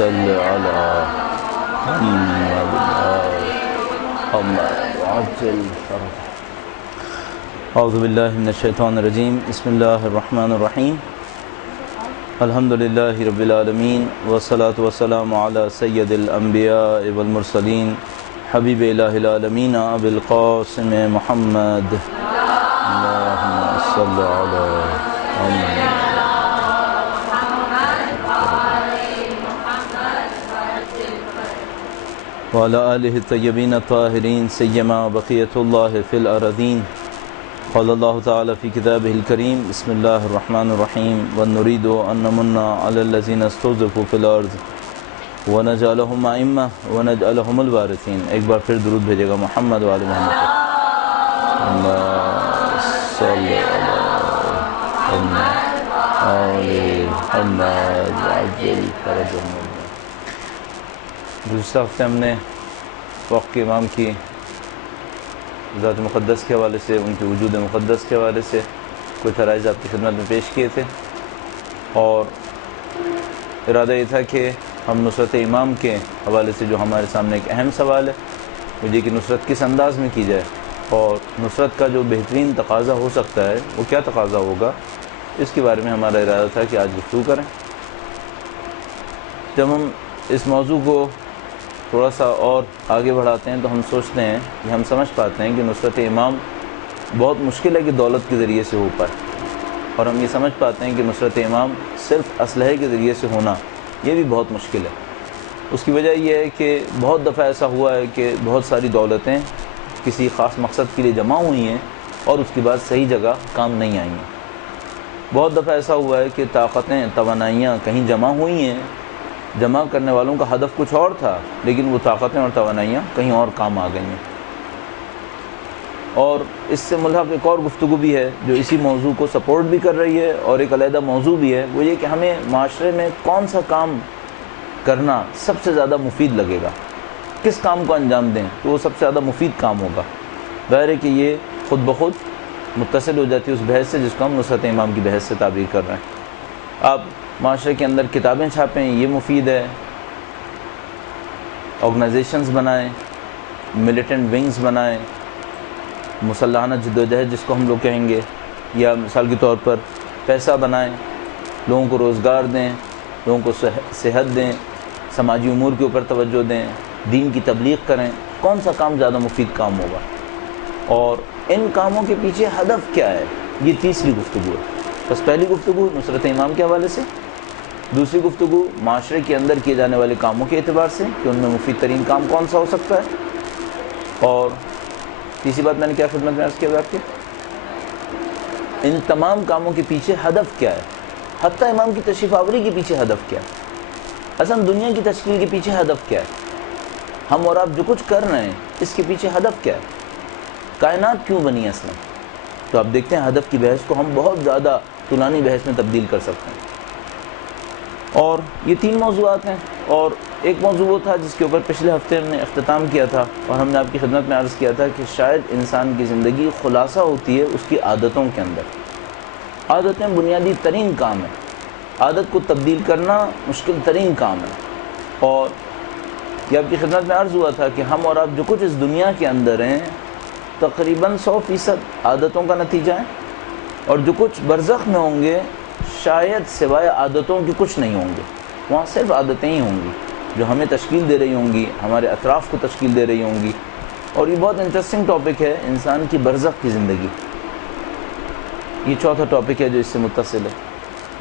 صل على محمد وعجل فرجه. اعوذ باللہ من الشیطان الرجیم. بسم اللہ الرحمن الرحیم. الحمد للہ رب العالمین والصلاة والسلام علی سید الانبیاء والمرسلین حبیب الہ العالمین ابی القاسم محمد. اللہم صل علی محمد وعلی آلہ الطیبین الطاہرین سیما بقیۃ اللہ فی الارضین. قال اللہ تعالی فی کتابہ الکریم بسم اللہ الرحمن الرحیم ونريد ان نمن علی الذین استضعفوا فی الارض ونجعلهم ائمہ ونجعلهم الوارثین. ایک بار پھر درود بھیجے گا محمد وعلی محمد. اللہ صلی علی محمد وعجل فرجهم. گزشتہ ہفتے ہم نے وقت کے امام کی ذات مقدس کے حوالے سے، ان کے وجود مقدس کے حوالے سے کچھ فرائض آپ کی خدمت میں پیش کیے تھے، اور ارادہ یہ تھا کہ ہم نصرت امام کے حوالے سے جو ہمارے سامنے ایک اہم سوال ہے وہ یہ کہ نصرت کس انداز میں کی جائے، اور نصرت کا جو بہترین تقاضا ہو سکتا ہے وہ کیا تقاضا ہوگا، اس کے بارے میں ہمارا ارادہ تھا کہ آج گفتگو کریں. جب ہم اس موضوع کو تھوڑا سا اور آگے بڑھاتے ہیں تو ہم سوچتے ہیں کہ ہم سمجھ پاتے ہیں کہ نصرت امام بہت مشکل ہے کہ دولت کے ذریعے سے ہو پائے، اور ہم یہ سمجھ پاتے ہیں کہ نصرت امام صرف اسلحے کے ذریعے سے ہونا یہ بھی بہت مشکل ہے. اس کی وجہ یہ ہے کہ بہت دفعہ ایسا ہوا ہے کہ بہت ساری دولتیں کسی خاص مقصد کے لیے جمع ہوئی ہیں اور اس کے بعد صحیح جگہ کام نہیں آئی ہیں. بہت دفعہ ایسا ہوا ہے کہ طاقتیں، توانائیاں کہیں جمع ہوئی ہیں، جمع کرنے والوں کا ہدف کچھ اور تھا لیکن وہ طاقتیں اور توانائیاں کہیں اور کام آ گئی ہیں. اور اس سے ملحق ایک اور گفتگو بھی ہے جو اسی موضوع کو سپورٹ بھی کر رہی ہے، اور ایک علیحدہ موضوع بھی ہے، وہ یہ کہ ہمیں معاشرے میں کون سا کام کرنا سب سے زیادہ مفید لگے گا، کس کام کو انجام دیں تو وہ سب سے زیادہ مفید کام ہوگا. ظاہر ہے کہ یہ خود بخود متصل ہو جاتی ہے اس بحث سے جس کو ہم نصرت امام کی بحث سے تعبیر کر رہے ہیں. آپ معاشرے کے اندر کتابیں چھاپیں، یہ مفید ہے، آرگنائزیشنز بنائیں، ملیٹنٹ ونگز بنائیں، مسلحانہ جدوجہد جس کو ہم لوگ کہیں گے، یا مثال کے طور پر پیسہ بنائیں، لوگوں کو روزگار دیں، لوگوں کو صحت دیں، سماجی امور کے اوپر توجہ دیں، دین کی تبلیغ کریں. کون سا کام زیادہ مفید کام ہوگا اور ان کاموں کے پیچھے ہدف کیا ہے، یہ تیسری گفتگو ہے. بس پہلی گفتگو نصرت امام کے حوالے سے، دوسری گفتگو معاشرے کے اندر کیے جانے والے کاموں کے اعتبار سے کہ ان میں مفید ترین کام کون سا ہو سکتا ہے، اور تیسری بات میں نے کیا خدمت میں عرض کیا آپ کے، ان تمام کاموں کے پیچھے ہدف کیا ہے، حتیٰ امام کی تشریف آوری کے پیچھے ہدف کیا ہے، اصل دنیا کی تشکیل کے پیچھے ہدف کیا ہے، ہم اور آپ جو کچھ کر رہے ہیں اس کے پیچھے ہدف کیا ہے، کائنات کیوں بنی ہے اصلا. تو آپ دیکھتے ہیں ہدف کی بحث کو ہم بہت زیادہ طولانی بحث میں تبدیل کر سکتے ہیں. اور یہ تین موضوعات ہیں، اور ایک موضوع وہ تھا جس کے اوپر پچھلے ہفتے ہم نے اختتام کیا تھا، اور ہم نے آپ کی خدمت میں عرض کیا تھا کہ شاید انسان کی زندگی خلاصہ ہوتی ہے اس کی عادتوں کے اندر. عادتیں بنیادی ترین کام ہے، عادت کو تبدیل کرنا مشکل ترین کام ہے. اور یہ آپ کی خدمت میں عرض ہوا تھا کہ ہم اور آپ جو کچھ اس دنیا کے اندر ہیں تقریباً 100% عادتوں کا نتیجہ ہے، اور جو کچھ برزخ میں ہوں گے شاید سوائے عادتوں کے کچھ نہیں ہوں گے. وہاں صرف عادتیں ہی ہوں گی جو ہمیں تشکیل دے رہی ہوں گی، ہمارے اطراف کو تشکیل دے رہی ہوں گی. اور یہ بہت انٹرسٹنگ ٹاپک ہے، انسان کی برزخ کی زندگی. یہ چوتھا ٹاپک ہے جو اس سے متصل ہے.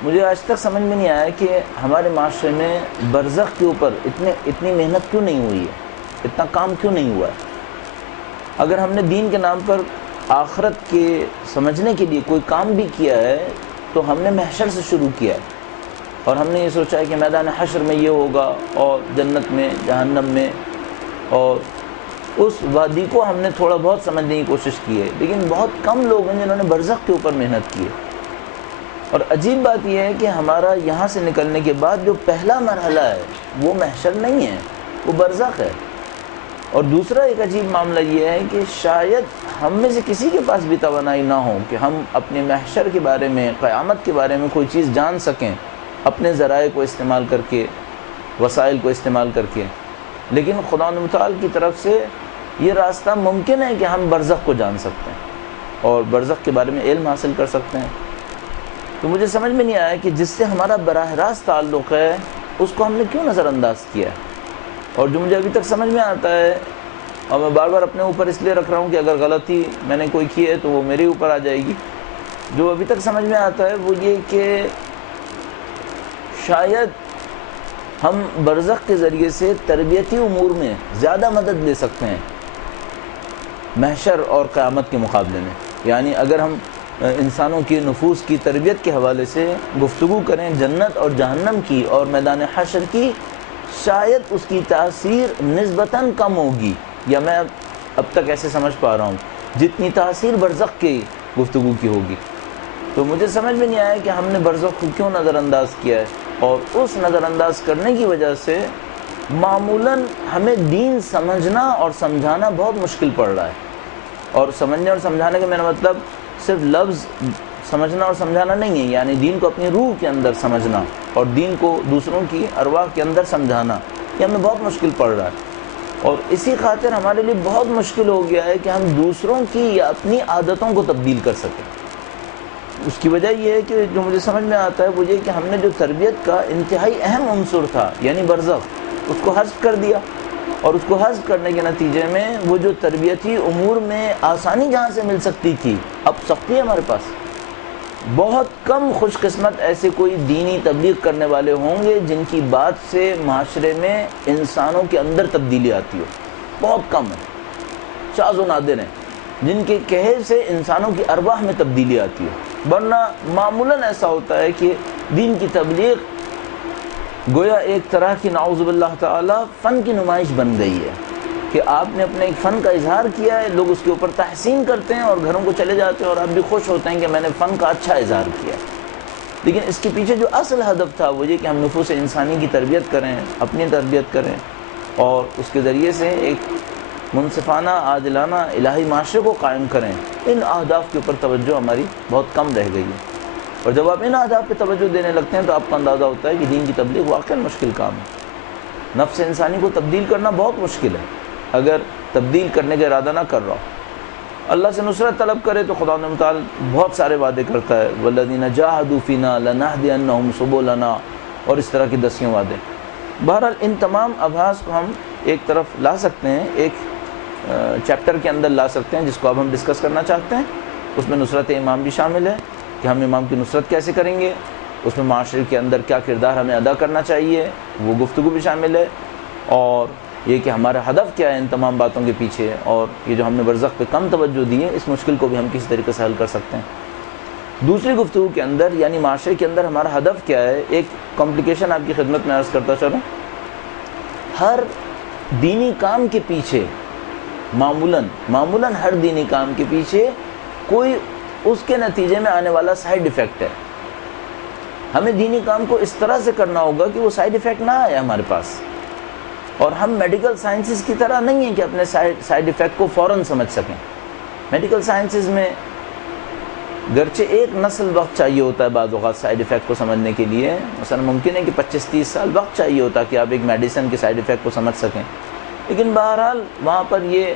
مجھے آج تک سمجھ میں نہیں آیا کہ ہمارے معاشرے میں برزخ کے اوپر اتنی محنت کیوں نہیں ہوئی ہے، اتنا کام کیوں نہیں ہوا ہے. اگر ہم نے دین کے نام پر آخرت کے سمجھنے کے لیے کوئی کام بھی کیا ہے تو ہم نے محشر سے شروع کیا ہے، اور ہم نے یہ سوچا ہے کہ میدان حشر میں یہ ہوگا، اور جنت میں، جہنم میں، اور اس وادی کو ہم نے تھوڑا بہت سمجھنے کی کوشش کی ہے. لیکن بہت کم لوگ ہیں جنہوں نے برزخ کے اوپر محنت کی ہے. اور عجیب بات یہ ہے کہ ہمارا یہاں سے نکلنے کے بعد جو پہلا مرحلہ ہے وہ محشر نہیں ہے، وہ برزخ ہے. اور دوسرا ایک عجیب معاملہ یہ ہے کہ شاید ہم میں سے کسی کے پاس بھی توانائی نہ ہو کہ ہم اپنے محشر کے بارے میں، قیامت کے بارے میں کوئی چیز جان سکیں اپنے ذرائع کو استعمال کر کے، وسائل کو استعمال کر کے، لیکن خدا متعال کی طرف سے یہ راستہ ممکن ہے کہ ہم برزخ کو جان سکتے ہیں اور برزخ کے بارے میں علم حاصل کر سکتے ہیں۔ تو مجھے سمجھ میں نہیں آیا کہ جس سے ہمارا براہ راست تعلق ہے اس کو ہم نے کیوں نظر انداز کیا ہے۔ اور جو مجھے ابھی تک سمجھ میں آتا ہے، اور میں بار بار اپنے اوپر اس لیے رکھ رہا ہوں کہ اگر غلطی میں نے کوئی کی ہے تو وہ میرے اوپر آ جائے گی، جو ابھی تک سمجھ میں آتا ہے وہ یہ کہ شاید ہم برزخ کے ذریعے سے تربیتی امور میں زیادہ مدد لے سکتے ہیں محشر اور قیامت کے مقابلے میں۔ یعنی اگر ہم انسانوں کی نفوس کی تربیت کے حوالے سے گفتگو کریں جنت اور جہنم کی اور میدان حشر کی، شاید اس کی تاثیر نسبتاً کم ہوگی، یا میں اب تک ایسے سمجھ پا رہا ہوں جتنی تاثیر برزخ کی گفتگو کی ہوگی۔ تو مجھے سمجھ میں نہیں آیا کہ ہم نے برزخ کو کیوں نظر انداز کیا ہے، اور اس نظر انداز کرنے کی وجہ سے معمولاً ہمیں دین سمجھنا اور سمجھانا بہت مشکل پڑ رہا ہے۔ اور سمجھنے اور سمجھانے کا میرا مطلب صرف لفظ سمجھنا اور سمجھانا نہیں ہے، یعنی دین کو اپنی روح کے اندر سمجھنا اور دین کو دوسروں کی ارواح کے اندر سمجھانا، یہ ہمیں بہت مشکل پڑ رہا ہے۔ اور اسی خاطر ہمارے لیے بہت مشکل ہو گیا ہے کہ ہم دوسروں کی یا اپنی عادتوں کو تبدیل کر سکیں۔ اس کی وجہ یہ ہے کہ جو مجھے سمجھ میں آتا ہے وہ یہ کہ ہم نے جو تربیت کا انتہائی اہم عنصر تھا یعنی برزخ، اس کو حذف کر دیا، اور اس کو حذف کرنے کے نتیجے میں وہ جو تربیتی امور میں آسانی جہاں سے مل سکتی تھی اب سختی ہے ہمارے پاس۔ بہت کم خوش قسمت ایسے کوئی دینی تبلیغ کرنے والے ہوں گے جن کی بات سے معاشرے میں انسانوں کے اندر تبدیلی آتی ہو، بہت کم ہے، شاذ و نادر ہیں جن کے کہے سے انسانوں کی ارواح میں تبدیلی آتی ہے، ورنہ معمولاً ایسا ہوتا ہے کہ دین کی تبلیغ گویا ایک طرح کی نعوذ باللہ تعالی فن کی نمائش بن گئی ہے کہ آپ نے اپنے ایک فن کا اظہار کیا ہے، لوگ اس کے اوپر تحسین کرتے ہیں اور گھروں کو چلے جاتے ہیں اور آپ بھی خوش ہوتے ہیں کہ میں نے فن کا اچھا اظہار کیا ہے۔ لیکن اس کے پیچھے جو اصل ہدف تھا وہ یہ کہ ہم نفوس انسانی کی تربیت کریں، اپنی تربیت کریں، اور اس کے ذریعے سے ایک منصفانہ عادلانہ الہی معاشرے کو قائم کریں۔ ان اہداف کے اوپر توجہ ہماری بہت کم رہ گئی ہے، اور جب آپ ان اہداف پہ توجہ دینے لگتے ہیں تو آپ کو اندازہ ہوتا ہے کہ دین کی تبلیغ واقعاً مشکل کام ہے۔ نفس انسانی کو تبدیل کرنا بہت مشکل ہے اگر تبدیل کرنے کا ارادہ نہ کر رہا ہو۔ اللہ سے نصرت طلب کرے تو خدا متعال بہت سارے وعدے کرتا ہے، والذین جاہدوا فینا لنہدینہم سبلنا، اور اس طرح کی دسیوں وعدے۔ بہرحال ان تمام ابحاث کو ہم ایک طرف لا سکتے ہیں، ایک چیپٹر کے اندر لا سکتے ہیں جس کو اب ہم ڈسکس کرنا چاہتے ہیں۔ اس میں نصرت امام بھی شامل ہے کہ ہم امام کی نصرت کیسے کریں گے، اس میں معاشرے کے اندر کیا کردار ہمیں ادا کرنا چاہیے، وہ گفتگو بھی شامل ہے، اور یہ کہ ہمارا ہدف کیا ہے ان تمام باتوں کے پیچھے، اور یہ جو ہم نے برزخ پہ کم توجہ دی ہے اس مشکل کو بھی ہم کس طریقے سے حل کر سکتے ہیں۔ دوسری گفتگو کے اندر یعنی معاشرے کے اندر ہمارا ہدف کیا ہے، ایک کمپلیکیشن آپ کی خدمت میں عرض کرتا چلوں۔ ہر دینی کام کے پیچھے معمولاً ہر دینی کام کے پیچھے کوئی اس کے نتیجے میں آنے والا سائیڈ ایفیکٹ ہے۔ ہمیں دینی کام کو اس طرح سے کرنا ہوگا کہ وہ سائیڈ ایفیکٹ نہ آئے ہمارے پاس، اور ہم میڈیکل سائنسز کی طرح نہیں ہیں کہ اپنے سائیڈ ایفیکٹ کو فوراً سمجھ سکیں۔ میڈیکل سائنسز میں گرچہ ایک نسل وقت چاہیے ہوتا ہے بعض اوقات سائیڈ ایفیکٹ کو سمجھنے کے لیے، مثلا ممکن ہے کہ 25-30 سال وقت چاہیے ہوتا کہ آپ ایک میڈیسن کے سائیڈ ایفیکٹ کو سمجھ سکیں، لیکن بہرحال وہاں پر یہ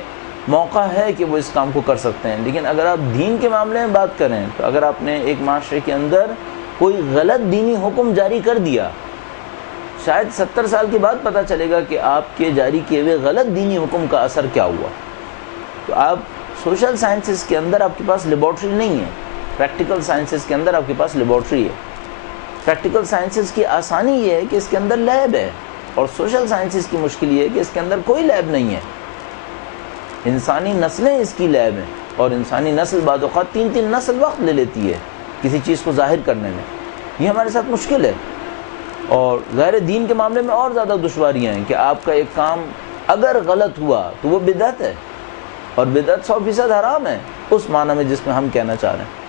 موقع ہے کہ وہ اس کام کو کر سکتے ہیں۔ لیکن اگر آپ دین کے معاملے میں بات کریں تو اگر آپ نے ایک معاشرے کے اندر کوئی غلط دینی حکم جاری کر دیا، شاید 70 سال کے بعد پتہ چلے گا کہ آپ کے جاری کیے ہوئے غلط دینی حکم کا اثر کیا ہوا۔ تو آپ سوشل سائنسز کے اندر آپ کے پاس لیبارٹری نہیں ہے، پریکٹیکل سائنسز کے اندر آپ کے پاس لیبارٹری ہے۔ پریکٹیکل سائنسز کی آسانی یہ ہے کہ اس کے اندر لیب ہے، اور سوشل سائنسز کی مشکل یہ ہے کہ اس کے اندر کوئی لیب نہیں ہے۔ انسانی نسلیں اس کی لیب ہیں، اور انسانی نسل بعض اوقات 3 نسل وقت لے لیتی ہے کسی چیز کو ظاہر کرنے میں، یہ ہمارے ساتھ مشکل ہے۔ اور ظاہر دین کے معاملے میں اور زیادہ دشواریاں ہیں کہ آپ کا ایک کام اگر غلط ہوا تو وہ بدعت ہے، اور بدعت 100% حرام ہے اس معنی میں جس میں ہم کہنا چاہ رہے ہیں۔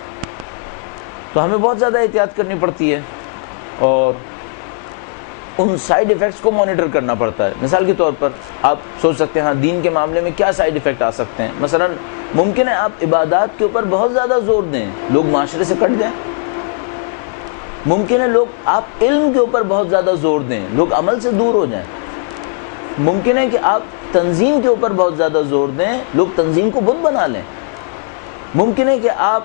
تو ہمیں بہت زیادہ احتیاط کرنی پڑتی ہے اور ان سائیڈ ایفیکٹس کو مانیٹر کرنا پڑتا ہے۔ مثال کے طور پر آپ سوچ سکتے ہیں ہاں دین کے معاملے میں کیا سائیڈ ایفیکٹ آ سکتے ہیں۔ مثلا ممکن ہے آپ عبادات کے اوپر بہت زیادہ زور دیں، لوگ معاشرے سے کٹ جائیں، ممکن ہے لوگ آپ علم کے اوپر بہت زیادہ زور دیں، لوگ عمل سے دور ہو جائیں۔ ممکن ہے کہ آپ تنظیم کے اوپر بہت زیادہ زور دیں، لوگ تنظیم کو بت بنا لیں۔ ممکن ہے کہ آپ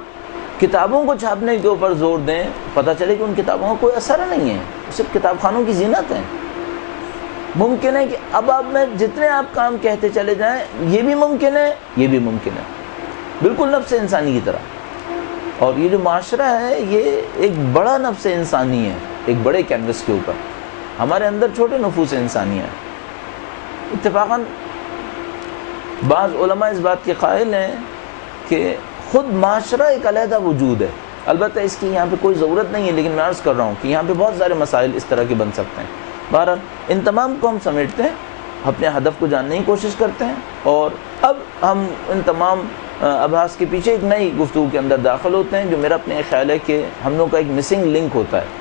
کتابوں کو چھاپنے کے اوپر زور دیں، پتہ چلے کہ ان کتابوں کا کوئی اثر نہیں ہے، صرف کتاب خانوں کی زینت ہیں۔ ممکن ہے کہ اب آپ میں جتنے آپ کام کہتے چلے جائیں، یہ بھی ممکن ہے، یہ بھی ممکن ہے، بالکل نفس انسانی کی طرح۔ اور یہ جو معاشرہ ہے یہ ایک بڑا نفس انسانی ہے، ایک بڑے کینوس کے اوپر۔ ہمارے اندر چھوٹے نفوس انسانیہ ہیں۔ اتفاقاً بعض علماء اس بات کے قائل ہیں کہ خود معاشرہ ایک علیحدہ وجود ہے۔ البتہ اس کی یہاں پہ کوئی ضرورت نہیں ہے، لیکن میں عرض کر رہا ہوں کہ یہاں پہ بہت سارے مسائل اس طرح کے بن سکتے ہیں۔ بہرحال ان تمام کو ہم سمیٹتے ہیں، اپنے ہدف کو جاننے کی کوشش کرتے ہیں، اور اب ہم ان تمام ابحاث کے پیچھے ایک نئی گفتگو کے اندر داخل ہوتے ہیں، جو میرا اپنے خیال ہے کہ ہم لوگ کا ایک مسنگ لنک ہوتا ہے۔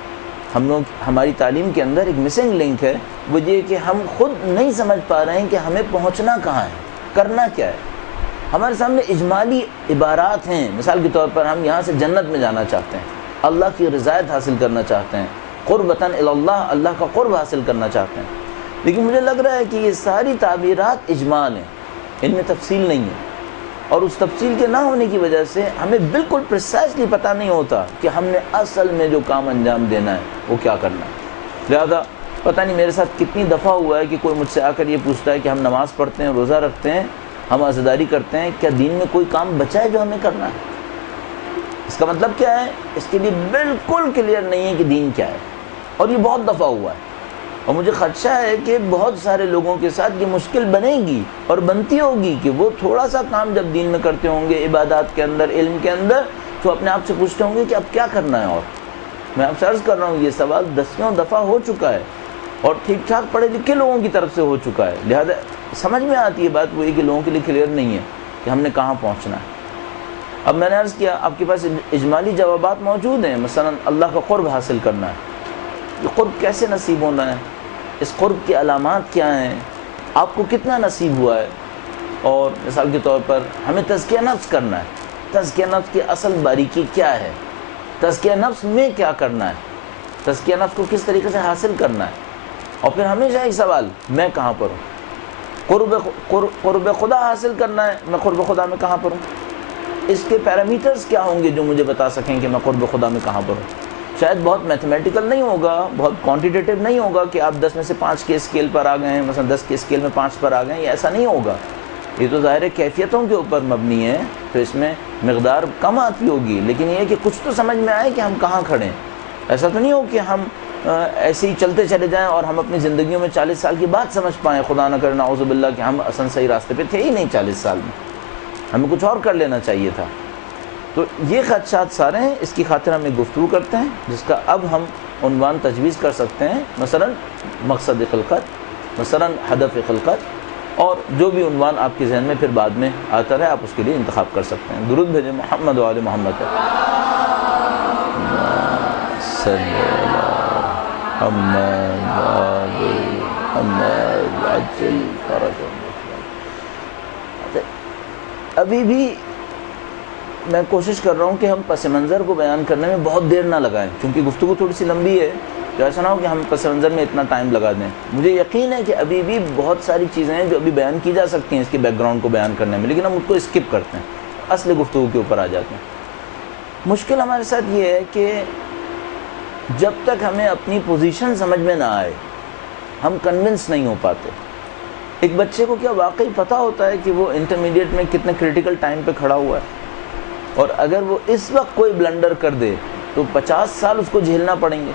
ہماری تعلیم کے اندر ایک مسنگ لنک ہے، وہ یہ کہ ہم خود نہیں سمجھ پا رہے ہیں کہ ہمیں پہنچنا کہاں ہے، کرنا کیا ہے۔ ہمارے سامنے اجمالی عبارات ہیں، مثال کے طور پر ہم یہاں سے جنت میں جانا چاہتے ہیں، اللہ کی رضایت حاصل کرنا چاہتے ہیں، قربتاً اللہ، اللہ کا قرب حاصل کرنا چاہتے ہیں، لیکن مجھے لگ رہا ہے کہ یہ ساری تعبیرات اجمال ہیں، ان میں تفصیل نہیں ہے، اور اس تفصیل کے نہ ہونے کی وجہ سے ہمیں بالکل پریسائزلی پتہ نہیں ہوتا کہ ہم نے اصل میں جو کام انجام دینا ہے وہ کیا کرنا ہے۔ لہذا پتہ نہیں میرے ساتھ کتنی دفعہ ہوا ہے کہ کوئی مجھ سے آ کر یہ پوچھتا ہے کہ ہم نماز پڑھتے ہیں، روزہ رکھتے ہیں، ہم عزاداری کرتے ہیں، کیا دین میں کوئی کام بچا ہے جو ہمیں کرنا ہے؟ اس کا مطلب کیا ہے؟ اس کے لیے بالکل کلیئر نہیں ہے کہ دین کیا ہے، اور یہ بہت دفعہ ہوا ہے، اور مجھے خدشہ ہے کہ بہت سارے لوگوں کے ساتھ یہ مشکل بنے گی اور بنتی ہوگی کہ وہ تھوڑا سا کام جب دین میں کرتے ہوں گے، عبادات کے اندر، علم کے اندر، تو اپنے آپ سے پوچھتے ہوں گے کہ اب کیا کرنا ہے۔ اور میں آپ سے عرض کر رہا ہوں یہ سوال 10ویں دفعہ ہو چکا ہے، اور ٹھیک ٹھاک پڑھے لکھے لوگوں کی طرف سے ہو چکا ہے، لہذا سمجھ میں آتی ہے بات وہی کہ لوگوں کے لیے کلیئر نہیں ہے کہ ہم نے کہاں پہنچنا ہے۔ اب میں نے عرض کیا آپ کے پاس اجمالی جوابات موجود ہیں، مثلا اللہ کا قرب حاصل کرنا ہے، یہ قرب کیسے نصیب ہونا ہے، اس قرب کی علامات کیا ہیں، آپ کو کتنا نصیب ہوا ہے، اور مثال کے طور پر ہمیں تزکیہ نفس کرنا ہے، تزکیہ نفس کی اصل باریکی کیا ہے، تزکیہ نفس میں کیا کرنا ہے، تزکیہ نفس کو کس طریقے سے حاصل کرنا ہے، اور پھر ہمیشہ ایک سوال، میں کہاں پر ہوں؟ قرب خدا حاصل کرنا ہے، میں قرب خدا میں کہاں پر ہوں؟ اس کے پیرامیٹرز کیا ہوں گے جو مجھے بتا سکیں کہ میں قرب خدا میں کہاں پر ہوں؟ شاید بہت میتھمیٹیکل نہیں ہوگا، بہت کوانٹیٹیو نہیں ہوگا کہ آپ 10 میں سے 5 کے اسکیل پر آ گئے ہیں، مثلا 10 کے اسکیل میں 5 پر آ گئے ہیں، یہ ایسا نہیں ہوگا۔ یہ تو ظاہر کیفیتوں کے اوپر مبنی ہے، تو اس میں مقدار کم آتی ہوگی، لیکن یہ ہے کہ کچھ تو سمجھ میں آئے کہ ہم کہاں کھڑے ہیں۔ ایسا تو نہیں ہو کہ ہم ایسے ہی چلتے چلے جائیں اور ہم اپنی زندگیوں میں 40 سال کی بات سمجھ پائیں، خدا نہ کرے نعوذ باللہ کہ ہم اصلا صحیح راستے پہ تھے ہی نہیں 40 سال میں، ہمیں کچھ اور کر لینا چاہیے تھا۔ تو یہ خدشات سارے ہیں، اس کی خاطر ہم ایک گفتگو کرتے ہیں جس کا اب ہم عنوان تجویز کر سکتے ہیں، مثلا مقصد خلقت، مثلا ہدف خلقت، اور جو بھی عنوان آپ کے ذہن میں پھر بعد میں آتا رہے آپ اس کے لیے انتخاب کر سکتے ہیں۔ درود بھیجیں محمد و آل محمد۔ ابھی بھی میں کوشش کر رہا ہوں کہ ہم پس منظر کو بیان کرنے میں بہت دیر نہ لگائیں، کیونکہ گفتگو تھوڑی سی لمبی ہے، تو ایسا نہ ہو کہ ہم پس منظر میں اتنا ٹائم لگا دیں۔ مجھے یقین ہے کہ ابھی بھی بہت ساری چیزیں ہیں جو ابھی بیان کی جا سکتی ہیں اس کے بیک گراؤنڈ کو بیان کرنے میں، لیکن ہم اس کو اسکپ کرتے ہیں، اصل گفتگو کے اوپر آ جاتے ہیں۔ مشکل ہمارے ساتھ یہ ہے کہ جب تک ہمیں اپنی پوزیشن سمجھ میں نہ آئے ہم کنونس نہیں ہو پاتے۔ ایک بچے کو کیا واقعی پتہ ہوتا ہے کہ وہ انٹرمیڈیٹ میں کتنے کریٹیکل ٹائم پہ کھڑا ہوا ہے، اور اگر وہ اس وقت کوئی بلنڈر کر دے تو 50 سال اس کو جھیلنا پڑیں گے،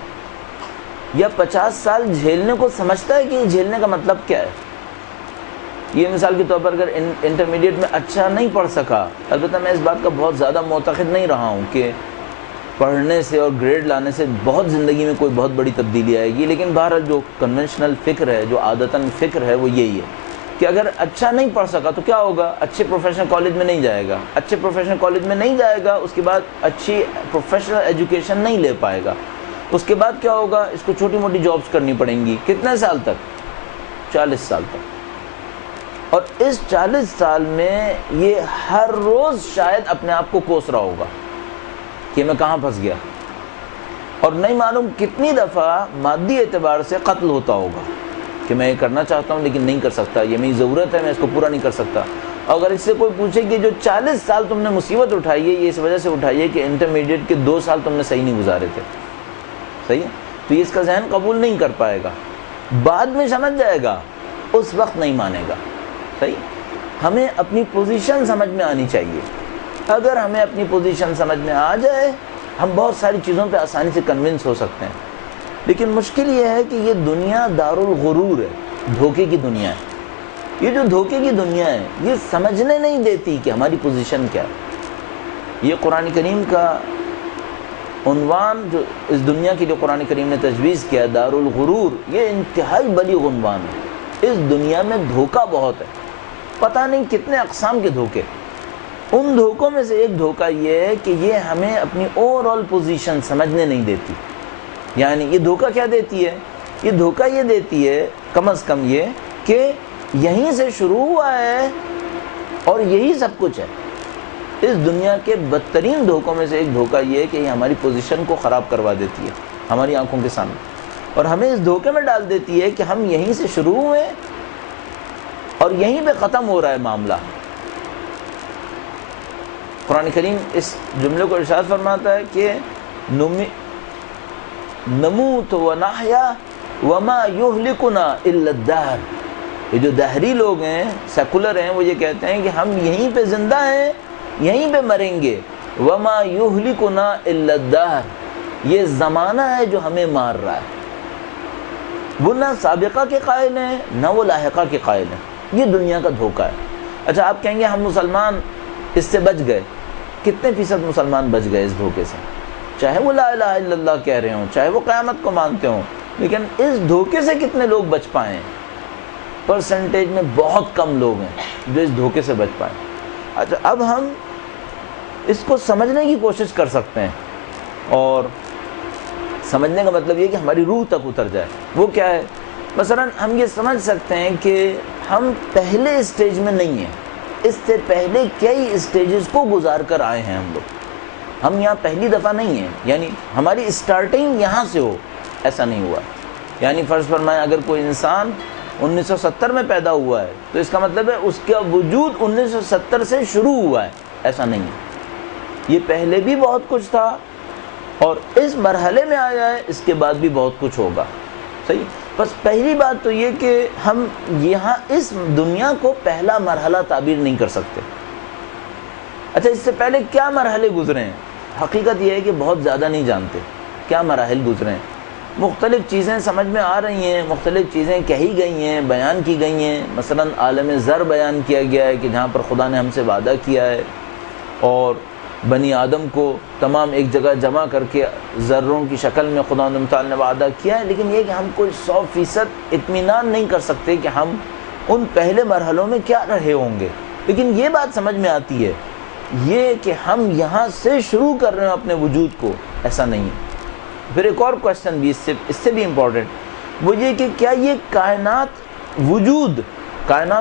یا 50 سال جھیلنے کو سمجھتا ہے کہ یہ جھیلنے کا مطلب کیا ہے؟ یہ مثال کے طور پر اگر انٹرمیڈیٹ میں اچھا نہیں پڑھ سکا، البتہ میں اس بات کا بہت زیادہ معتقد نہیں رہا ہوں کہ پڑھنے سے اور گریڈ لانے سے بہت زندگی میں کوئی بہت بڑی تبدیلی آئے گی، لیکن بہرحال جو کنونشنل فکر ہے، جو عادتاً فکر ہے، وہ یہی ہے کہ اگر اچھا نہیں پڑھ سکا تو کیا ہوگا؟ اچھے پروفیشنل کالج میں نہیں جائے گا، اچھے پروفیشنل کالج میں نہیں جائے گا، اس کے بعد اچھی پروفیشنل ایجوکیشن نہیں لے پائے گا، اس کے بعد کیا ہوگا؟ اس کو چھوٹی موٹی جابس کرنی پڑیں گی، کتنے سال تک؟ 40 سال تک، اور اس 40 سال میں یہ ہر روز شاید اپنے آپ کو کوس رہا ہوگا کہ میں کہاں پھنس گیا، اور نہیں معلوم کتنی دفعہ مادی اعتبار سے قتل ہوتا ہوگا کہ میں یہ کرنا چاہتا ہوں لیکن نہیں کر سکتا، یہ میری ضرورت ہے، میں اس کو پورا نہیں کر سکتا۔ اگر اس سے کوئی پوچھے کہ جو 40 سال تم نے مصیبت اٹھائی ہے یہ اس وجہ سے اٹھائی ہے کہ انٹرمیڈیٹ کے 2 سال تم نے صحیح نہیں گزارے تھے، صحیح ہے، تو یہ اس کا ذہن قبول نہیں کر پائے گا، بعد میں سمجھ جائے گا، اس وقت نہیں مانے گا، صحیح۔ ہمیں اپنی پوزیشن سمجھ میں آنی چاہیے، اگر ہمیں اپنی پوزیشن سمجھ میں آ جائے ہم بہت ساری چیزوں پہ آسانی سے کنونس ہو سکتے ہیں۔ لیکن مشکل یہ ہے کہ یہ دنیا دارالغرور ہے، دھوکے کی دنیا ہے۔ یہ جو دھوکے کی دنیا ہے یہ سمجھنے نہیں دیتی کہ ہماری پوزیشن کیا ہے۔ یہ قرآن کریم کا عنوان جو اس دنیا کی جو قرآن کریم نے تجویز کیا دارالغرور، یہ انتہائی بلیغ عنوان ہے۔ اس دنیا میں دھوکہ بہت ہے، پتہ نہیں کتنے اقسام کے دھوکے۔ ان دھوکوں میں سے ایک دھوکہ یہ ہے کہ یہ ہمیں اپنی اوور آل پوزیشن سمجھنے نہیں دیتی۔ یعنی یہ دھوکہ کیا دیتی ہے؟ یہ دھوکہ یہ دیتی ہے کم از کم یہ کہ یہیں سے شروع ہوا ہے اور یہی سب کچھ ہے۔ اس دنیا کے بدترین دھوکوں میں سے ایک دھوکہ یہ ہے کہ یہ ہماری پوزیشن کو خراب کروا دیتی ہے ہماری آنکھوں کے سامنے، اور ہمیں اس دھوکے میں ڈال دیتی ہے کہ ہم یہیں سے شروع ہوئے اور یہیں پہ ختم ہو رہا ہے معاملہ۔ قرآن کریم اس جملے کو ارشاد فرماتا ہے کہ نموت ونحیا وما یہلکنا الا الدہر۔ یہ جو دہری لوگ ہیں، سیکولر ہیں، وہ یہ کہتے ہیں کہ ہم یہیں پہ زندہ ہیں، یہیں پہ مریں گے، وما یہلکنا الا الدہر، یہ زمانہ ہے جو ہمیں مار رہا ہے۔ وہ نہ سابقہ کے قائل ہیں نہ وہ لاحقہ کے قائل ہیں۔ یہ دنیا کا دھوکہ ہے۔ اچھا آپ کہیں گے ہم مسلمان اس سے بچ گئے، کتنے فیصد مسلمان بچ گئے اس دھوکے سے؟ چاہے وہ لا الہ الا اللہ کہہ رہے ہوں، چاہے وہ قیامت کو مانتے ہوں، لیکن اس دھوکے سے کتنے لوگ بچ پائے ہیں؟ پرسنٹیج میں بہت کم لوگ ہیں جو اس دھوکے سے بچ پائے۔ اچھا اب ہم اس کو سمجھنے کی کوشش کر سکتے ہیں، اور سمجھنے کا مطلب یہ کہ ہماری روح تک اتر جائے۔ وہ کیا ہے؟ مثلا ہم یہ سمجھ سکتے ہیں کہ ہم پہلے اسٹیج میں نہیں ہیں، اس سے پہلے کئی اسٹیجز کو گزار کر آئے ہیں ہم لوگ۔ ہم یہاں پہلی دفعہ نہیں ہیں، یعنی ہماری اسٹارٹنگ یہاں سے ہو ایسا نہیں ہوا۔ یعنی فرض فرمائیں اگر کوئی انسان 1970 میں پیدا ہوا ہے تو اس کا مطلب ہے اس کا وجود 1970 سے شروع ہوا ہے، ایسا نہیں ہے۔ یہ پہلے بھی بہت کچھ تھا اور اس مرحلے میں آیا ہے، اس کے بعد بھی بہت کچھ ہوگا، صحیح۔ بس پہلی بات تو یہ کہ ہم یہاں اس دنیا کو پہلا مرحلہ تعبیر نہیں کر سکتے۔ اچھا اس سے پہلے کیا مرحلے گزرے ہیں؟ حقیقت یہ ہے کہ بہت زیادہ نہیں جانتے کیا مراحل گزرے ہیں۔ مختلف چیزیں سمجھ میں آ رہی ہیں، مختلف چیزیں کہی گئی ہیں، بیان کی گئی ہیں۔ مثلا عالم ذر بیان کیا گیا ہے کہ جہاں پر خدا نے ہم سے وعدہ کیا ہے اور بنی آدم کو تمام ایک جگہ جمع کر کے ذروں کی شکل میں خدا تعالیٰ نے وعدہ کیا ہے، لیکن یہ کہ ہم کوئی 100% اطمینان نہیں کر سکتے کہ ہم ان پہلے مرحلوں میں کیا رہے ہوں گے۔ لیکن یہ بات سمجھ میں آتی ہے یہ کہ ہم یہاں سے شروع کر رہے ہیں اپنے وجود کو، ایسا نہیں ہے۔ پھر ایک اور کوشچن بھی اس سے بھی امپورٹنٹ، وہ یہ کہ کیا یہ کائنات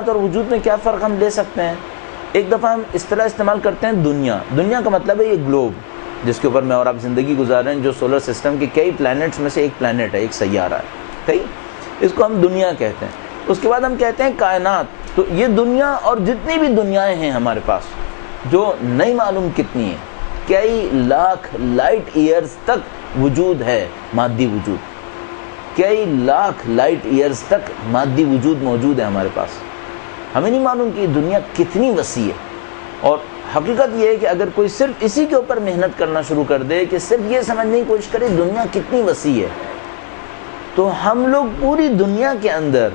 اور وجود میں کیا فرق ہم لے سکتے ہیں؟ ایک دفعہ ہم اصطلاح استعمال کرتے ہیں دنیا کا مطلب ہے یہ گلوب جس کے اوپر میں اور آپ زندگی گزار رہے ہیں، جو سولر سسٹم کے کئی پلانٹس میں سے ایک پلانٹ ہے، ایک سیارہ ہے، ٹھیک، اس کو ہم دنیا کہتے ہیں۔ اس کے بعد ہم کہتے ہیں کائنات، تو یہ دنیا اور جتنی بھی دنیایں ہیں ہمارے پاس جو نہیں معلوم کتنی ہیں، کئی لاکھ لائٹ ایئرز تک وجود ہے، مادی وجود، کئی لاکھ لائٹ ایئرز تک مادی وجود موجود ہے ہمارے پاس۔ ہمیں نہیں معلوم کہ دنیا کتنی وسیع ہے، اور حقیقت یہ ہے کہ اگر کوئی صرف اسی کے اوپر محنت کرنا شروع کر دے کہ صرف یہ سمجھنے کی کوشش کرے دنیا کتنی وسیع ہے، تو ہم لوگ پوری دنیا کے اندر،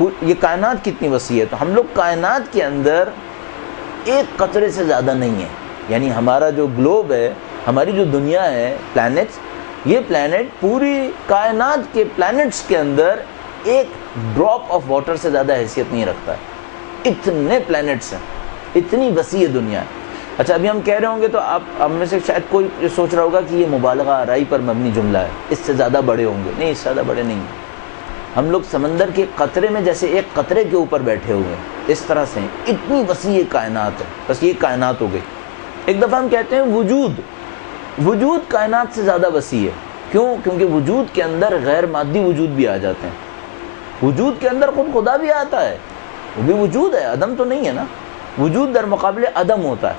یہ کائنات کتنی وسیع ہے، تو ہم لوگ کائنات کے اندر ایک قطرے سے زیادہ نہیں ہے۔ یعنی ہمارا جو گلوب ہے، ہماری جو دنیا ہے، پلانٹس، یہ پلانٹ پوری کائنات کے پلانٹس کے اندر ایک ڈراپ آف واٹر سے زیادہ حیثیت نہیں رکھتا ہے۔ اتنے پلانٹس ہیں، اتنی وسیع دنیا ہے۔ اچھا ابھی ہم کہہ رہے ہوں گے تو آپ میں سے شاید کوئی سوچ رہا ہوگا کہ یہ مبالغہ آرائی پر مبنی جملہ ہے، اس سے زیادہ بڑے ہوں گے۔ نہیں، اس سے زیادہ بڑے نہیں ہیں۔ ہم لوگ سمندر کے قطرے میں جیسے ایک قطرے کے اوپر بیٹھے ہوئے ہیں، اس طرح سے اتنی وسیع کائنات ہے۔ بس یہ کائنات ہو گئی۔ ایک دفعہ ہم کہتے ہیں وجود کائنات سے زیادہ وسیع ہے۔ کیوں؟ کیونکہ وجود کے اندر غیر مادی وجود بھی آ جاتے ہیں. وجود کے اندر خود خدا بھی آتا ہے، وہ بھی وجود ہے، عدم تو نہیں ہے نا. وجود در مقابل عدم ہوتا ہے.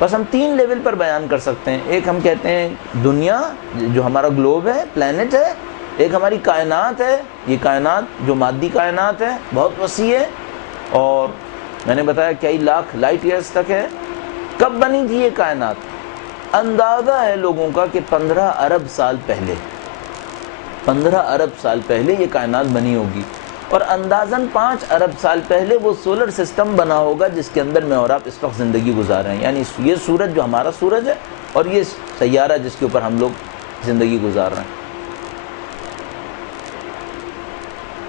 بس ہم 3 لیول پر بیان کر سکتے ہیں. ایک ہم کہتے ہیں دنیا جو ہمارا گلوب ہے، پلانٹ ہے. ایک ہماری کائنات ہے، یہ کائنات جو مادی کائنات ہے بہت وسیع ہے، اور میں نے بتایا کئی لاکھ لائٹ ایئرز تک ہے. کب بنی تھی یہ کائنات؟ اندازہ ہے لوگوں کا کہ 15 ارب سال پہلے، 15 ارب سال پہلے یہ کائنات بنی ہوگی. اور اندازاً 5 ارب سال پہلے وہ سولر سسٹم بنا ہوگا جس کے اندر میں اور آپ اس وقت زندگی گزار رہے ہیں. یعنی یہ سورج جو ہمارا سورج ہے، اور یہ سیارہ جس کے اوپر ہم لوگ زندگی گزار رہے ہیں.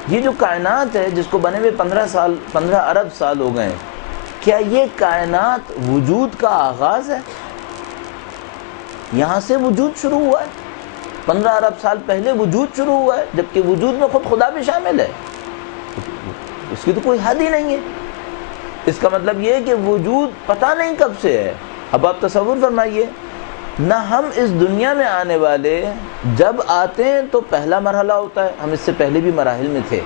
یہ جو کائنات ہے جس کو بنے ہوئے 15 ارب سال ہو گئے ہیں، کیا یہ کائنات وجود کا آغاز ہے؟ یہاں سے وجود شروع ہوا ہے. 15 ارب سال پہلے وجود شروع ہوا ہے، جبکہ وجود میں خود خدا بھی شامل ہے. اس کی تو کوئی حد ہی نہیں ہے. اس کا مطلب یہ ہے کہ وجود پتہ نہیں کب سے ہے. اب آپ تصور فرمائیے، نہ ہم اس دنیا میں آنے والے جب آتے ہیں تو پہلا مرحلہ ہوتا ہے، ہم اس سے پہلے بھی مراحل میں تھے،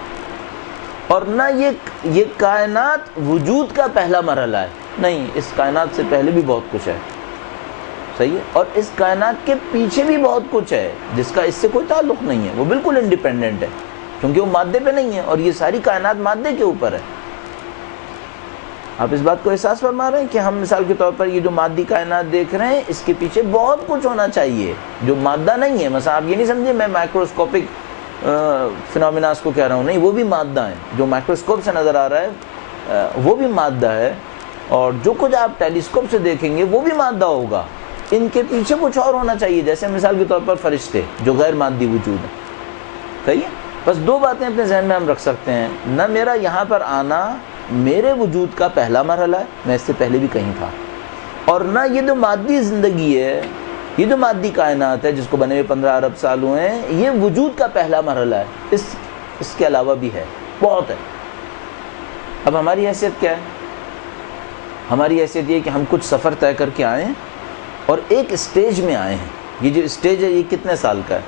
اور نہ یہ کائنات وجود کا پہلا مرحلہ ہے. نہیں، اس کائنات سے پہلے بھی بہت کچھ ہے. صحیح ہے. اور اس کائنات کے پیچھے بھی بہت کچھ ہے جس کا اس سے کوئی تعلق نہیں ہے. وہ بالکل انڈیپینڈنٹ ہے، کیونکہ وہ مادے پہ نہیں ہے، اور یہ ساری کائنات مادے کے اوپر ہے. آپ اس بات کو احساس فرما رہے ہیں کہ ہم مثال کے طور پر یہ جو مادی کائنات دیکھ رہے ہیں، اس کے پیچھے بہت کچھ ہونا چاہیے جو مادہ نہیں ہے. مثلا آپ یہ نہیں سمجھے میں مائکروسکوپک فنومیناز کو کہہ رہا ہوں، نہیں، وہ بھی مادہ ہیں. جو مائکروسکوپ سے نظر آ رہا ہے وہ بھی مادہ ہے، اور جو کچھ آپ ٹیلیسکوپ سے دیکھیں گے وہ بھی مادہ ہوگا. ان کے پیچھے کچھ اور ہونا چاہیے، جیسے مثال کے طور پر فرشتے جو غیر مادی وجود ہیں. صحیح ہے. بس 2 باتیں اپنے ذہن میں ہم رکھ سکتے ہیں. نہ میرا یہاں پر آنا میرے وجود کا پہلا مرحلہ ہے، میں اس سے پہلے بھی کہیں تھا، اور نہ یہ جو مادی زندگی ہے، یہ جو مادی کائنات ہے جس کو بنے ہوئے 15 ارب سال ہوئے ہیں، یہ وجود کا پہلا مرحلہ ہے. اس کے علاوہ بھی ہے، بہت ہے. اب ہماری حیثیت کیا ہے؟ ہماری حیثیت یہ کہ ہم کچھ سفر طے کر کے آئے ہیں اور ایک اسٹیج میں آئے ہیں. یہ جو اسٹیج ہے یہ کتنے سال کا ہے؟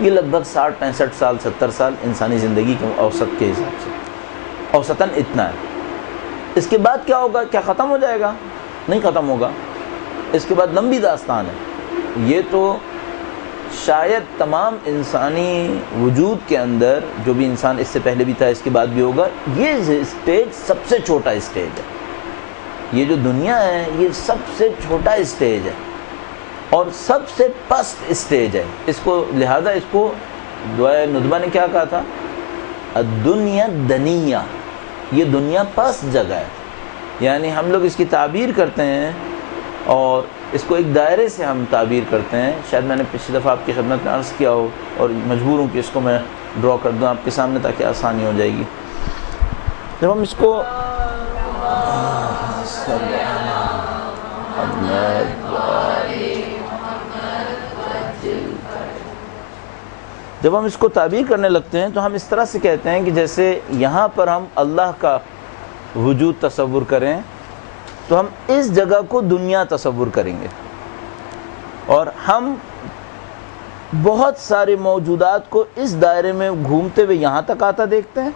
یہ لگ بھگ 60 65 سال 70 سال انسانی زندگی کے اوسط کے حساب سے، اوسطاً اتنا ہے. اس کے بعد کیا ہوگا؟ کیا ختم ہو جائے گا؟ نہیں ختم ہوگا. اس کے بعد لمبی داستان ہے. یہ تو شاید تمام انسانی وجود کے اندر جو بھی انسان اس سے پہلے بھی تھا، اس کے بعد بھی ہوگا، یہ اسٹیج سب سے چھوٹا اسٹیج ہے. یہ جو دنیا ہے یہ سب سے چھوٹا اسٹیج ہے اور سب سے پست اسٹیج ہے. اس کو لہذا اس کو دعائے ندبہ نے کیا کہا تھا؟ الدنیا دنیا، یہ دنیا پست جگہ ہے. یعنی ہم لوگ اس کی تعبیر کرتے ہیں اور اس کو ایک دائرے سے ہم تعبیر کرتے ہیں. شاید میں نے پچھلی دفعہ آپ کی خدمت میں عرض کیا ہو، اور مجبور ہوں کہ اس کو میں ڈرا کر دوں آپ کے سامنے تاکہ آسانی ہو جائے گی. جب ہم اس کو تعبیر کرنے لگتے ہیں تو ہم اس طرح سے کہتے ہیں کہ جیسے یہاں پر ہم اللہ کا وجود تصور کریں تو ہم اس جگہ کو دنیا تصور کریں گے، اور ہم بہت سارے موجودات کو اس دائرے میں گھومتے ہوئے یہاں تک آتا دیکھتے ہیں،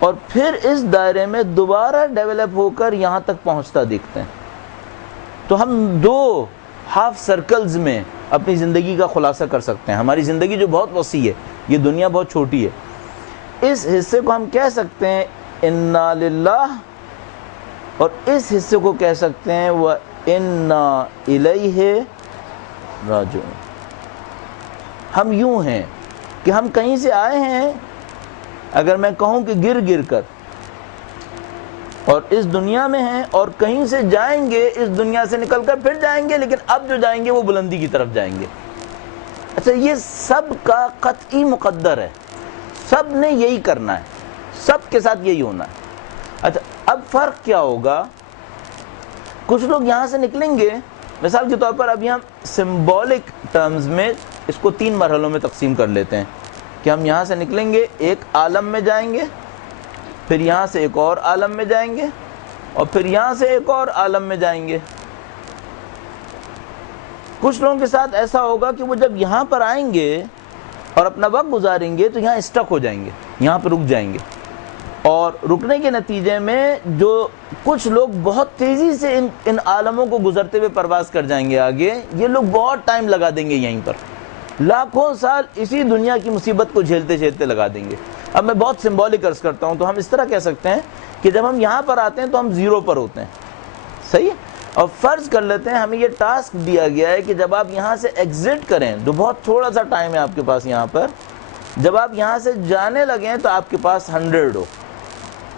اور پھر اس دائرے میں دوبارہ ڈیولپ ہو کر یہاں تک پہنچتا دیکھتے ہیں. تو ہم 2 ہاف سرکلز میں اپنی زندگی کا خلاصہ کر سکتے ہیں. ہماری زندگی جو بہت وسیع ہے، یہ دنیا بہت چھوٹی ہے. اس حصے کو ہم کہہ سکتے ہیں انا للہ، اور اس حصے کو کہہ سکتے ہیں وَإِنَّا إِلَيْهِ راجعون. ہم یوں ہیں کہ ہم کہیں سے آئے ہیں، اگر میں کہوں کہ گر کر، اور اس دنیا میں ہیں، اور کہیں سے جائیں گے، اس دنیا سے نکل کر پھر جائیں گے، لیکن اب جو جائیں گے وہ بلندی کی طرف جائیں گے. اچھا، یہ سب کا قطعی مقدر ہے، سب نے یہی کرنا ہے، سب کے ساتھ یہی ہونا ہے. اچھا، اب فرق کیا ہوگا؟ کچھ لوگ یہاں سے نکلیں گے، مثال کے طور پر ابھی ہم سمبولک ٹرمز میں اس کو 3 مرحلوں میں تقسیم کر لیتے ہیں کہ ہم یہاں سے نکلیں گے، ایک عالم میں جائیں گے، پھر یہاں سے ایک اور عالم میں جائیں گے، اور پھر یہاں سے ایک اور عالم میں جائیں گے. کچھ لوگوں کے ساتھ ایسا ہوگا کہ وہ جب یہاں پر آئیں گے اور اپنا وقت گزاریں گے تو یہاں اسٹک ہو جائیں گے، یہاں پہ رک جائیں گے، اور رکنے کے نتیجے میں جو کچھ لوگ بہت تیزی سے ان عالموں کو گزرتے ہوئے پرواز کر جائیں گے آگے، یہ لوگ بہت ٹائم لگا دیں گے یہیں پر، لاکھوں سال اسی دنیا کی مصیبت کو جھیلتے جھیلتے لگا دیں گے۔ اب میں بہت سمبولک عرض کرتا ہوں، تو ہم اس طرح کہہ سکتے ہیں کہ جب ہم یہاں پر آتے ہیں تو ہم زیرو پر ہوتے ہیں، صحیح؟ اور فرض کر لیتے ہیں ہمیں یہ ٹاسک دیا گیا ہے کہ جب آپ یہاں سے ایگزٹ کریں، جو بہت تھوڑا سا ٹائم ہے آپ کے پاس یہاں پر، جب آپ یہاں سے جانے لگیں تو آپ کے پاس 100 ہو۔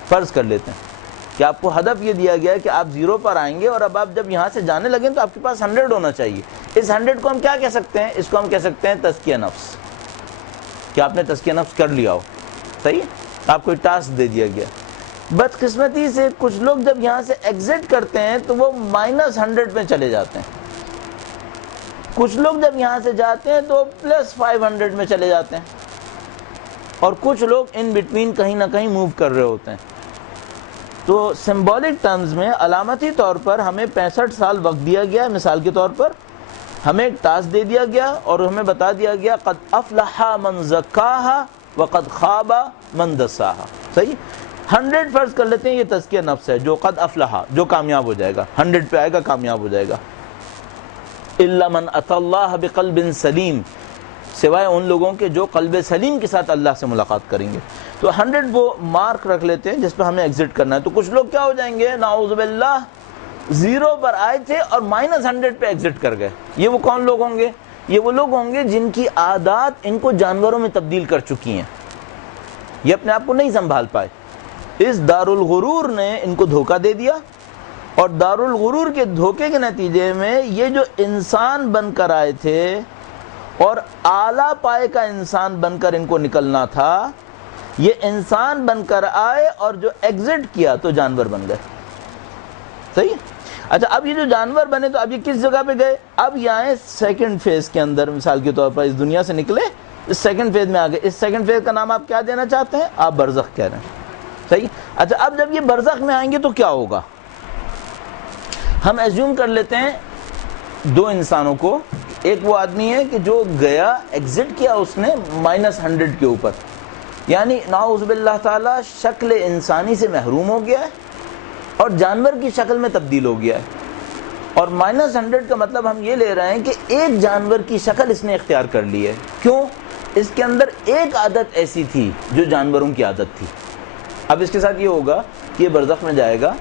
فرض کر لیتے ہیں کہ آپ کو ہدف یہ دیا گیا ہے کہ آپ زیرو پر آئیں گے، اور اب آپ جب یہاں سے جانے لگیں تو آپ کے پاس 100 ہونا چاہیے۔ اس 100 کو ہم کیا کہہ سکتے ہیں؟ اس کو ہم کہہ سکتے ہیں تزکیہ نفس، کہ آپ نے تزکیہ نفس کر لیا ہو، صحیح؟ آپ کو ایک ٹاسک دے دیا گیا۔ بدقسمتی سے کچھ لوگ جب یہاں سے ایگزٹ کرتے ہیں تو وہ -100 میں چلے جاتے ہیں، کچھ لوگ جب یہاں سے جاتے ہیں تو +500 میں چلے جاتے ہیں، اور کچھ لوگ ان بٹوین کہیں نہ کہیں موو کر رہے ہوتے ہیں۔ تو سمبولک ٹرمز میں علامتی طور پر ہمیں 65 سال وقت دیا گیا، مثال کے طور پر ہمیں ایک ٹاسک دے دیا گیا اور ہمیں بتا دیا گیا قد افلح من زکاہا وقد خاب من دساہا، صحیح؟ 100 فرض کر لیتے ہیں یہ تزکیہ نفس ہے، جو قد افلح، جو کامیاب ہو جائے گا، 100 پہ آئے گا، کامیاب ہو جائے گا۔ الا من اتی اللہ بقلب سلیم، سوائے ان لوگوں کے جو قلب سلیم کے ساتھ اللہ سے ملاقات کریں گے۔ تو 100 وہ مارک رکھ لیتے ہیں جس پہ ہمیں ایگزٹ کرنا ہے۔ تو کچھ لوگ کیا ہو جائیں گے؟ نعوذ باللہ، زیرو پر آئے تھے اور -100 پہ ایگزٹ کر گئے۔ یہ وہ کون لوگ ہوں گے؟ یہ وہ لوگ ہوں گے جن کی عادات ان کو جانوروں میں تبدیل کر چکی ہیں، یہ اپنے آپ کو نہیں سنبھال پائے۔ اس دارالغرور نے ان کو دھوکہ دے دیا، اور دارالغرور کے دھوکے کے نتیجے میں یہ جو انسان بن کر آئے تھے اور اعلیٰ پائے کا انسان بن کر ان کو نکلنا تھا، یہ انسان بن کر آئے اور جو ایگزٹ کیا تو جانور بن گئے، صحیح؟ اچھا، اب یہ جو جانور بنے تو اب یہ کس جگہ پہ گئے؟ اب یہ آئے سیکنڈ فیز کے اندر، مثال کے طور پر اس دنیا سے نکلے، اس سیکنڈ فیز میں آ گئے۔ اس سیکنڈ فیز کا نام آپ کیا دینا چاہتے ہیں؟ آپ برزخ کہہ رہے ہیں، صحیح؟ اچھا، اب جب یہ برزخ میں آئیں گے تو کیا ہوگا؟ ہم ایزیوم کر لیتے ہیں دو انسانوں کو، ایک وہ آدمی ہے کہ جو گیا ایگزٹ کیا اس نے -100 کے اوپر، یعنی نعوذ باللہ تعالی شکل انسانی سے محروم ہو گیا ہے اور جانور کی شکل میں تبدیل ہو گیا ہے۔ اور -100 کا مطلب ہم یہ لے رہے ہیں کہ ایک جانور کی شکل اس نے اختیار کر لی ہے۔ کیوں؟ اس کے اندر ایک عادت ایسی تھی جو جانوروں کی عادت تھی۔ اب اس کے ساتھ یہ ہوگا کہ یہ برزخ میں جائے گا،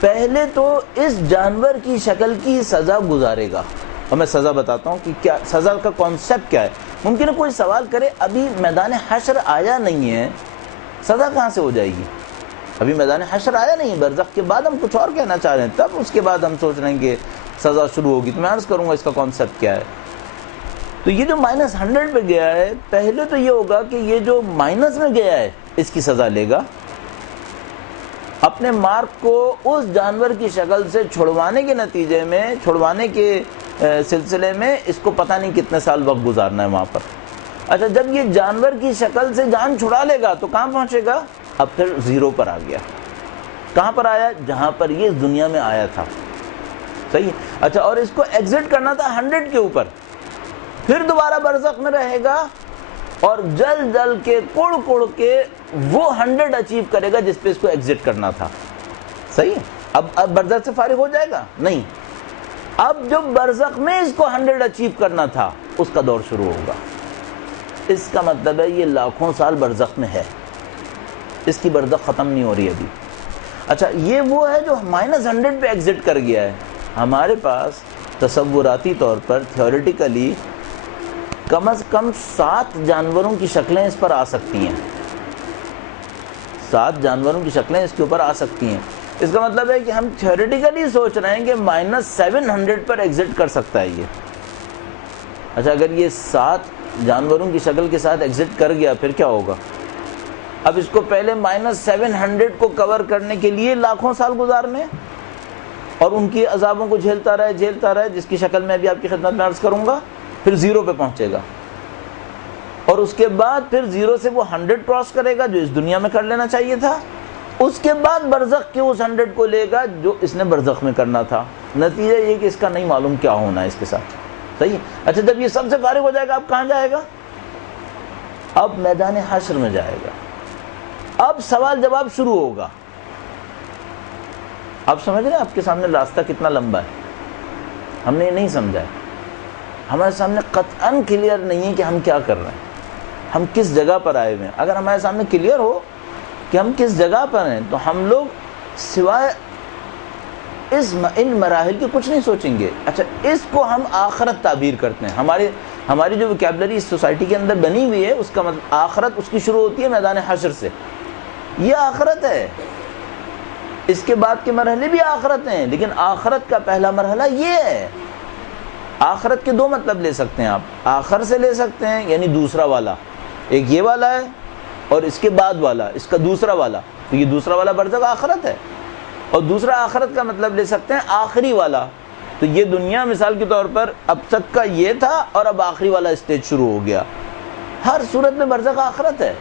پہلے تو اس جانور کی شکل کی سزا گزارے گا، اور میں سزا بتاتا ہوں کہ کیا سزا کا کانسیپٹ کیا ہے۔ ممکن ہے کوئی سوال کرے ابھی میدان حشر آیا نہیں ہے، سزا کہاں سے ہو جائے گی؟ ابھی میدان حشر آیا نہیں ہے، برزخ کے بعد ہم کچھ اور کہنا چاہ رہے ہیں، تب اس کے بعد ہم سوچ رہے ہیں کہ سزا شروع ہوگی۔ تو میں عرض کروں گا اس کا کانسیپٹ کیا ہے۔ تو یہ جو -100 پہ گیا ہے، پہلے تو یہ ہوگا کہ یہ جو مائنس میں گیا ہے اس کی سزا لے گا، اپنے مارک کو اس جانور کی شکل سے چھڑوانے کے نتیجے میں، چھڑوانے کے سلسلے میں اس کو پتہ نہیں کتنے سال وقت گزارنا ہے وہاں پر۔ اچھا، جب یہ جانور کی شکل سے جان چھڑا لے گا تو کہاں پہنچے گا؟ اب پھر زیرو پر آ گیا۔ کہاں پر آیا؟ جہاں پر یہ اس دنیا میں آیا تھا، صحیح؟ اچھا، اور اس کو ایگزٹ کرنا تھا 100 کے اوپر، پھر دوبارہ برزخ میں رہے گا اور جل جل کے کڑ کڑ کے وہ 100 اچیو کرے گا جس پہ اس کو ایگزٹ کرنا تھا، صحیح؟ اب برزخ سے فارغ ہو جائے گا؟ نہیں، اب جو برزخ میں اس کو 100 اچیو کرنا تھا اس کا دور شروع ہوگا۔ اس کا مطلب ہے یہ لاکھوں سال برزخ میں ہے، اس کی برزخ ختم نہیں ہو رہی ابھی۔ اچھا، یہ وہ ہے جو -100 پہ ایگزٹ کر گیا ہے۔ ہمارے پاس تصوراتی طور پر تھیوریٹیکلی کم از کم 7 جانوروں کی شکلیں اس پر آ سکتی ہیں، 7 جانوروں کی شکلیں اس کے اوپر آ سکتی ہیں۔ اس کا مطلب ہے کہ ہم تھیوریٹیکلی سوچ رہے ہیں کہ -700 پر ایگزٹ کر سکتا ہے یہ۔ اچھا، اگر یہ 7 جانوروں کی شکل کے ساتھ ایگزٹ کر گیا پھر کیا ہوگا؟ اب اس کو پہلے -700 کو کور کرنے کے لیے لاکھوں سال گزارنے اور ان کی عذابوں کو جھیلتا رہے، جس کی شکل میں ابھی آپ کی خدمت میں عرض کروں گا، پھر زیرو پہ پہنچے گا، اور اس کے بعد پھر زیرو سے وہ 100 کراس کرے گا جو اس دنیا میں کر لینا چاہیے تھا، اس کے بعد برزخ کے اس 100 کو لے گا جو اس نے برزخ میں کرنا تھا۔ نتیجہ یہ کہ اس کا نہیں معلوم کیا ہونا ہے اس کے ساتھ۔ صحیح ہے. اچھا جب یہ سب سے فارغ ہو جائے گا اب کہاں جائے گا؟ اب میدان حشر میں جائے گا. اب سوال جواب شروع ہوگا. آپ سمجھ رہے ہیں آپ کے سامنے راستہ کتنا لمبا ہے؟ ہم نے یہ نہیں سمجھا ہے. ہمارے سامنے قطعاً کلیئر نہیں ہے کہ ہم کیا کر رہے ہیں, ہم کس جگہ پر آئے ہوئے ہیں. اگر ہمارے سامنے کلیئر ہو کہ ہم کس جگہ پر ہیں تو ہم لوگ سوائے ان مراحل کے کچھ نہیں سوچیں گے. اچھا اس کو ہم آخرت تعبیر کرتے ہیں. ہماری جو ویکیبلری اس سوسائٹی کے اندر بنی ہوئی ہے اس کا مطلب آخرت اس کی شروع ہوتی ہے میدان حشر سے. یہ آخرت ہے, اس کے بعد کے مرحلے بھی آخرت ہیں, لیکن آخرت کا پہلا مرحلہ یہ ہے. آخرت کے دو مطلب لے سکتے ہیں آپ. آخر سے لے سکتے ہیں یعنی دوسرا والا, ایک یہ والا ہے اور اس کے بعد والا اس کا دوسرا والا, تو یہ دوسرا والا برزخ آخرت ہے. اور دوسرا آخرت کا مطلب لے سکتے ہیں آخری والا, تو یہ دنیا مثال کے طور پر اب تک کا یہ تھا اور اب آخری والا اسٹیج شروع ہو گیا. ہر صورت میں برزخ آخرت ہے.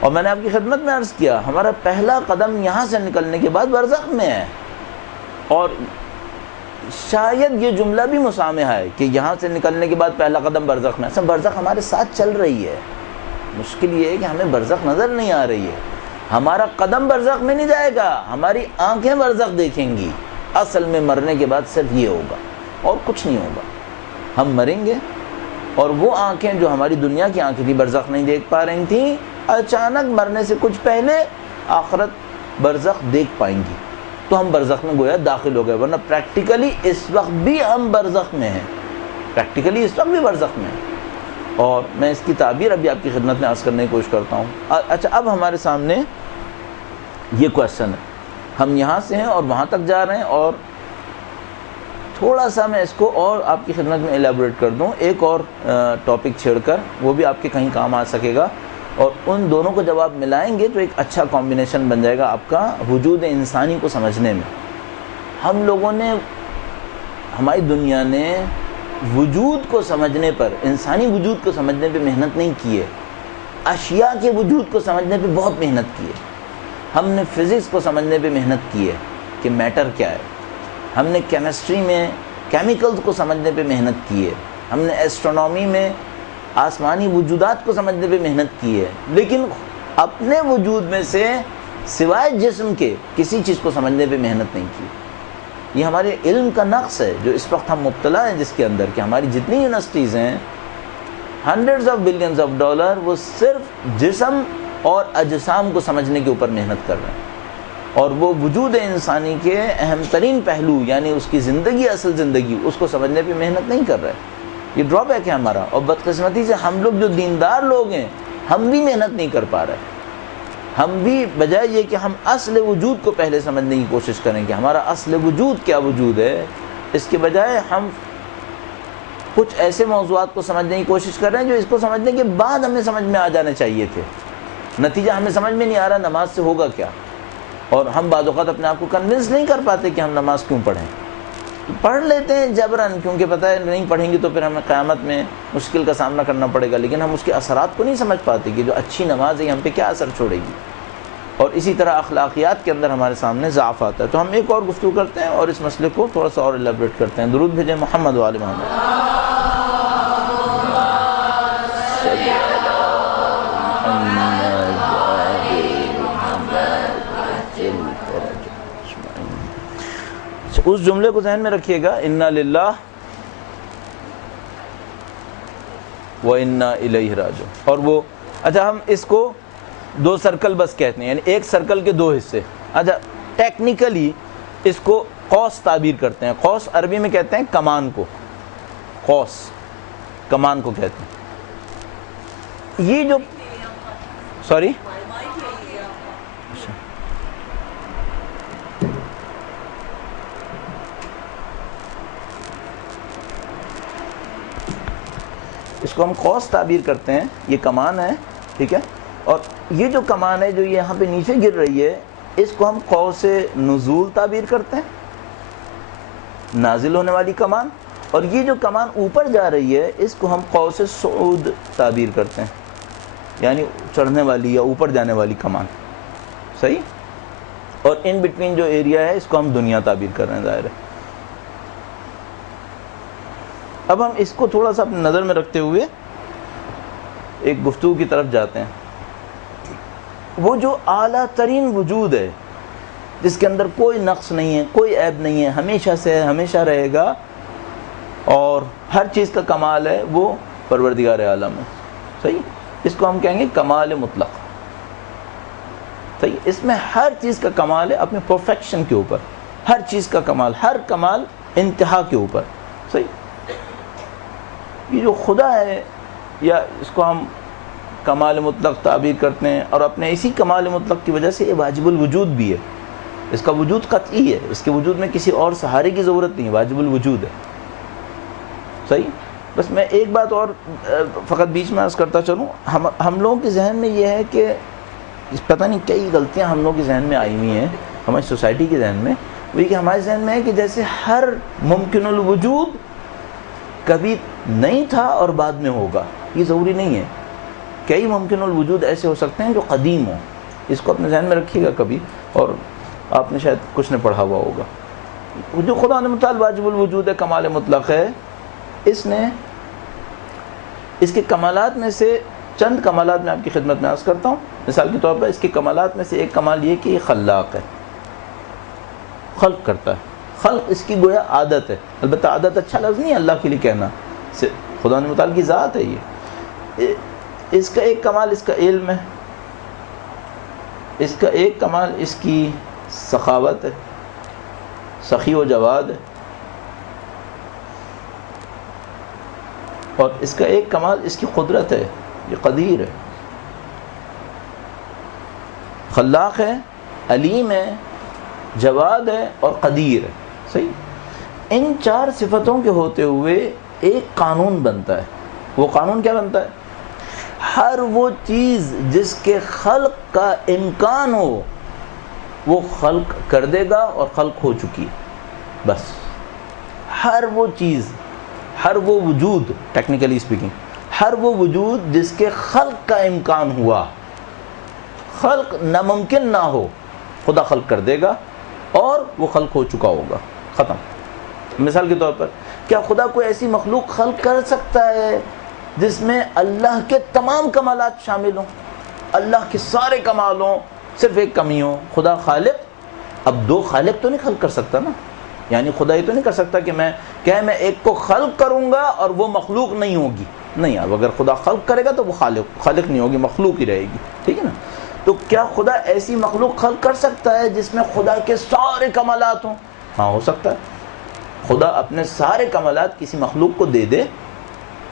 اور میں نے آپ کی خدمت میں عرض کیا ہمارا پہلا قدم یہاں سے نکلنے کے بعد برزخ میں ہے. اور شاید یہ جملہ بھی مسامحہ ہے کہ یہاں سے نکلنے کے بعد پہلا قدم برزخ میں. اصل برزخ ہمارے ساتھ چل رہی ہے, مشکل یہ ہے کہ ہمیں برزخ نظر نہیں آ رہی ہے. ہمارا قدم برزخ میں نہیں جائے گا, ہماری آنکھیں برزخ دیکھیں گی. اصل میں مرنے کے بعد صرف یہ ہوگا اور کچھ نہیں ہوگا. ہم مریں گے اور وہ آنکھیں جو ہماری دنیا کی آنکھیں تھی برزخ نہیں دیکھ پا رہی تھیں, اچانک مرنے سے کچھ پہلے آخرت برزخ دیکھ پائیں گی, تو ہم برزخ میں گویا داخل ہو گئے. ورنہ پریکٹیکلی اس وقت بھی ہم برزخ میں ہیں, پریکٹیکلی اس وقت بھی برزخ میں ہیں. اور میں اس کی تعبیر ابھی آپ کی خدمت میں عرض کرنے کی کوشش کرتا ہوں. اچھا اب ہمارے سامنے یہ کویسچن ہے, ہم یہاں سے ہیں اور وہاں تک جا رہے ہیں, اور تھوڑا سا میں اس کو اور آپ کی خدمت میں ایلیبوریٹ کر دوں ایک اور ٹاپک چھیڑ کر, وہ بھی آپ کے کہیں کام آ سکے گا. اور ان دونوں کو جب آپ ملائیں گے تو ایک اچھا کمبینیشن بن جائے گا آپ کا وجود انسانی کو سمجھنے میں. ہم لوگوں نے, ہماری دنیا نے وجود کو سمجھنے پر, انسانی وجود کو سمجھنے پہ محنت نہیں کی ہے, اشیاء کے وجود کو سمجھنے پہ بہت محنت کی ہے. ہم نے فزکس کو سمجھنے پہ محنت کی ہے کہ میٹر کیا ہے, ہم نے کیمسٹری میں کیمیکلز کو سمجھنے پہ محنت کی ہے, ہم نے ایسٹرونومی میں آسمانی وجودات کو سمجھنے پہ محنت کی ہے, لیکن اپنے وجود میں سے سوائے جسم کے کسی چیز کو سمجھنے پہ محنت نہیں کی. یہ ہمارے علم کا نقص ہے جو اس وقت ہم مبتلا ہیں جس کے اندر, کہ ہماری جتنی یونیورسٹیز ہیں hundreds of billions of dollar وہ صرف جسم اور اجسام کو سمجھنے کے اوپر محنت کر رہے ہیں, اور وہ وجود انسانی کے اہم ترین پہلو یعنی اس کی زندگی, اصل زندگی, اس کو سمجھنے پہ محنت نہیں کر رہے. یہ ڈرا بیک ہے ہمارا. اور بدقسمتی سے ہم لوگ جو دیندار لوگ ہیں ہم بھی محنت نہیں کر پا رہے. ہم بھی بجائے یہ کہ ہم اصل وجود کو پہلے سمجھنے کی کوشش کریں کہ ہمارا اصل وجود کیا وجود ہے, اس کے بجائے ہم کچھ ایسے موضوعات کو سمجھنے کی کوشش کر رہے ہیں جو اس کو سمجھنے کے بعد ہمیں سمجھ میں آ جانے چاہیے تھے. نتیجہ ہمیں سمجھ میں نہیں آ رہا نماز سے ہوگا کیا, اور ہم بعض اوقات اپنے آپ کو کنونس نہیں کر پاتے کہ ہم نماز کیوں پڑھیں. پڑھ لیتے ہیں جبراً, کیونکہ پتہ ہے نہیں پڑھیں گے تو پھر ہمیں قیامت میں مشکل کا سامنا کرنا پڑے گا, لیکن ہم اس کے اثرات کو نہیں سمجھ پاتے کہ جو اچھی نماز ہے ہم پہ کیا اثر چھوڑے گی. اور اسی طرح اخلاقیات کے اندر ہمارے سامنے ضعف آتا ہے. تو ہم ایک اور گفتگو کرتے ہیں اور اس مسئلے کو تھوڑا سا اور ایلیبریٹ کرتے ہیں. درود بھیجیں محمد و آل محمد. اس جملے کو ذہن میں رکھیے گا, انا للہ و انا الیہ راجعون. اور وہ اچھا ہم اس کو دو سرکل بس کہتے ہیں, یعنی ایک سرکل کے دو حصے. اچھا ٹیکنیکلی اس کو قوس تعبیر کرتے ہیں. قوس عربی میں کہتے ہیں کمان کو, قوس کمان کو کہتے ہیں. یہ جو سوری اس کو ہم قوس تعبیر کرتے ہیں, یہ کمان ہے, ٹھیک ہے. اور یہ جو کمان ہے جو یہاں پہ نیچے گر رہی ہے اس کو ہم قوس نزول تعبیر کرتے ہیں, نازل ہونے والی کمان. اور یہ جو کمان اوپر جا رہی ہے اس کو ہم قوس صعود تعبیر کرتے ہیں, یعنی چڑھنے والی یا اوپر جانے والی کمان. صحیح. اور ان بٹوین جو ایریا ہے اس کو ہم دنیا تعبیر کر رہے ہیں. ظاہر ہے اب ہم اس کو تھوڑا سا اپنی نظر میں رکھتے ہوئے ایک گفتگو کی طرف جاتے ہیں. وہ جو اعلیٰ ترین وجود ہے جس کے اندر کوئی نقص نہیں ہے، کوئی عیب نہیں ہے، ہمیشہ سے ہمیشہ رہے گا اور ہر چیز کا کمال ہے، وہ پروردگار عالم ہے. صحیح، اس کو ہم کہیں گے کمال مطلق. صحیح، اس میں ہر چیز کا کمال ہے اپنے پرفیکشن کے اوپر، ہر چیز کا کمال، ہر کمال انتہا کے اوپر. صحیح، یہ جو خدا ہے، یا اس کو ہم کمال مطلق تعبیر کرتے ہیں، اور اپنے اسی کمال مطلق کی وجہ سے یہ واجب الوجود بھی ہے. اس کا وجود قطعی ہے، اس کے وجود میں کسی اور سہارے کی ضرورت نہیں ہے، واجب الوجود ہے. صحیح. بس میں ایک بات اور فقط بیچ میں عرض کرتا چلوں. ہم لوگوں کے ذہن میں یہ ہے کہ پتہ نہیں کئی غلطیاں ہم لوگوں کے ذہن میں آئی ہوئی ہیں، ہماری سوسائٹی کے ذہن میں. وہ یہ کہ ہمارے ذہن میں ہے کہ جیسے ہر ممکن الوجود کبھی نہیں تھا اور بعد میں ہوگا. یہ ضروری نہیں ہے. کئی ممکن الوجود ایسے ہو سکتے ہیں جو قدیم ہوں. اس کو اپنے ذہن میں رکھیے گا کبھی، اور آپ نے شاید کچھ نے پڑھا ہوا ہوگا. جو خدا نے متعال واجب الوجود ہے، کمال مطلق ہے، اس نے اس کے کمالات میں سے چند کمالات میں آپ کی خدمت میں عرض کرتا ہوں. مثال کے طور پر اس کے کمالات میں سے ایک کمال یہ کہ یہ خلاق ہے، خلق کرتا ہے. خلق اس کی گویا عادت ہے. البتہ عادت اچھا لفظ نہیں ہے اللہ کے لیے کہنا، خدا نے متعال کی ذات ہے. یہ اس کا ایک کمال اس کا علم ہے، اس کا ایک کمال اس کی سخاوت ہے، سخی و جواد ہے، اور اس کا ایک کمال اس کی قدرت ہے، یہ قدیر ہے. خلاق ہے، علیم ہے، جواد ہے اور قدیر ہے. صحیح. ان چار صفتوں کے ہوتے ہوئے ایک قانون بنتا ہے. وہ قانون کیا بنتا ہے؟ ہر وہ چیز جس کے خلق کا امکان ہو وہ خلق کر دے گا اور خلق ہو چکی ہے. بس ہر وہ چیز، ہر وہ وجود، ٹیکنیکلی اسپیکنگ، ہر وہ وجود جس کے خلق کا امکان ہوا، خلق ناممکن نہ ہو، خدا خلق کر دے گا اور وہ خلق ہو چکا ہوگا. ختم. مثال کے طور پر کیا خدا کوئی ایسی مخلوق خلق کر سکتا ہے جس میں اللہ کے تمام کمالات شامل ہوں، اللہ کے سارے کمال ہوں، صرف ایک کمی ہو؟ خدا خالق. اب دو خالق تو نہیں خلق کر سکتا نا. یعنی خدا یہ تو نہیں کر سکتا کہ میں ایک کو خلق کروں گا اور وہ مخلوق نہیں ہوگی. نہیں. اب اگر خدا خلق کرے گا تو وہ خالق نہیں ہوگی، مخلوق ہی رہے گی. ٹھیک ہے نا. تو کیا خدا ایسی مخلوق خلق کر سکتا ہے جس میں خدا کے سارے کمالات ہوں؟ ہاں، ہو سکتا ہے. خدا اپنے سارے کمالات کسی مخلوق کو دے دے.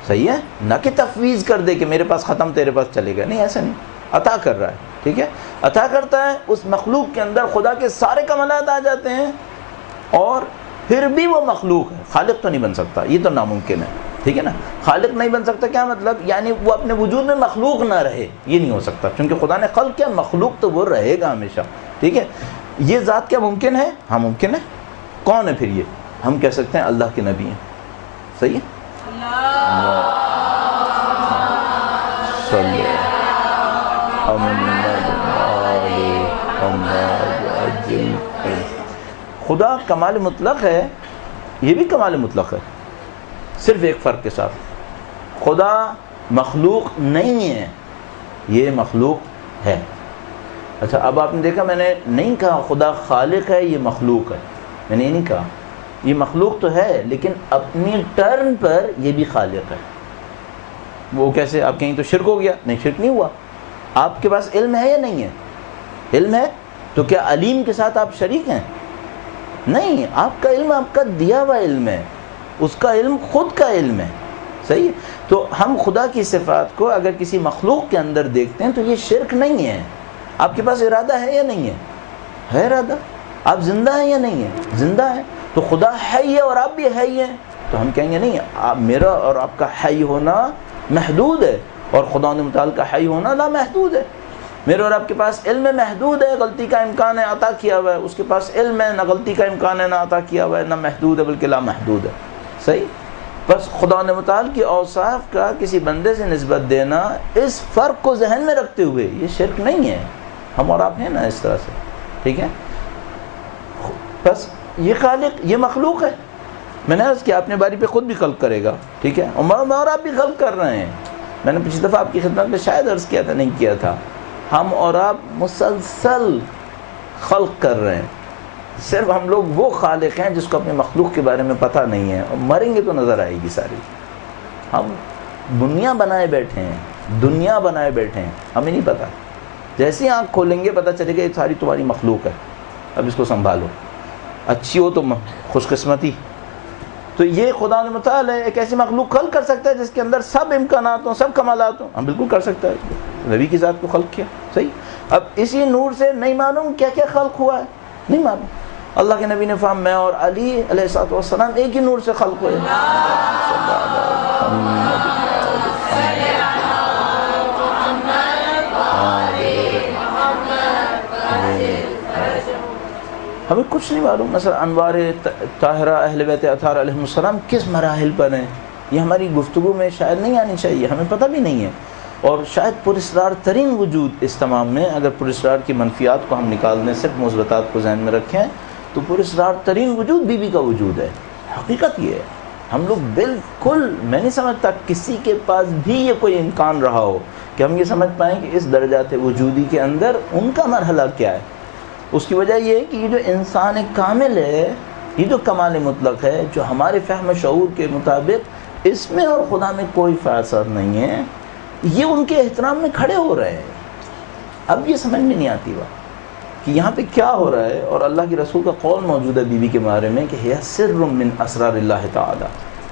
صحیح ہے. نہ کہ تفویض کر دے کہ میرے پاس ختم تیرے پاس چلے گا. نہیں، ایسا نہیں. عطا کر رہا ہے. ٹھیک ہے. عطا کرتا ہے. اس مخلوق کے اندر خدا کے سارے کمالات آ جاتے ہیں اور پھر بھی وہ مخلوق ہے. خالق تو نہیں بن سکتا، یہ تو ناممکن ہے. ٹھیک ہے نا. خالق نہیں بن سکتا کیا مطلب؟ یعنی وہ اپنے وجود میں مخلوق نہ رہے، یہ نہیں ہو سکتا. کیونکہ خدا نے خلق کیا، مخلوق تو وہ رہے گا ہمیشہ. ٹھیک ہے. یہ ذات کیا ممکن ہے؟ ہاں ممکن ہے. کون ہے پھر یہ؟ ہم کہہ سکتے ہیں اللہ کے نبی ہیں. صحیح ہے. خدا کمال مطلق ہے، یہ بھی کمال مطلق ہے، صرف ایک فرق کے ساتھ. خدا مخلوق نہیں ہے، یہ مخلوق ہے. اچھا، اب آپ نے دیکھا میں نے نہیں کہا خدا خالق ہے، یہ مخلوق ہے. میں نے یہ نہیں کہا. یہ مخلوق تو ہے لیکن اپنی ٹرن پر یہ بھی خالق ہے. وہ کیسے؟ آپ کہیں تو شرک ہو گیا. نہیں، شرک نہیں ہوا. آپ کے پاس علم ہے یا نہیں ہے؟ علم ہے. تو کیا علیم کے ساتھ آپ شریک ہیں؟ نہیں. آپ کا علم آپ کا دیا ہوا علم ہے، اس کا علم خود کا علم ہے. صحیح ہے. تو ہم خدا کی صفات کو اگر کسی مخلوق کے اندر دیکھتے ہیں تو یہ شرک نہیں ہے. آپ کے پاس ارادہ ہے یا نہیں ہے؟ ہے ارادہ. آپ زندہ ہیں یا نہیں ہیں؟ زندہ ہیں. تو خدا حی ہے اور آپ بھی حی ہیں. تو ہم کہیں گے نہیں، میرا اور آپ کا حی ہونا محدود ہے اور خدا نے متعال کا حی ہونا لا محدود ہے. میرے اور آپ کے پاس علم محدود ہے، غلطی کا امکان ہے، عطا کیا ہوا ہے. اس کے پاس علم ہے، نہ غلطی کا امکان ہے، نہ عطا کیا ہوا ہے، نہ محدود ہے بلکہ لا محدود ہے. صحیح. بس خدا نے متعال کی اوصاف کا کسی بندے سے نسبت دینا اس فرق کو ذہن میں رکھتے ہوئے یہ شرک نہیں ہے. ہم اور آپ ہیں نا اس طرح سے. ٹھیک ہے. بس یہ خالق، یہ مخلوق ہے. میں نے عرض کیا اپنے باری پہ خود بھی خلق کرے گا، ٹھیک ہے، اور آپ بھی خلق کر رہے ہیں. میں نے پچھلی دفعہ آپ کی خدمت میں شاید عرض کیا تھا، نہیں کیا تھا، ہم اور آپ مسلسل خلق کر رہے ہیں. صرف ہم لوگ وہ خالق ہیں جس کو اپنے مخلوق کے بارے میں پتہ نہیں ہے، اور مریں گے تو نظر آئے گی ساری. ہم دنیا بنائے بیٹھے ہیں، دنیا بنائے بیٹھے ہیں، ہمیں نہیں پتہ. جیسے ہی آنکھ کھولیں گے پتہ چلے گا یہ ساری تمہاری مخلوق ہے، اب اس کو سنبھالو، اچھی ہو تو خوش قسمتی. تو یہ خدا متعال ہے ایک ایسی مخلوق خلق کر سکتا ہے جس کے اندر سب امکانات ہوں، سب کمالات ہوں. ہم بالکل کر سکتا ہے. نبی کی ذات کو خلق کیا، صحیح. اب اسی نور سے نہیں معلوم کیا کیا خلق ہوا ہے، نہیں معلوم. اللہ کے نبی نے فرمایا میں اور علی علیہ السلام ایک ہی نور سے خلق ہوئے. ہمیں کچھ نہیں معلوم. مثلا انوار طاہرہ اہل بیت اطہار علیہ السلام کس مراحل پر ہیں، یہ ہماری گفتگو میں شاید نہیں آنی چاہیے، ہمیں پتہ بھی نہیں ہے. اور شاید پراسرار ترین وجود اس تمام میں، اگر پراسرار کی منفیات کو ہم نکال دیں، صرف مثبتات کو ذہن میں رکھیں، تو پراسرار ترین وجود بی بی کا وجود ہے. حقیقت یہ ہے. ہم لوگ بالکل، میں نہیں سمجھتا کسی کے پاس بھی یہ کوئی امکان رہا ہو کہ ہم یہ سمجھ پائیں کہ اس درجات وجودی کے اندر ان کا مرحلہ کیا ہے. اس کی وجہ یہ ہے کہ یہ جو انسان کامل ہے، یہ جو کمال مطلق ہے، جو ہمارے فہم شعور کے مطابق اس میں اور خدا میں کوئی فاصلہ نہیں ہے، یہ ان کے احترام میں کھڑے ہو رہے ہیں. اب یہ سمجھ میں نہیں آتی بات کہ یہاں پہ کیا ہو رہا ہے. اور اللہ کے رسول کا قول موجود ہے بی بی کے بارے میں کہ ہے سر من اسرار اللہ تعالی،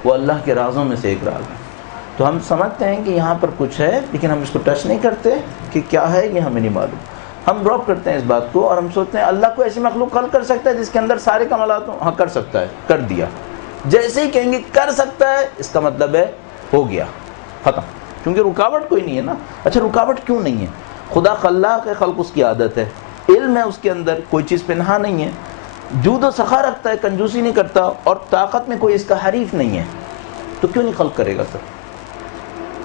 وہ اللہ کے رازوں میں سے ایک راز ہے. تو ہم سمجھتے ہیں کہ یہاں پر کچھ ہے، لیکن ہم اس کو ٹچ نہیں کرتے کہ کیا ہے، یہ ہمیں نہیں معلوم. ہم ڈراپ کرتے ہیں اس بات کو، اور ہم سوچتے ہیں اللہ کو ایسی مخلوق خلق کر سکتا ہے جس کے اندر سارے کمالات ہوں. ہاں کر سکتا ہے، کر دیا. جیسے ہی کہیں گے کر سکتا ہے، اس کا مطلب ہے ہو گیا، ختم. کیونکہ رکاوٹ کوئی نہیں ہے نا. اچھا رکاوٹ کیوں نہیں ہے؟ خدا خلاق ہے، خلق اس کی عادت ہے، علم ہے اس کے اندر، کوئی چیز پنہا نہیں ہے، جود و سخا رکھتا ہے، کنجوسی نہیں کرتا، اور طاقت میں کوئی اس کا حریف نہیں ہے. تو کیوں نہیں خلق کرے گا سر؟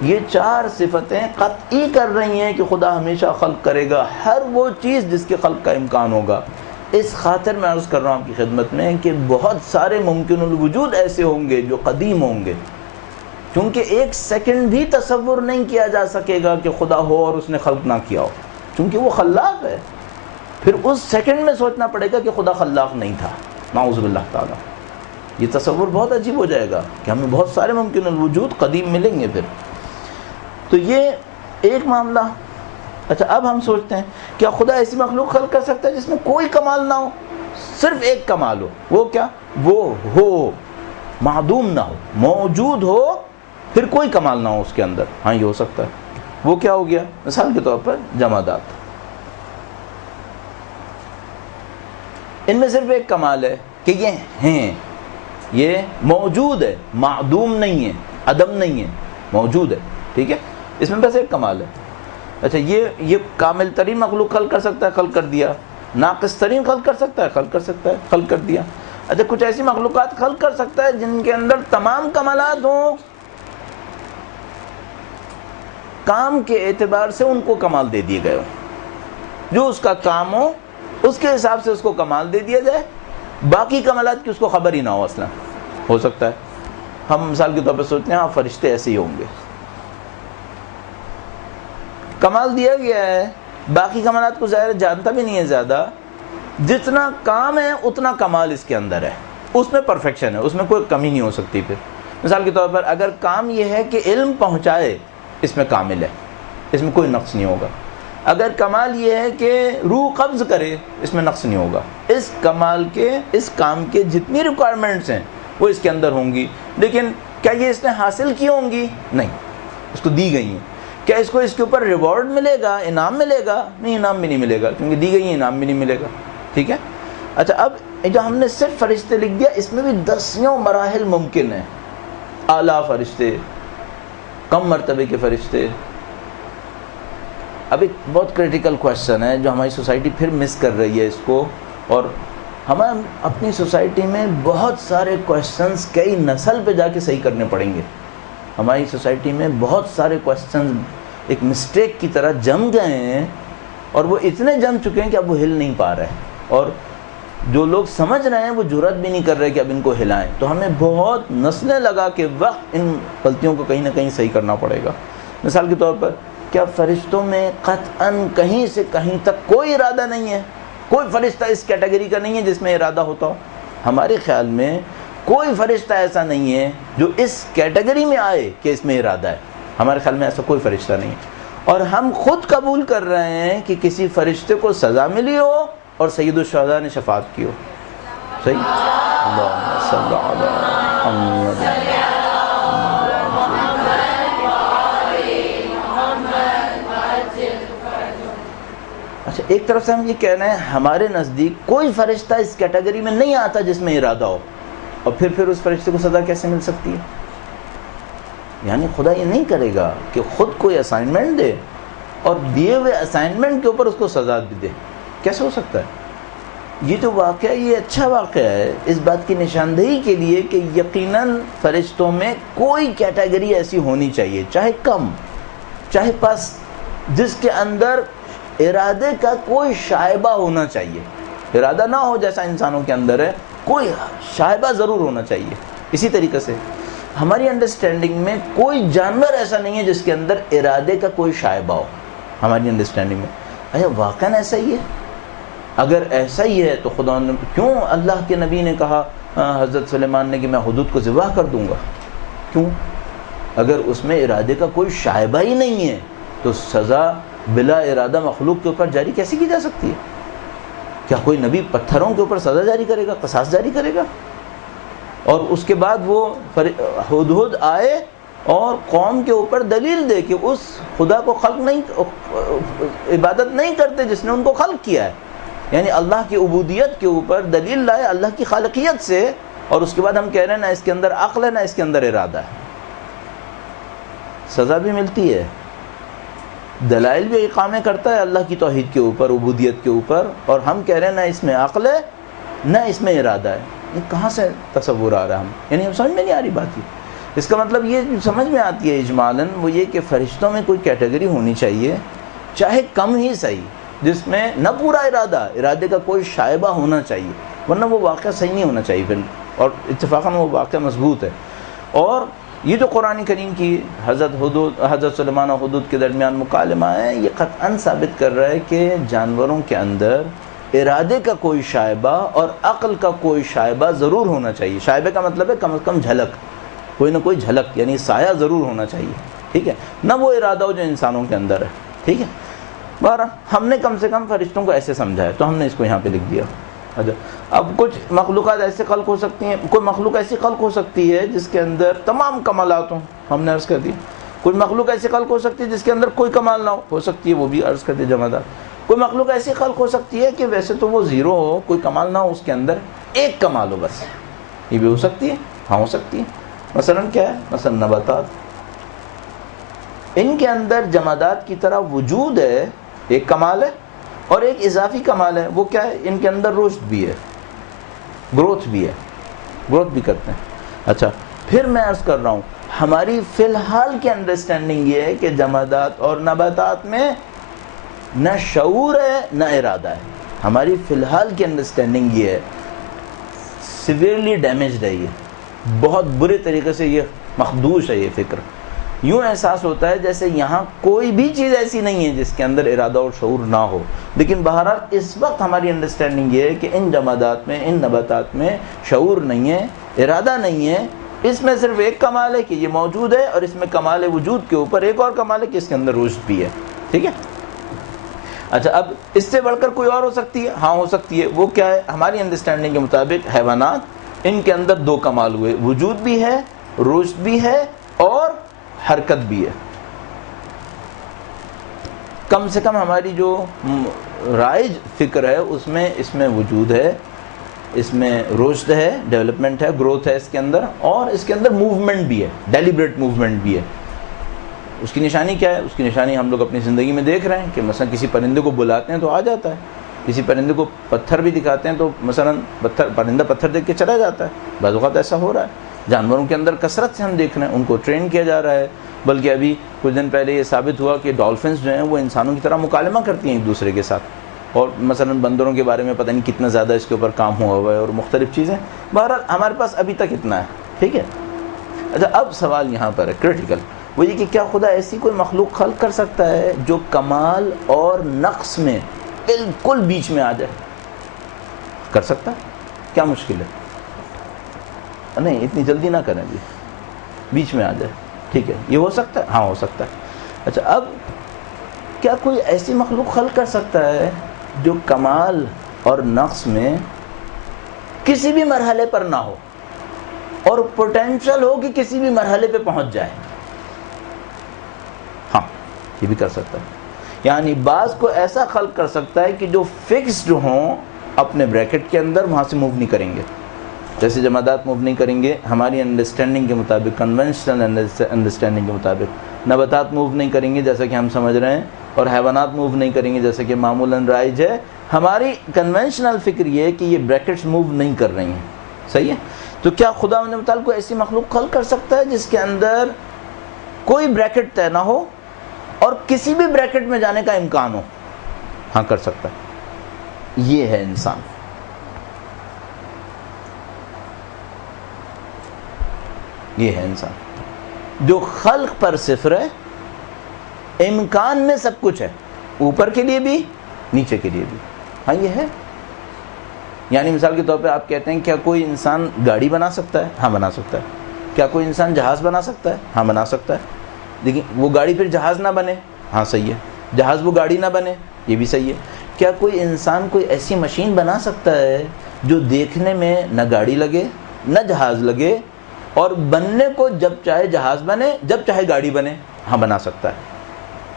یہ چار صفتیں قطعی کر رہی ہیں کہ خدا ہمیشہ خلق کرے گا ہر وہ چیز جس کے خلق کا امکان ہوگا. اس خاطر میں عرض کر رہا ہوں آپ کی خدمت میں کہ بہت سارے ممکن الوجود ایسے ہوں گے جو قدیم ہوں گے، کیونکہ ایک سیکنڈ بھی تصور نہیں کیا جا سکے گا کہ خدا ہو اور اس نے خلق نہ کیا ہو، کیونکہ وہ خلاق ہے. پھر اس سیکنڈ میں سوچنا پڑے گا کہ خدا خلاق نہیں تھا، نعوذ باللہ تعالیٰ. یہ تصور بہت عجیب ہو جائے گا کہ ہمیں بہت سارے ممکن الوجود قدیم ملیں گے. پھر تو یہ ایک معاملہ. اچھا اب ہم سوچتے ہیں کیا خدا ایسی مخلوق خلق کر سکتا ہے جس میں کوئی کمال نہ ہو، صرف ایک کمال ہو؟ وہ کیا؟ وہ ہو، معدوم نہ ہو، موجود ہو، پھر کوئی کمال نہ ہو اس کے اندر. ہاں یہ ہو سکتا ہے. وہ کیا ہو گیا؟ مثال کے طور پر جمادات. ان میں صرف ایک کمال ہے کہ یہ ہیں، یہ موجود ہے، معدوم نہیں ہے، عدم نہیں ہے، موجود ہے. ٹھیک ہے، اس میں بس ایک کمال ہے. اچھا یہ کامل ترین مخلوق خلق کر سکتا ہے، خلق کر دیا. ناقص ترین خلق کر سکتا ہے، خلق کر سکتا ہے، خلق کر دیا. اچھا کچھ ایسی مخلوقات خلق کر سکتا ہے جن کے اندر تمام کمالات ہوں، کام کے اعتبار سے ان کو کمال دے دیے گئے ہوں، جو اس کا کام ہو اس کے حساب سے اس کو کمال دے دیا جائے، باقی کمالات کی اس کو خبر ہی نہ ہو. اصلا ہو سکتا ہے. ہم مثال کے طور پر سوچتے ہیں ہاں فرشتے ایسے ہی ہوں گے، کمال دیا گیا ہے، باقی کمالات کو ظاہر جانتا بھی نہیں ہے زیادہ. جتنا کام ہے اتنا کمال اس کے اندر ہے، اس میں پرفیکشن ہے، اس میں کوئی کمی نہیں ہو سکتی. پھر مثال کے طور پر اگر کام یہ ہے کہ علم پہنچائے، اس میں کامل ہے، اس میں کوئی نقص نہیں ہوگا. اگر کمال یہ ہے کہ روح قبض کرے، اس میں نقص نہیں ہوگا. اس کمال کے، اس کام کے جتنی ریکوائرمنٹس ہیں وہ اس کے اندر ہوں گی. لیکن کیا یہ اس نے حاصل کی ہوں گی؟ نہیں، اس کو دی گئی ہیں. کیا اس کو اس کے اوپر ریوارڈ ملے گا، انعام ملے گا؟ نہیں، انعام بھی نہیں ملے گا، کیونکہ دی گئی ہیں، انعام بھی نہیں ملے گا. ٹھیک ہے. اچھا اب جو ہم نے صرف فرشتے لکھ دیا، اس میں بھی دسیوں مراحل ممکن ہیں. اعلیٰ فرشتے، کم مرتبے کے فرشتے. اب ایک بہت کریٹیکل کویشچن ہے جو ہماری سوسائٹی پھر مس کر رہی ہے اس کو، اور ہمیں اپنی سوسائٹی میں بہت سارے کویشچنز کئی نسل پہ جا کے صحیح کرنے پڑیں گے. ہماری سوسائٹی میں بہت سارے کویشچنز ایک مسٹیک کی طرح جم گئے ہیں، اور وہ اتنے جم چکے ہیں کہ اب وہ ہل نہیں پا رہے. اور جو لوگ سمجھ رہے ہیں وہ جرأت بھی نہیں کر رہے کہ اب ان کو ہلائیں. تو ہمیں بہت نسلیں لگا کے وقت ان غلطیوں کو کہیں نہ کہیں صحیح کرنا پڑے گا. مثال کے طور پر کیا فرشتوں میں قطعاً کہیں سے کہیں تک کوئی ارادہ نہیں ہے؟ کوئی فرشتہ اس کیٹیگری کا نہیں ہے جس میں ارادہ ہوتا ہو. ہمارے خیال میں کوئی فرشتہ ایسا نہیں ہے جو اس کیٹیگری میں آئے کہ اس میں ارادہ ہے. ہمارے خیال میں ایسا کوئی فرشتہ نہیں ہے. اور ہم خود قبول کر رہے ہیں کہ کسی فرشتے کو سزا ملی ہو اور سید الشہداء نے شفاعت کی ہو. صحیح؟ اللہم صلی علی محمد. اچھا، ایک طرف سے ہم یہ کہہ رہے ہیں ہمارے نزدیک کوئی فرشتہ اس کیٹیگری میں نہیں آتا جس میں ارادہ ہو، اور پھر اس فرشتے کو سزا کیسے مل سکتی ہے؟ یعنی خدا یہ نہیں کرے گا کہ خود کوئی اسائنمنٹ دے اور دیے ہوئے اسائنمنٹ کے اوپر اس کو سزا بھی دے. کیسے ہو سکتا ہے؟ یہ جو واقعہ، یہ اچھا واقعہ ہے اس بات کی نشاندہی کے لیے کہ یقیناً فرشتوں میں کوئی کیٹیگری ایسی ہونی چاہیے، چاہے کم چاہے پس، جس کے اندر ارادے کا کوئی شائبہ ہونا چاہیے. ارادہ نہ ہو جیسا انسانوں کے اندر ہے، کوئی شائبہ ضرور ہونا چاہیے. اسی طریقے سے ہماری انڈرسٹینڈنگ میں کوئی جانور ایسا نہیں ہے جس کے اندر ارادے کا کوئی شائبہ ہو. ہماری انڈرسٹینڈنگ میں اچھا واقعاً ایسا ہی ہے؟ اگر ایسا ہی ہے تو خدا نے کیوں اللہ کے نبی نے کہا حضرت سلیمان نے کہ میں حدود کو ذبح کر دوں گا؟ کیوں؟ اگر اس میں ارادے کا کوئی شائبہ ہی نہیں ہے تو سزا بلا ارادہ مخلوق کے اوپر جاری کیسے کی جا سکتی ہے؟ کیا کوئی نبی پتھروں کے اوپر سزا جاری کرے گا، قصاص جاری کرے گا؟ اور اس کے بعد وہ ہدہد آئے اور قوم کے اوپر دلیل دے کہ اس خدا کو خلق نہیں، عبادت نہیں کرتے جس نے ان کو خلق کیا ہے. یعنی اللہ کی عبودیت کے اوپر دلیل لائے اللہ کی خالقیت سے، اور اس کے بعد ہم کہہ رہے ہیں نہ اس کے اندر عقل ہے نہ اس کے اندر ارادہ ہے. سزا بھی ملتی ہے، دلائل بھی اقامے کرتا ہے اللہ کی توحید کے اوپر، عبودیت کے اوپر، اور ہم کہہ رہے ہیں نہ اس میں عقل ہے نہ اس میں ارادہ ہے. یہ کہاں سے تصور آ رہا ہے؟ یعنی ہم سمجھ میں نہیں آ رہی بات. اس کا مطلب یہ سمجھ میں آتی ہے اجمالاً، وہ یہ کہ فرشتوں میں کوئی کیٹیگری ہونی چاہیے چاہے کم ہی صحیح، جس میں نہ پورا ارادے کا کوئی شائبہ ہونا چاہیے، ورنہ وہ واقعہ صحیح نہیں ہونا چاہیے پھر. اور اتفاقاً وہ واقعہ مضبوط ہے. اور یہ جو قرآن کریم کی حضرت سلیمان اور حدود کے درمیان مکالمہ ہے، یہ قطعاً ثابت کر رہا ہے کہ جانوروں کے اندر ارادے کا کوئی شائبہ اور عقل کا کوئی شائبہ ضرور ہونا چاہیے. شائبے کا مطلب ہے کم از کم جھلک، کوئی نہ کوئی جھلک، یعنی سایہ ضرور ہونا چاہیے. ٹھیک ہے، نہ وہ ارادہ ہو جو انسانوں کے اندر ہے. ٹھیک ہے، بہرحال ہم نے کم سے کم فرشتوں کو ایسے سمجھا ہے تو ہم نے اس کو یہاں پہ لکھ دیا. اچھا، اب کچھ مخلوقات ایسے خلق ہو سکتی ہیں، کوئی مخلوق ایسی خلق ہو سکتی ہے جس کے اندر تمام کمالات ہوں، ہم نے عرض کر دی. کوئی مخلوق ایسی خلق ہو سکتی ہے جس کے اندر کوئی کمال نہ ہو سکتی ہے، وہ بھی عرض کر دی جمادات. کوئی مخلوق ایسی خلق ہو سکتی ہے کہ ویسے تو وہ زیرو ہو، کوئی کمال نہ ہو، اس کے اندر ایک کمال ہو بس. یہ بھی ہو سکتی ہے، ہاں ہو سکتی ہے. مثلاً کیا ہے؟ مثلاً نباتات، ان کے اندر جمادات کی طرح وجود ہے، ایک کمال ہے، اور ایک اضافی کمال ہے. وہ کیا ہے؟ ان کے اندر رشد بھی ہے، گروتھ بھی ہے، گروتھ بھی کرتے ہیں. اچھا، پھر میں عرض کر رہا ہوں ہماری فی الحال کی انڈرسٹینڈنگ یہ ہے کہ جمادات اور نباتات میں نہ شعور ہے نہ ارادہ ہے. ہماری فی الحال کی انڈرسٹینڈنگ یہ ہے، سیویئرلی ڈیمیجڈ ہے، یہ بہت برے طریقے سے یہ مخدوش ہے. یہ فکر یوں احساس ہوتا ہے جیسے یہاں کوئی بھی چیز ایسی نہیں ہے جس کے اندر ارادہ اور شعور نہ ہو. لیکن بہرحال اس وقت ہماری انڈرسٹینڈنگ یہ ہے کہ ان جمادات میں، ان نباتات میں شعور نہیں ہے، ارادہ نہیں ہے. اس میں صرف ایک کمال ہے کہ یہ موجود ہے، اور اس میں کمال وجود کے اوپر ایک اور کمال ہے کہ اس کے اندر رشد بھی ہے. ٹھیک ہے. اچھا، اب اس سے بڑھ کر کوئی اور ہو سکتی ہے؟ ہاں ہو سکتی ہے. وہ کیا ہے؟ ہماری انڈرسٹینڈنگ کے مطابق حیوانات، ان کے اندر دو کمال ہوئے، وجود بھی ہے، رشد بھی ہے، اور حرکت بھی ہے. کم سے کم ہماری جو رائج فکر ہے اس میں وجود ہے، اس میں رشد ہے، ڈیولپمنٹ ہے، گروتھ ہے اس کے اندر، اور اس کے اندر موومنٹ بھی ہے، ڈیلیبریٹ موومنٹ بھی ہے. اس کی نشانی کیا ہے؟ اس کی نشانی ہم لوگ اپنی زندگی میں دیکھ رہے ہیں کہ مثلا کسی پرندے کو بلاتے ہیں تو آ جاتا ہے، کسی پرندے کو پتھر بھی دکھاتے ہیں تو مثلا پرندہ پتھر دیکھ کے چلا جاتا ہے. بعض اوقات ایسا ہو رہا ہے. جانوروں کے اندر کثرت سے ہم دیکھ رہے ہیں، ان کو ٹرین کیا جا رہا ہے. بلکہ ابھی کچھ دن پہلے یہ ثابت ہوا کہ ڈالفنس جو ہیں وہ انسانوں کی طرح مکالمہ کرتی ہیں ایک دوسرے کے ساتھ. اور مثلا بندروں کے بارے میں پتہ نہیں کتنا زیادہ اس کے اوپر کام ہوا ہے اور مختلف چیزیں. بہرحال ہمارے پاس ابھی تک اتنا ہے. ٹھیک ہے. اچھا اب سوال یہاں پر ہے کرٹیکل، وہ یہ کہ کیا خدا ایسی کوئی مخلوق خلق کر سکتا ہے جو کمال اور نقص میں بالکل بیچ میں آ جائے؟ کر سکتا ہے؟ کیا مشکل ہے؟ نہیں اتنی جلدی نہ کریں جی، بیچ میں آ جائے. ٹھیک ہے، یہ ہو سکتا ہے؟ ہاں ہو سکتا ہے. اچھا اب کیا کوئی ایسی مخلوق خلق کر سکتا ہے جو کمال اور نقص میں کسی بھی مرحلے پر نہ ہو اور پوٹینشل ہو کہ کسی بھی مرحلے پہ پہنچ جائے؟ ہاں یہ بھی کر سکتا ہے. یعنی بعض کو ایسا خلق کر سکتا ہے کہ جو فکسڈ ہوں اپنے بریکٹ کے اندر، وہاں سے موو نہیں کریں گے. جیسے جمادات موو نہیں کریں گے ہماری انڈرسٹینڈنگ کے مطابق، کنونشنل انڈرسٹینڈنگ کے مطابق. نباتات موو نہیں کریں گے جیسا کہ ہم سمجھ رہے ہیں، اور حیوانات موو نہیں کریں گے جیسا کہ معمولاً رائج ہے. ہماری کنونشنل فکر یہ ہے کہ یہ بریکٹس موو نہیں کر رہی ہیں. صحیح ہے. تو کیا خدا متعال کو ایسی مخلوق خلق کر سکتا ہے جس کے اندر کوئی بریکٹ طے نہ ہو اور کسی بھی بریکٹ میں جانے کا امکان ہو؟ ہاں کر سکتا ہے. یہ ہے انسان. یہ ہے انسان جو خلق پر صفر ہے، امکان میں سب کچھ ہے، اوپر کے لیے بھی نیچے کے لیے بھی. ہاں یہ ہے. یعنی مثال کے طور پہ آپ کہتے ہیں کیا کوئی انسان گاڑی بنا سکتا ہے؟ ہاں بنا سکتا ہے. کیا کوئی انسان جہاز بنا سکتا ہے؟ ہاں بنا سکتا ہے. لیکن وہ گاڑی پھر جہاز نہ بنے؟ ہاں صحیح ہے. جہاز وہ گاڑی نہ بنے؟ یہ بھی صحیح ہے. کیا کوئی انسان کوئی ایسی مشین بنا سکتا ہے جو دیکھنے میں نہ گاڑی لگے نہ جہاز لگے اور بننے کو جب چاہے جہاز بنے جب چاہے گاڑی بنے؟ ہاں بنا سکتا ہے.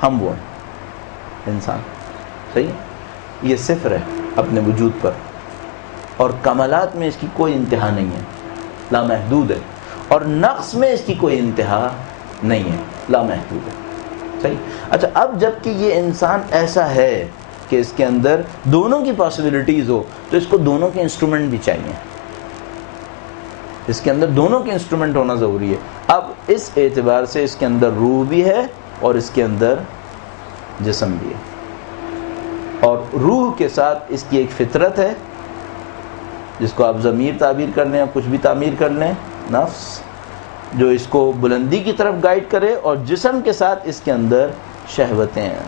ہم وہ ہیں انسان. صحیح ہے. یہ صفر ہے اپنے وجود پر، اور کمالات میں اس کی کوئی انتہا نہیں ہے، لامحدود ہے. اور نقص میں اس کی کوئی انتہا نہیں ہے، لامحدود ہے. صحیح. اچھا اب جب کہ یہ انسان ایسا ہے کہ اس کے اندر دونوں کی پاسبلٹیز ہو تو اس کو دونوں کے انسٹرومنٹ بھی چاہیے. اس کے اندر دونوں کے انسٹرومنٹ ہونا ضروری ہے. اب اس اعتبار سے اس کے اندر روح بھی ہے اور اس کے اندر جسم بھی ہے، اور روح کے ساتھ اس کی ایک فطرت ہے جس کو آپ ضمیر تعبیر کر لیں یا کچھ بھی تعمیر کر لیں، نفس، جو اس کو بلندی کی طرف گائیڈ کرے، اور جسم کے ساتھ اس کے اندر شہوتیں ہیں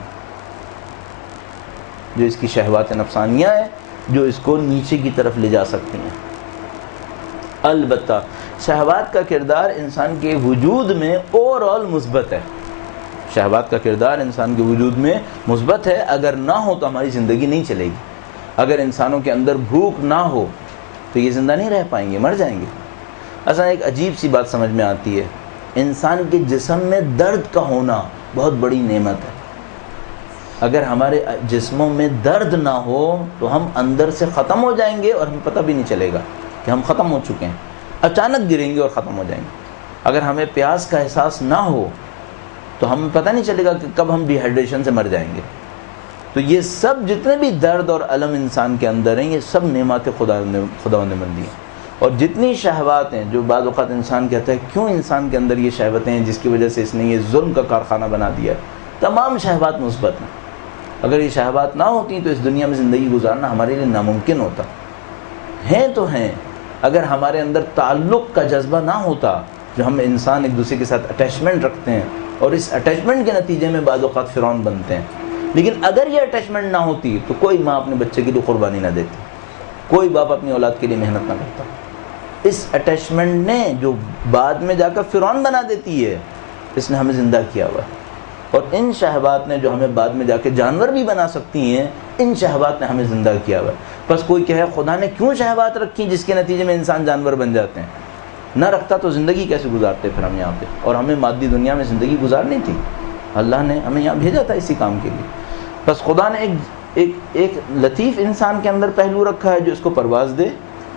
جو اس کی شہوات نفسانیہ ہیں جو اس کو نیچے کی طرف لے جا سکتی ہیں. البتہ شہوات کا کردار انسان کے وجود میں اوور آل مثبت ہے. شہوات کا کردار انسان کے وجود میں مثبت ہے. اگر نہ ہو تو ہماری زندگی نہیں چلے گی. اگر انسانوں کے اندر بھوک نہ ہو تو یہ زندہ نہیں رہ پائیں گے، مر جائیں گے. اصلا ایک عجیب سی بات سمجھ میں آتی ہے، انسان کے جسم میں درد کا ہونا بہت بڑی نعمت ہے. اگر ہمارے جسموں میں درد نہ ہو تو ہم اندر سے ختم ہو جائیں گے اور ہمیں پتہ بھی نہیں چلے گا کہ ہم ختم ہو چکے ہیں. اچانک گریں گے اور ختم ہو جائیں گے. اگر ہمیں پیاس کا احساس نہ ہو تو ہمیں پتہ نہیں چلے گا کہ کب ہم ڈی ہائیڈریشن سے مر جائیں گے. تو یہ سب جتنے بھی درد اور الم انسان کے اندر ہیں یہ سب نعمت خدا نے بندی ہیں. اور جتنی شہوات ہیں جو بعض اوقات انسان کہتا ہے کیوں انسان کے اندر یہ شہوتیں ہیں جس کی وجہ سے اس نے یہ ظلم کا کارخانہ بنا دیا ہے، تمام شہوات مثبت ہیں. اگر یہ شہوات نہ ہوتی تو اس دنیا میں زندگی گزارنا ہمارے لیے ناممکن ہوتا. ہیں تو ہیں. اگر ہمارے اندر تعلق کا جذبہ نہ ہوتا، جو ہم انسان ایک دوسرے کے ساتھ اٹیچمنٹ رکھتے ہیں اور اس اٹیچمنٹ کے نتیجے میں بعض اوقات فرعون بنتے ہیں، لیکن اگر یہ اٹیچمنٹ نہ ہوتی تو کوئی ماں اپنے بچے کے لیے قربانی نہ دیتی، کوئی باپ اپنی اولاد کے لیے محنت نہ کرتا. اس اٹیچمنٹ نے جو بعد میں جا کر فرعون بنا دیتی ہے، اس نے ہمیں زندہ کیا ہوا ہے. اور ان شہوات نے جو ہمیں بعد میں جا کے جانور بھی بنا سکتی ہیں، ان شہوات نے ہمیں زندہ کیا ہوا ہے. بس کوئی کہے خدا نے کیوں شہوات رکھی جس کے نتیجے میں انسان جانور بن جاتے ہیں؟ نہ رکھتا تو زندگی کیسے گزارتے پھر ہم یہاں پہ؟ اور ہمیں مادی دنیا میں زندگی گزارنی تھی، اللہ نے ہمیں یہاں بھیجا تھا اسی کام کے لیے. بس خدا نے ایک لطیف انسان کے اندر پہلو رکھا ہے جو اس کو پرواز دے،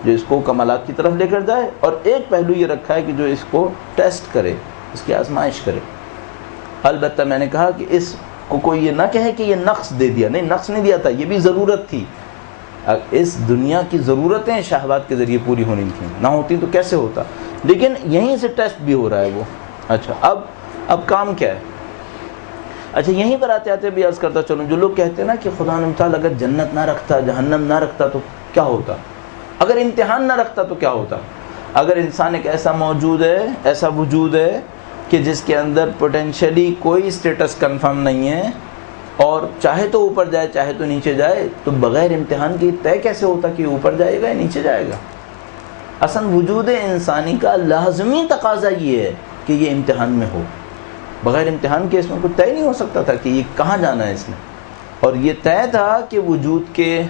جو اس کو کمالات کی طرف لے کر جائے، اور ایک پہلو یہ رکھا ہے کہ جو اس کو ٹیسٹ کرے، اس کی آزمائش کرے. البتہ میں نے کہا کہ اس کو کوئی یہ نہ کہے کہ یہ نقص دے دیا، نہیں، نقص نہیں دیا تھا، یہ بھی ضرورت تھی. اس دنیا کی ضرورتیں شہوات کے ذریعے پوری ہونی تھیں، نہ ہوتی تو کیسے ہوتا؟ لیکن یہیں سے ٹیسٹ بھی ہو رہا ہے وہ. اچھا اب کام کیا ہے؟ اچھا یہیں پر آتے آتے بھی عرض کرتا چلوں، جو لوگ کہتے ہیں نا کہ خدا نے تعالیٰ اگر جنت نہ رکھتا، جہنم نہ رکھتا تو کیا ہوتا، اگر امتحان نہ رکھتا تو کیا ہوتا؟ اگر انسان ایک ایسا موجود ہے، ایسا وجود ہے کہ جس کے اندر پوٹینشلی کوئی اسٹیٹس کنفرم نہیں ہے اور چاہے تو اوپر جائے چاہے تو نیچے جائے، تو بغیر امتحان کے طے کیسے ہوتا کہ اوپر جائے گا یا نیچے جائے گا؟ اصل وجود انسانی کا لازمی تقاضا یہ ہے کہ یہ امتحان میں ہو، بغیر امتحان کے اس میں کچھ طے نہیں ہو سکتا تھا کہ یہ کہاں جانا ہے اس نے. اور یہ طے تھا کہ وجود کے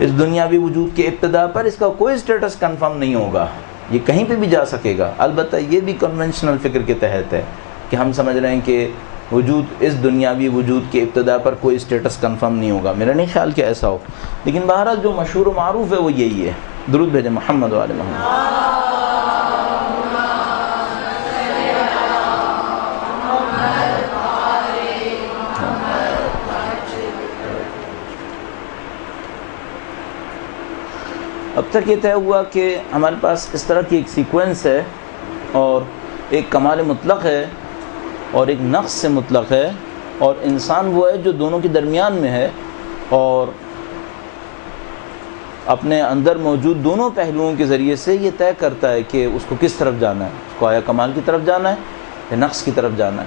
اس دنیاوی وجود کے ابتدا پر اس کا کوئی اسٹیٹس کنفرم نہیں ہوگا، یہ کہیں پہ بھی جا سکے گا. البتہ یہ بھی کنونشنل فکر کے تحت ہے کہ ہم سمجھ رہے ہیں کہ وجود اس دنیاوی وجود کے ابتدا پر کوئی اسٹیٹس کنفرم نہیں ہوگا. میرا نہیں خیال کہ ایسا ہو، لیکن بہرحال جو مشہور و معروف ہے وہ یہی ہے. درود بھیجیں محمد و آل محمد. اب تک یہ طے ہوا کہ ہمارے پاس اس طرح کی ایک سیکوینس ہے اور ایک کمال مطلق ہے اور ایک نقص سے مطلق ہے، اور انسان وہ ہے جو دونوں کے درمیان میں ہے اور اپنے اندر موجود دونوں پہلوؤں کے ذریعے سے یہ طے کرتا ہے کہ اس کو کس طرف جانا ہے، اس کو آیا کمال کی طرف جانا ہے یا نقص کی طرف جانا ہے.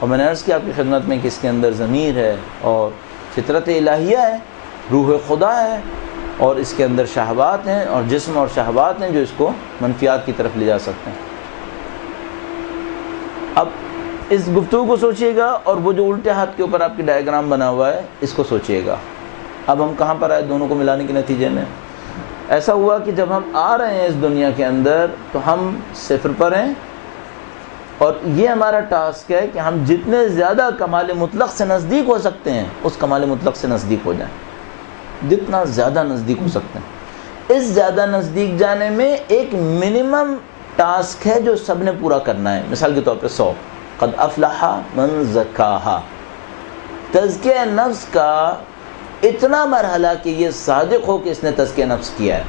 اور میں نے عرض کیا آپ کی خدمت میں کہ اس کے اندر ضمیر ہے اور فطرت الہیہ ہے، روح خدا ہے، اور اس کے اندر شہوات ہیں اور جسم اور شہوات ہیں جو اس کو منفیات کی طرف لے جا سکتے ہیں. اب اس گفتگو کو سوچئے گا اور وہ جو الٹے ہاتھ کے اوپر آپ کی ڈائیگرام بنا ہوا ہے اس کو سوچئے گا. اب ہم کہاں پر آئے دونوں کو ملانے کے نتیجے میں؟ ایسا ہوا کہ جب ہم آ رہے ہیں اس دنیا کے اندر تو ہم صفر پر ہیں، اور یہ ہمارا ٹاسک ہے کہ ہم جتنے زیادہ کمال مطلق سے نزدیک ہو سکتے ہیں اس کمال مطلق سے نزدیک ہو جائیں، جتنا زیادہ نزدیک ہو سکتے ہیں. اس زیادہ نزدیک جانے میں ایک منیمم ٹاسک ہے جو سب نے پورا کرنا ہے. مثال کے طور پہ 100 قد افلح من زکاہا، تزکیہ نفس کا اتنا مرحلہ کہ یہ صادق ہو کہ اس نے تزکیہ نفس کیا ہے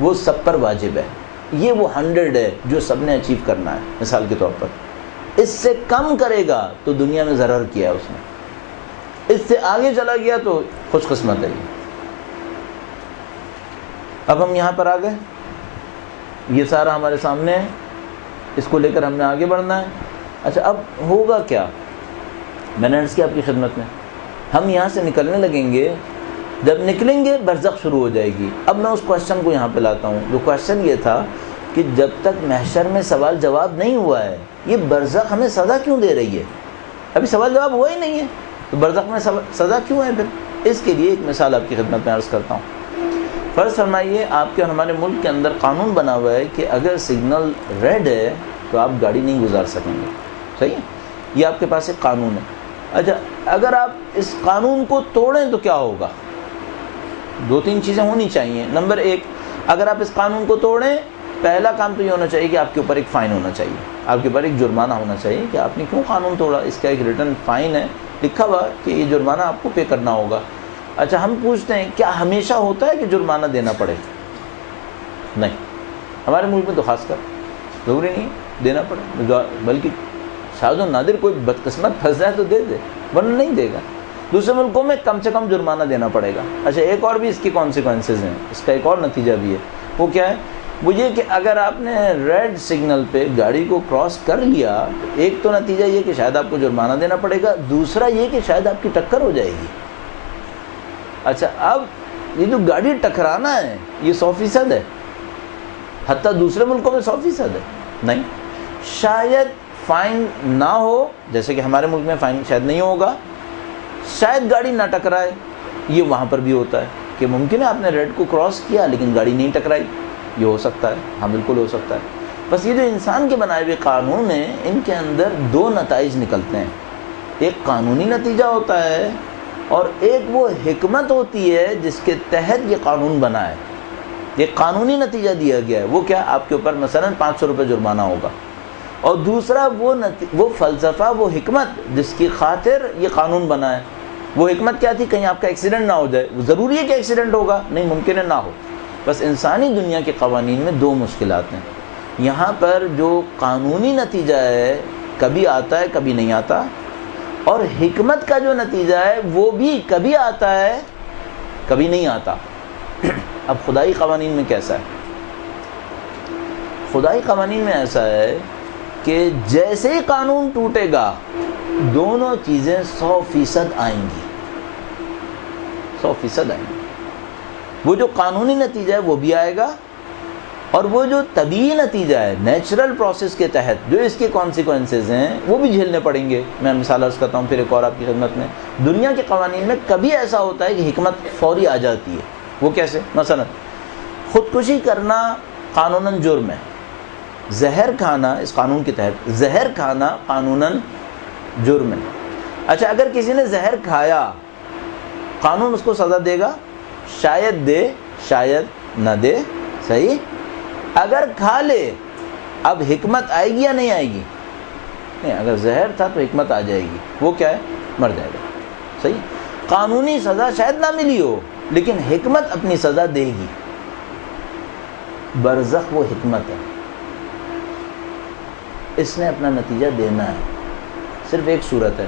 وہ سب پر واجب ہے. یہ وہ 100 ہے جو سب نے اچیو کرنا ہے. مثال کے طور پر اس سے کم کرے گا تو دنیا میں ضرر کیا ہے اس نے، اس سے آگے چلا گیا تو خوش قسمت ہے. اب ہم یہاں پر آ گئے، یہ سارا ہمارے سامنے ہے، اس کو لے کر ہم نے آگے بڑھنا ہے. اچھا اب ہوگا کیا؟ میں نے عرض کیا آپ کی خدمت میں، ہم یہاں سے نکلنے لگیں گے، جب نکلیں گے برزخ شروع ہو جائے گی. اب میں اس کوشچن کو یہاں پہ لاتا ہوں. جو کوشچن یہ تھا کہ جب تک محشر میں سوال جواب نہیں ہوا ہے یہ برزخ ہمیں سزا کیوں دے رہی ہے؟ ابھی سوال جواب ہوا ہی نہیں ہے تو برزخ میں سزا کیوں ہے پھر؟ اس کے لیے ایک مثال آپ کی خدمت میں عرض کرتا ہوں. فرض فرمائیے آپ کے اور ہمارے ملک کے اندر قانون بنا ہوا ہے کہ اگر سگنل ریڈ ہے تو آپ گاڑی نہیں گزار سکیں گے. صحیح ہے؟ یہ آپ کے پاس ایک قانون ہے. اچھا اگر آپ اس قانون کو توڑیں تو کیا ہوگا؟ 2-3 چیزیں ہونی چاہیے. نمبر 1، اگر آپ اس قانون کو توڑیں پہلا کام تو یہ ہونا چاہیے کہ آپ کے اوپر ایک فائن ہونا چاہیے، آپ کے اوپر ایک جرمانہ ہونا چاہیے کہ آپ نے کیوں قانون توڑا. اس کا ایک ریٹن فائن ہے، لکھا ہوا کہ یہ جرمانہ آپ کو پے کرنا ہوگا. اچھا ہم پوچھتے ہیں کیا ہمیشہ ہوتا ہے کہ جرمانہ دینا پڑے؟ نہیں، ہمارے ملک میں تو خاص کر ضروری نہیں دینا پڑے، بلکہ شاذ و نادر کوئی بدقسمت پھنس جائے تو دے دے، ورنہ نہیں دے گا. دوسرے ملکوں میں کم سے کم جرمانہ دینا پڑے گا. اچھا ایک اور بھی اس کی کانسیکوینسز ہیں، اس کا ایک اور نتیجہ بھی ہے. وہ کیا ہے؟ وہ یہ کہ اگر آپ نے ریڈ سگنل پہ گاڑی کو کراس کر لیا تو ایک تو نتیجہ یہ کہ شاید آپ کو جرمانہ دینا پڑے گا، دوسرا یہ کہ شاید آپ کی ٹکر ہو جائے گی. اچھا اب یہ جو گاڑی ٹکرانا ہے یہ 100% ہے، حتیٰ دوسرے ملکوں میں 100% ہے. نہیں، شاید فائن نہ ہو، جیسے کہ ہمارے ملک میں فائن شاید نہیں ہوگا، شاید گاڑی نہ ٹکرائے. یہ وہاں پر بھی ہوتا ہے کہ ممکن ہے آپ نے ریڈ کو کراس کیا لیکن گاڑی نہیں ٹکرائی، یہ ہو سکتا ہے. ہاں بالکل ہو سکتا ہے. بس یہ جو انسان کے بنائے ہوئے قانون ہیں ان کے اندر 2 نتائج نکلتے ہیں. ایک قانونی نتیجہ ہوتا ہے اور ایک وہ حکمت ہوتی ہے جس کے تحت یہ قانون بنا ہے. ایک قانونی نتیجہ دیا گیا ہے، وہ کیا؟ آپ کے اوپر مثلا 500 روپے جرمانہ ہوگا. اور دوسرا وہ فلسفہ، وہ حکمت جس کی خاطر یہ قانون بنا ہے. وہ حکمت کیا تھی؟ کہیں آپ کا ایکسیڈنٹ نہ ہو جائے. ضروری ہے کہ ایکسیڈنٹ ہوگا؟ نہیں، ممکن ہے نہ ہو. بس انسانی دنیا کے قوانین میں 2 مشکلات ہیں. یہاں پر جو قانونی نتیجہ ہے کبھی آتا ہے کبھی نہیں آتا، اور حکمت کا جو نتیجہ ہے وہ بھی کبھی آتا ہے کبھی نہیں آتا۔ اب خدائی قوانین میں کیسا ہے؟ خدائی قوانین میں ایسا ہے کہ جیسے ہی قانون ٹوٹے گا دونوں چیزیں 100% آئیں گی، 100% آئیں گی۔ وہ جو قانونی نتیجہ ہے وہ بھی آئے گا، اور وہ جو طبیعی نتیجہ ہے نیچرل پروسیس کے تحت جو اس کے کانسیکوینسز ہیں وہ بھی جھیلنے پڑیں گے۔ میں مثال عرض کرتا ہوں پھر ایک اور آپ کی خدمت میں۔ دنیا کے قوانین میں کبھی ایسا ہوتا ہے کہ حکمت فوری آ جاتی ہے۔ وہ کیسے؟ مثلا خودکشی کرنا قانوناً جرم ہے، زہر کھانا اس قانون کے تحت زہر کھانا قانوناً جرم ہے۔ اچھا اگر کسی نے زہر کھایا قانون اس کو سزا دے گا؟ شاید دے شاید نہ دے، صحیح؟ اگر کھا لے اب حکمت آئے گی یا نہیں آئے گی؟ نہیں، اگر زہر تھا تو حکمت آ جائے گی، وہ کیا ہے؟ مر جائے گا، صحیح؟ قانونی سزا شاید نہ ملی ہو لیکن حکمت اپنی سزا دے گی۔ برزخ وہ حکمت ہے، اس نے اپنا نتیجہ دینا ہے۔ صرف ایک صورت ہے،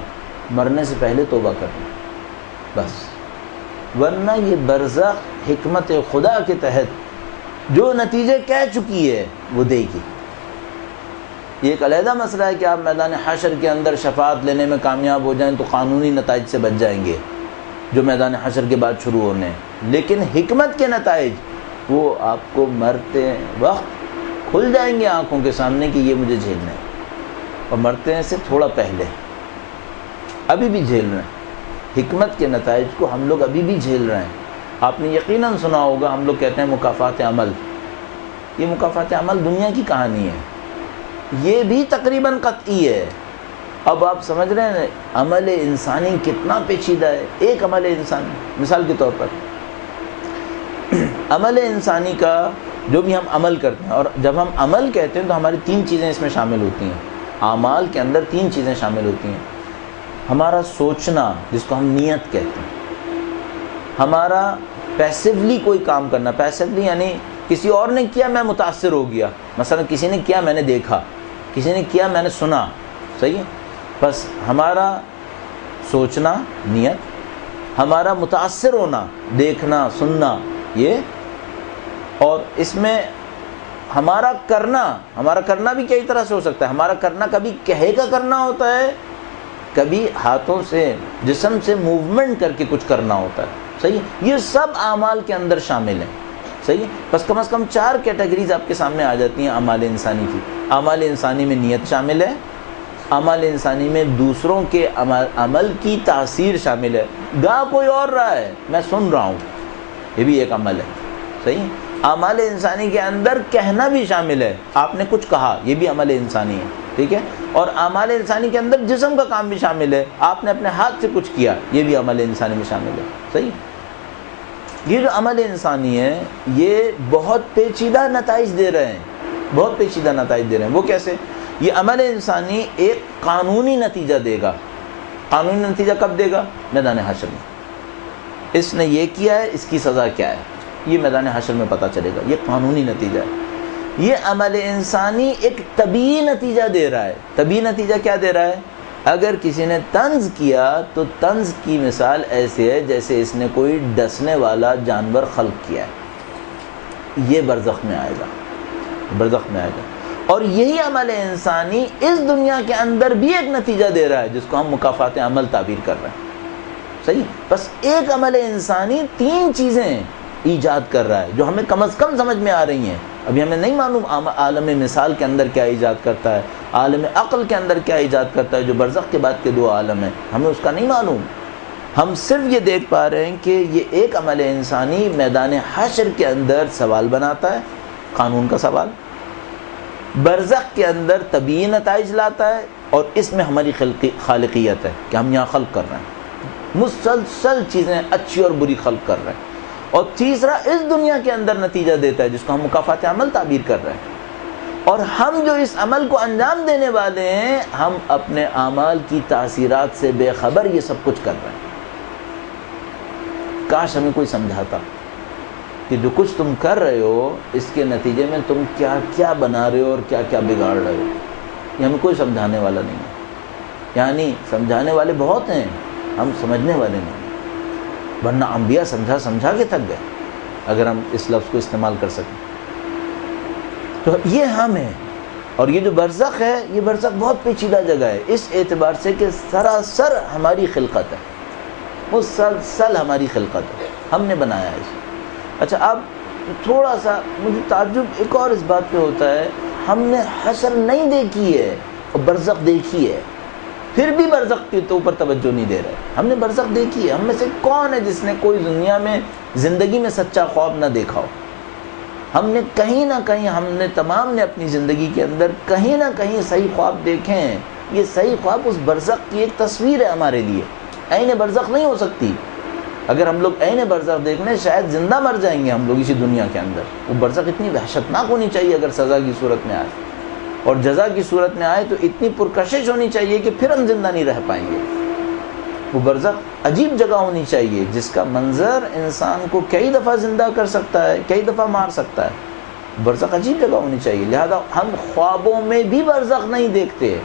مرنے سے پہلے توبہ کرنا، بس، ورنہ یہ برزخ حکمت خدا کے تحت جو نتیجے کہہ چکی ہے وہ دے گی۔ یہ ایک علیحدہ مسئلہ ہے کہ آپ میدان حشر کے اندر شفاعت لینے میں کامیاب ہو جائیں تو قانونی نتائج سے بچ جائیں گے جو میدان حشر کے بعد شروع ہونے ہیں، لیکن حکمت کے نتائج وہ آپ کو مرتے وقت کھل جائیں گے آنکھوں کے سامنے کہ یہ مجھے جھیلنا ہے، اور مرتے سے تھوڑا پہلے ابھی بھی جھیل رہے ہیں۔ حکمت کے نتائج کو ہم لوگ ابھی بھی جھیل رہے ہیں۔ آپ نے یقیناً سنا ہوگا ہم لوگ کہتے ہیں مکافات عمل، یہ مکافات عمل دنیا کی کہانی ہے، یہ بھی تقریباً قطعی ہے۔ اب آپ سمجھ رہے ہیں عمل انسانی کتنا پیچیدہ ہے۔ ایک عمل انسانی، مثال کے طور پر عمل انسانی کا جو بھی ہم عمل کرتے ہیں، اور جب ہم عمل کہتے ہیں تو ہماری 3 چیزیں اس میں شامل ہوتی ہیں۔ اعمال کے اندر 3 چیزیں شامل ہوتی ہیں۔ ہمارا سوچنا جس کو ہم نیت کہتے ہیں، ہمارا پیسیولی کوئی کام کرنا، پیسیولی یعنی کسی اور نے کیا میں متاثر ہو گیا، مثلا کسی نے کیا میں نے دیکھا، کسی نے کیا میں نے سنا، صحیح ہے؟ بس ہمارا سوچنا نیت، ہمارا متاثر ہونا دیکھنا سننا یہ، اور اس میں ہمارا کرنا بھی کئی طرح سے ہو سکتا ہے۔ ہمارا کرنا کبھی کہے کا کرنا ہوتا ہے، کبھی ہاتھوں سے جسم سے موومنٹ کر کے کچھ کرنا ہوتا ہے، صحیح؟ یہ سب اعمال کے اندر شامل ہیں، صحیح؟ بس کم از کم 4 کیٹیگریز آپ کے سامنے آ جاتی ہیں اعمال انسانی کی۔ اعمال انسانی میں نیت شامل ہے، اعمال انسانی میں دوسروں کے عمل کی تاثیر شامل ہے، گا کوئی اور رہا ہے میں سن رہا ہوں، یہ بھی ایک عمل ہے، صحیح؟ اعمال انسانی کے اندر کہنا بھی شامل ہے، آپ نے کچھ کہا، یہ بھی عمل انسانی ہے، ٹھیک ہے؟ اور اعمال انسانی کے اندر جسم کا کام بھی شامل ہے، آپ نے اپنے ہاتھ سے کچھ کیا، یہ بھی عمل انسانی میں شامل ہے، صحیح؟ یہ جو عمل انسانی ہے یہ بہت پیچیدہ نتائج دے رہے ہیں، بہت پیچیدہ نتائج دے رہے ہیں۔ وہ کیسے؟ یہ عمل انسانی ایک قانونی نتیجہ دے گا۔ قانونی نتیجہ کب دے گا؟ میدان حشر میں۔ اس نے یہ کیا ہے، اس کی سزا کیا ہے، یہ میدان حشر میں پتہ چلے گا، یہ قانونی نتیجہ ہے۔ یہ عمل انسانی ایک طبیعی نتیجہ دے رہا ہے۔ طبیعی نتیجہ کیا دے رہا ہے؟ اگر کسی نے طنز کیا تو طنز کی مثال ایسے ہے جیسے اس نے کوئی ڈسنے والا جانور خلق کیا ہے، یہ برزخ میں آئے گا، برزخ میں آئے گا۔ اور یہی عمل انسانی اس دنیا کے اندر بھی ایک نتیجہ دے رہا ہے جس کو ہم مکافات عمل تعبیر کر رہے ہیں، صحیح؟ بس ایک عمل انسانی 3 چیزیں ایجاد کر رہا ہے جو ہمیں کم از کم سمجھ میں آ رہی ہیں۔ ابھی ہمیں نہیں معلوم عالم مثال کے اندر کیا ایجاد کرتا ہے، عالم عقل کے اندر کیا ایجاد کرتا ہے، جو برزخ کے بعد کے 2 عالم ہیں، ہمیں اس کا نہیں معلوم۔ ہم صرف یہ دیکھ پا رہے ہیں کہ یہ ایک عمل انسانی میدان حشر کے اندر سوال بناتا ہے، قانون کا سوال، برزخ کے اندر طبیعی نتائج لاتا ہے، اور اس میں ہماری خالقیت ہے کہ ہم یہاں خلق کر رہے ہیں، مسلسل چیزیں اچھی اور بری خلق کر رہے ہیں، اور تیسرا اس دنیا کے اندر نتیجہ دیتا ہے جس کو ہم مکافات عمل تعبیر کر رہے ہیں۔ اور ہم جو اس عمل کو انجام دینے والے ہیں ہم اپنے اعمال کی تاثیرات سے بے خبر یہ سب کچھ کر رہے ہیں۔ کاش ہمیں کوئی سمجھاتا کہ جو کچھ تم کر رہے ہو اس کے نتیجے میں تم کیا کیا بنا رہے ہو اور کیا کیا بگاڑ رہے ہو، یہ ہمیں کوئی سمجھانے والا نہیں ہے۔ یعنی سمجھانے والے بہت ہیں، ہم سمجھنے والے نہیں، ورنہ انبیاء سمجھا کے تھک گئے اگر ہم اس لفظ کو استعمال کر سکیں۔ تو یہ ہم ہیں، اور یہ جو برزخ ہے، یہ برزخ بہت پیچیدہ جگہ ہے اس اعتبار سے کہ سراسر ہماری خلقت ہے، مسلسل ہماری خلقت ہے، ہم نے بنایا ہے اسے۔ اچھا، اب تھوڑا سا مجھے تعجب ایک اور اس بات پہ ہوتا ہے، ہم نے حشر نہیں دیکھی ہے اور برزخ دیکھی ہے، پھر بھی برزخ کے اوپر توجہ نہیں دے رہے۔ ہم نے برزخ دیکھی ہے، ہم میں سے کون ہے جس نے کوئی دنیا میں زندگی میں سچا خواب نہ دیکھا ہو؟ ہم نے کہیں نہ کہیں، ہم نے تمام نے اپنی زندگی کے اندر کہیں نہ کہیں صحیح خواب دیکھے ہیں۔ یہ صحیح خواب اس برزخ کی ایک تصویر ہے ہمارے لیے، عین برزخ نہیں ہو سکتی۔ اگر ہم لوگ عین برزخ دیکھنے، شاید زندہ مر جائیں گے ہم لوگ اسی دنیا کے اندر۔ وہ برزخ اتنی وحشتناک ہونی چاہیے اگر سزا کی صورت میں آئے، اور جزا کی صورت میں آئے تو اتنی پرکشش ہونی چاہیے کہ پھر ہم زندہ نہیں رہ پائیں گے۔ وہ برزخ عجیب جگہ ہونی چاہیے جس کا منظر انسان کو کئی دفعہ زندہ کر سکتا ہے، کئی دفعہ مار سکتا ہے۔ برزخ عجیب جگہ ہونی چاہیے، لہذا ہم خوابوں میں بھی برزخ نہیں دیکھتے،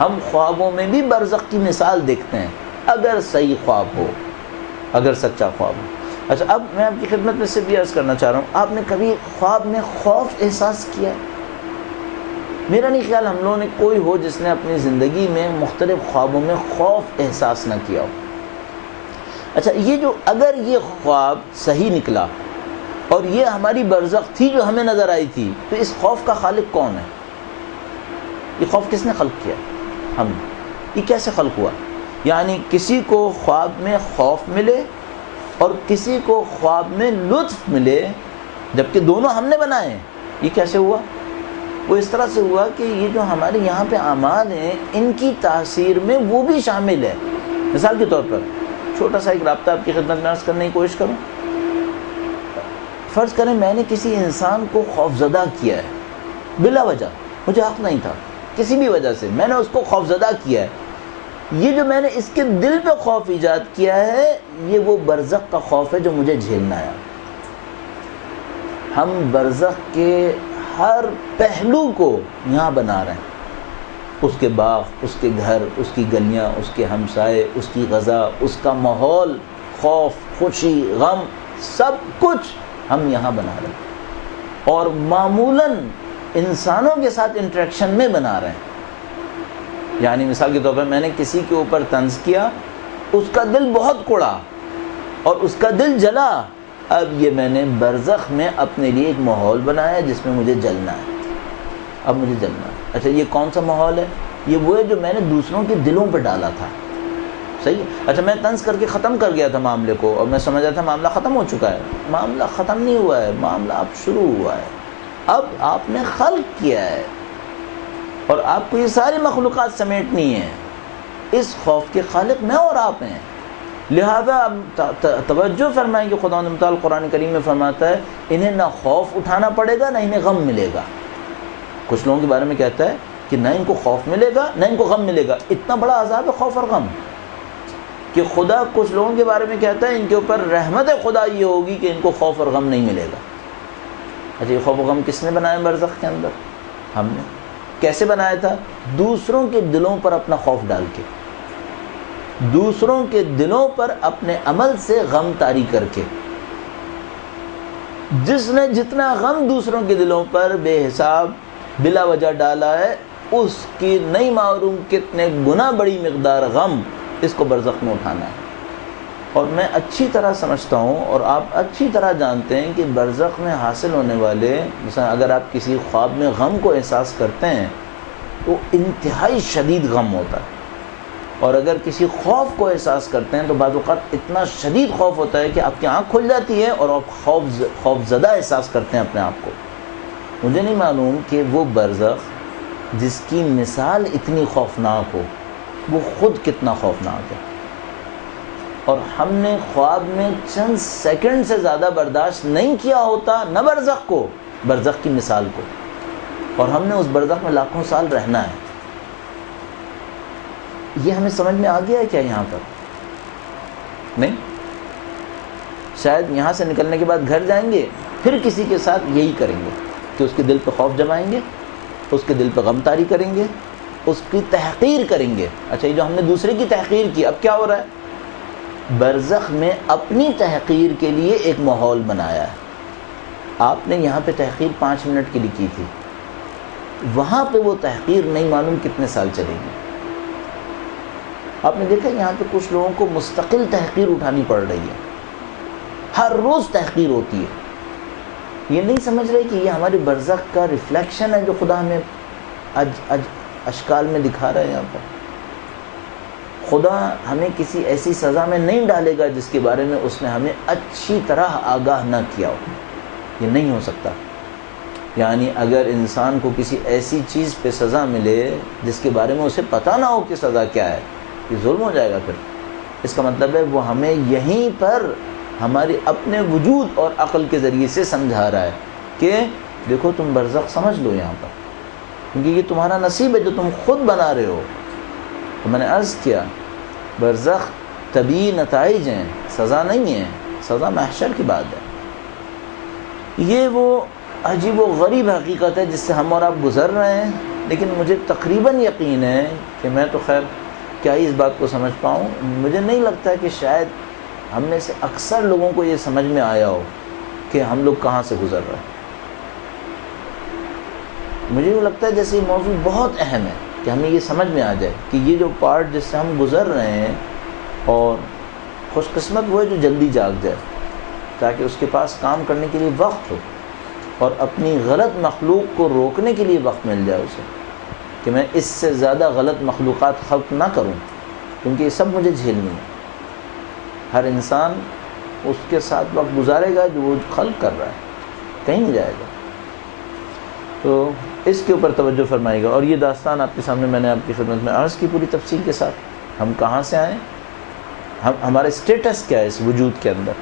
ہم خوابوں میں بھی برزخ کی مثال دیکھتے ہیں، اگر صحیح خواب ہو، اگر سچا خواب ہو۔ اچھا، اب میں آپ کی خدمت میں صرف یہ عرض کرنا چاہ رہا ہوں، آپ نے کبھی خواب میں خوف احساس کیا ہے؟ میرا نہیں خیال ہم لوگوں نے کوئی ہو جس نے اپنی زندگی میں مختلف خوابوں میں خوف احساس نہ کیا ہو۔ اچھا، یہ جو اگر یہ خواب صحیح نکلا اور یہ ہماری برزخ تھی جو ہمیں نظر آئی تھی، تو اس خوف کا خالق کون ہے؟ یہ خوف کس نے خلق کیا؟ ہم نے۔ یہ کیسے خلق ہوا؟ یعنی کسی کو خواب میں خوف ملے اور کسی کو خواب میں لطف ملے، جبکہ دونوں ہم نے بنائے ہیں۔ یہ کیسے ہوا؟ وہ اس طرح سے ہوا کہ یہ جو ہمارے یہاں پہ اعمال ہیں، ان کی تاثیر میں وہ بھی شامل ہے۔ مثال کے طور پر چھوٹا سا ایک رابطہ آپ کی خدمت میں عرض کرنے کی کوشش کروں۔ فرض کریں میں نے کسی انسان کو خوفزدہ کیا ہے بلا وجہ، مجھے حق نہیں تھا، کسی بھی وجہ سے میں نے اس کو خوفزدہ کیا ہے۔ یہ جو میں نے اس کے دل پہ خوف ایجاد کیا ہے، یہ وہ برزخ کا خوف ہے جو مجھے جھیلنا ہے۔ ہم برزخ کے ہر پہلو کو یہاں بنا رہے ہیں، اس کے باغ، اس کے گھر، اس کی گلیاں، اس کے ہمسائے، اس کی غذا، اس کا ماحول، خوف، خوشی، غم، سب کچھ ہم یہاں بنا رہے ہیں، اور معمولاً انسانوں کے ساتھ انٹریکشن میں بنا رہے ہیں۔ یعنی مثال کے طور پر میں نے کسی کے اوپر طنز کیا، اس کا دل بہت کڑا اور اس کا دل جلا، اب یہ میں نے برزخ میں اپنے لیے ایک ماحول بنایا جس میں مجھے جلنا ہے، اب مجھے جلنا ہے۔ اچھا، یہ کون سا ماحول ہے؟ یہ وہ ہے جو میں نے دوسروں کے دلوں پہ ڈالا تھا، صحیح ہے۔ اچھا، میں طنز کر کے ختم کر گیا تھا معاملے کو، اور میں سمجھا تھا معاملہ ختم ہو چکا ہے۔ معاملہ ختم نہیں ہوا ہے، معاملہ اب شروع ہوا ہے۔ اب آپ نے خلق کیا ہے اور آپ کو یہ ساری مخلوقات سمیٹنی ہے۔ اس خوف کے خالق میں اور آپ ہیں، لہذا توجہ فرمائیں کہ خدا متعال قرآن کریم میں فرماتا ہے انہیں نہ خوف اٹھانا پڑے گا نہ انہیں غم ملے گا۔ کچھ لوگوں کے بارے میں کہتا ہے کہ نہ ان کو خوف ملے گا نہ ان کو غم ملے گا۔ اتنا بڑا عذاب ہے خوف اور غم کہ خدا کچھ لوگوں کے بارے میں کہتا ہے ان کے اوپر رحمت خدا یہ ہوگی کہ ان کو خوف اور غم نہیں ملے گا۔ اچھا، یہ خوف و غم کس نے بنایا برزخ کے اندر؟ ہم نے۔ کیسے بنایا تھا؟ دوسروں کے دلوں پر اپنا خوف ڈال کے، دوسروں کے دلوں پر اپنے عمل سے غم طاری کر کے۔ جس نے جتنا غم دوسروں کے دلوں پر بے حساب بلا وجہ ڈالا ہے، اس کی نہیں معلوم کتنے گنا بڑی مقدار غم اس کو برزخ میں اٹھانا ہے۔ اور میں اچھی طرح سمجھتا ہوں اور آپ اچھی طرح جانتے ہیں کہ برزخ میں حاصل ہونے والے، مثلا اگر آپ کسی خواب میں غم کو احساس کرتے ہیں تو انتہائی شدید غم ہوتا ہے، اور اگر کسی خوف کو احساس کرتے ہیں تو بعض اوقات اتنا شدید خوف ہوتا ہے کہ آپ کی آنکھ کھل جاتی ہے اور آپ خوف زدہ احساس کرتے ہیں اپنے آپ کو۔ مجھے نہیں معلوم کہ وہ برزخ جس کی مثال اتنی خوفناک ہو وہ خود کتنا خوفناک ہے، اور ہم نے خواب میں چند سیکنڈ سے زیادہ برداشت نہیں کیا ہوتا، نہ برزخ کو، برزخ کی مثال کو، اور ہم نے اس برزخ میں لاکھوں سال رہنا ہے۔ یہ ہمیں سمجھ میں آ گیا ہے کیا یہاں پر؟ نہیں، شاید یہاں سے نکلنے کے بعد گھر جائیں گے پھر کسی کے ساتھ یہی کریں گے کہ اس کے دل پہ خوف جمائیں گے، اس کے دل پہ غم طاری کریں گے، اس کی تحقیر کریں گے. اچھا یہ جو ہم نے دوسرے کی تحقیر کی، اب کیا ہو رہا ہے؟ برزخ میں اپنی تحقیر کے لیے ایک ماحول بنایا ہے. آپ نے یہاں پہ تحقیر 5 منٹ کے لیے کی تھی، وہاں پہ وہ تحقیر نہیں معلوم کتنے سال چلے گی. آپ نے دیکھا یہاں پہ کچھ لوگوں کو مستقل تحقیر اٹھانی پڑ رہی ہے، ہر روز تحقیر ہوتی ہے. یہ نہیں سمجھ رہے کہ یہ ہمارے برزخ کا ریفلیکشن ہے جو خدا ہمیں اشکال میں دکھا رہا ہے. یہاں پر خدا ہمیں کسی ایسی سزا میں نہیں ڈالے گا جس کے بارے میں اس نے ہمیں اچھی طرح آگاہ نہ کیا ہو. یہ نہیں ہو سکتا. یعنی اگر انسان کو کسی ایسی چیز پہ سزا ملے جس کے بارے میں اسے پتہ نہ ہو کہ سزا کیا ہے، یہ ظلم ہو جائے گا. پھر اس کا مطلب ہے وہ ہمیں یہیں پر ہماری اپنے وجود اور عقل کے ذریعے سے سمجھا رہا ہے کہ دیکھو تم برزخ سمجھ لو یہاں پر، کیونکہ یہ تمہارا نصیب ہے جو تم خود بنا رہے ہو. تو میں نے عرض کیا برزخ طبعی نتائج ہیں، سزا نہیں ہے. سزا محشر کی بات ہے. یہ وہ عجیب و غریب حقیقت ہے جس سے ہم اور آپ گزر رہے ہیں. لیکن مجھے تقریباً یقین ہے کہ میں تو خیر کیا ہی اس بات کو سمجھ پاؤں، مجھے نہیں لگتا کہ شاید ہم میں سے اکثر لوگوں کو یہ سمجھ میں آیا ہو کہ ہم لوگ کہاں سے گزر رہے ہیں. مجھے یہ لگتا ہے جیسے یہ موضوع بہت اہم ہے کہ ہمیں یہ سمجھ میں آ جائے کہ یہ جو پارٹ جس سے ہم گزر رہے ہیں، اور خوش قسمت وہ ہے جو جلدی جاگ جائے تاکہ اس کے پاس کام کرنے کے لیے وقت ہو اور اپنی غلط مخلوق کو روکنے کے لیے وقت مل جائے اسے، کہ میں اس سے زیادہ غلط مخلوقات خلق نہ کروں کیونکہ یہ سب مجھے جھیلنی ہے. ہر انسان اس کے ساتھ وقت گزارے گا جو وہ خلق کر رہا ہے، کہیں نہیں جائے گا. تو اس کے اوپر توجہ فرمائے گا. اور یہ داستان آپ کے سامنے میں نے آپ کی خدمت میں عرض کی پوری تفصیل کے ساتھ. ہم کہاں سے آئیں، ہمارا اسٹیٹس کیا ہے اس وجود کے اندر.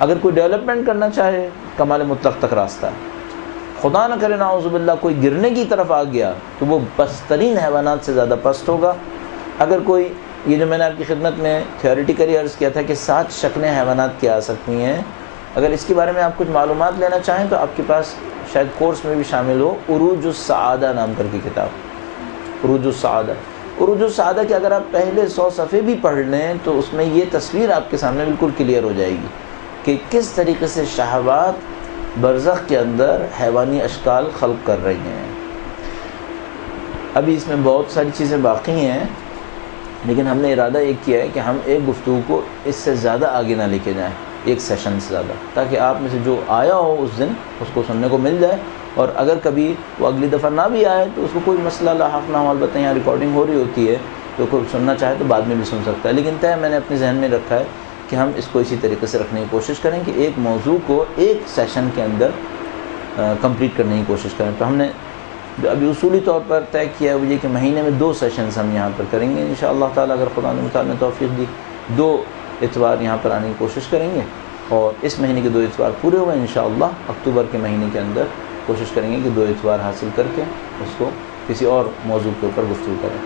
اگر کوئی ڈیولپمنٹ کرنا چاہے کمال مطلق تک راستہ ہے. خدا نہ کرے نعوذ باللہ کوئی گرنے کی طرف آ گیا تو وہ پسترین حیوانات سے زیادہ پست ہوگا. اگر کوئی یہ جو میں نے آپ کی خدمت میں تھیوریٹیکلی عرض کیا تھا کہ 7 شکلیں حیوانات کی آ سکتی ہیں، اگر اس کے بارے میں آپ کچھ معلومات لینا چاہیں تو آپ کے پاس شاید کورس میں بھی شامل ہو عروج السعادہ نام کر کی کتاب. عروج السعادہ، عروج السعادہ کے اگر آپ پہلے 100 صفحے بھی پڑھ لیں تو اس میں یہ تصویر آپ کے سامنے بالکل کلیئر ہو جائے گی کہ کس طریقے سے شہوات برزخ کے اندر حیوانی اشکال خلق کر رہی ہیں. ابھی اس میں بہت ساری چیزیں باقی ہیں، لیکن ہم نے ارادہ ایک کیا ہے کہ ہم ایک گفتگو کو اس سے زیادہ آگے نہ لے کے جائیں، ایک سیشن سے زیادہ، تاکہ آپ میں سے جو آیا ہو اس دن اس کو سننے کو مل جائے. اور اگر کبھی وہ اگلی دفعہ نہ بھی آئے تو اس کو کوئی مسئلہ لاحق نہ ہو. البتہ یہاں ریکارڈنگ ہو رہی ہوتی ہے تو کوئی سننا چاہے تو بعد میں بھی سن سکتا ہے. لیکن طے میں نے اپنے ذہن میں رکھا ہے کہ ہم اس کو اسی طریقے سے رکھنے کی کوشش کریں کہ ایک موضوع کو ایک سیشن کے اندر کمپلیٹ کرنے کی کوشش کریں. تو ہم نے جو ابھی اصولی طور پر طے کیا ہے وہ یہ کہ مہینے میں 2 سیشنز ہم یہاں پر کریں گے انشاءاللہ تعالیٰ. اگر خدا متعال نے توفیق دی 2 اتوار یہاں پر آنے کی کوشش کریں گے، اور اس مہینے کے 2 اتوار پورے ہوئے انشاءاللہ اکتوبر کے مہینے کے اندر کوشش کریں گے کہ 2 اتوار حاصل کر کے اس کو کسی اور موضوع کے اوپر گفتگو کریں.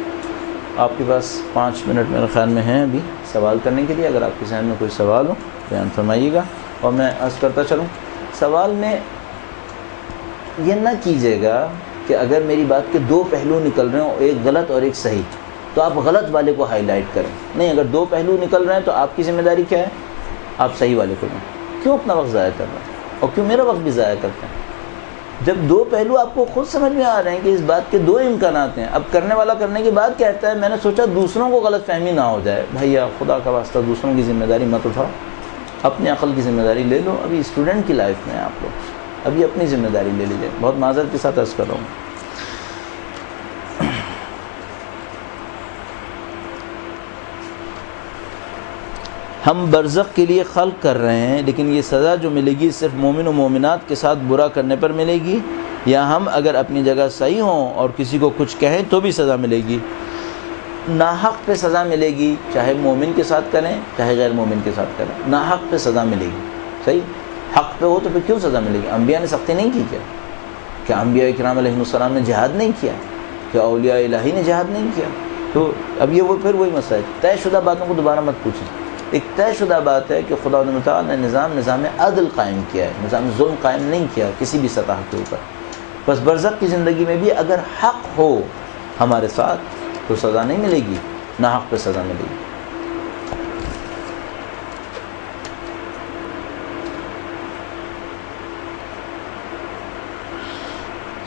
آپ کے پاس 5 منٹ میرے خیال میں ہیں ابھی سوال کرنے کے لیے. اگر آپ کے ذہن میں کوئی سوال ہو بیان فرمائیے گا. اور میں عرض کرتا چلوں، سوال میں یہ نہ کیجیے گا کہ اگر میری بات کے 2 پہلو نکل رہے ہوں، ایک غلط اور ایک صحیح، تو آپ غلط والے کو ہائی لائٹ کریں. نہیں، اگر 2 پہلو نکل رہے ہیں تو آپ کی ذمہ داری کیا ہے؟ آپ صحیح والے کو لیں. کیوں اپنا وقت ضائع کر رہے ہیں اور کیوں میرا وقت بھی ضائع کرتے ہیں؟ جب 2 پہلو آپ کو خود سمجھ میں آ رہے ہیں کہ اس بات کے 2 امکانات ہیں. اب کرنے والا کرنے کے بعد کہتا ہے میں نے سوچا دوسروں کو غلط فہمی نہ ہو جائے. بھیا خدا کا واسطہ دوسروں کی ذمہ داری مت اٹھاؤ، اپنے عقل کی ذمہ داری لے لو. ابھی اسٹوڈنٹ کی لائف میں آپ لوگ ابھی اپنی ذمہ داری لے لیجیے. بہت معذرت کے ساتھ عرض کر رہا ہوں. ہم برزخ کے لیے خلق کر رہے ہیں، لیکن یہ سزا جو ملے گی صرف مومن و مومنات کے ساتھ برا کرنے پر ملے گی، یا ہم اگر اپنی جگہ صحیح ہوں اور کسی کو کچھ کہیں تو بھی سزا ملے گی؟ ناحق پہ سزا ملے گی، چاہے مومن کے ساتھ کریں چاہے غیر مومن کے ساتھ کریں، ناحق پہ سزا ملے گی. صحیح حق پہ ہو تو پھر کیوں سزا ملے گی؟ انبیاء نے سختی نہیں کی کیا انبیاء کرام علیہ السلام نے جہاد نہیں کیا؟ کیا اولیاء الہی نے جہاد نہیں کیا؟ تو اب یہ پھر وہی مسئلہ ہے. طے شدہ باتوں کو دوبارہ مت پوچھیں. ایک طے شدہ بات ہے کہ خدا متعال نے نظام عدل قائم کیا ہے، نظام ظلم قائم نہیں کیا کسی بھی سطح کے اوپر. بس برزخ کی زندگی میں بھی اگر حق ہو ہمارے ساتھ تو سزا نہیں ملے گی، ناحق پہ سزا ملے گی۔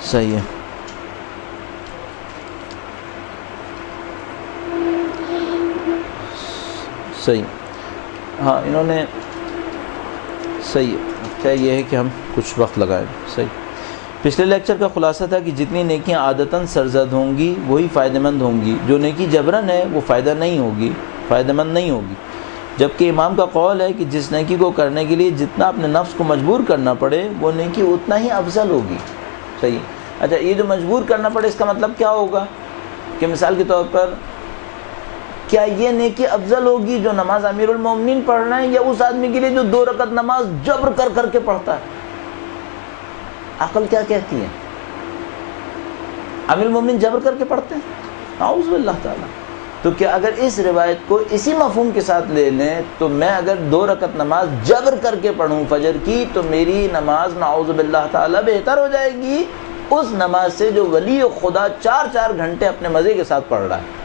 صحیح ہے۔ صحیح، ہاں انہوں نے صحیح کیا یہ ہے کہ ہم کچھ وقت لگائیں۔ صحیح، پچھلے لیکچر کا خلاصہ تھا کہ جتنی نیکیاں عادتاً سرزد ہوں گی وہی فائدہ مند ہوں گی، جو نیکی جبراً ہے وہ فائدہ مند نہیں ہوگی، جبکہ امام کا قول ہے کہ جس نیکی کو کرنے کے لیے جتنا اپنے نفس کو مجبور کرنا پڑے وہ نیکی اتنا ہی افضل ہوگی۔ صحیح، اچھا یہ جو مجبور کرنا پڑے اس کا مطلب کیا ہوگا کہ مثال کے طور پر کیا یہ نیکی افضل ہوگی جو نماز امیر المومنین پڑھ رہے ہیں، یا اس آدمی کے لیے جو 2 رکعت نماز جبر کر کے پڑھتا ہے؟ عقل کیا کہتی ہے؟ امیر المومنین جبر کر کے پڑھتے ہیں؟ اعوذ باللہ تعالیٰ۔ تو کیا اگر اس روایت کو اسی مفہوم کے ساتھ لے لیں تو میں اگر 2 رکعت نماز جبر کر کے پڑھوں فجر کی تو میری نماز نعوذ باللہ تعالیٰ بہتر ہو جائے گی اس نماز سے جو ولی خدا 4 گھنٹے اپنے مزے کے ساتھ پڑھ رہا ہے؟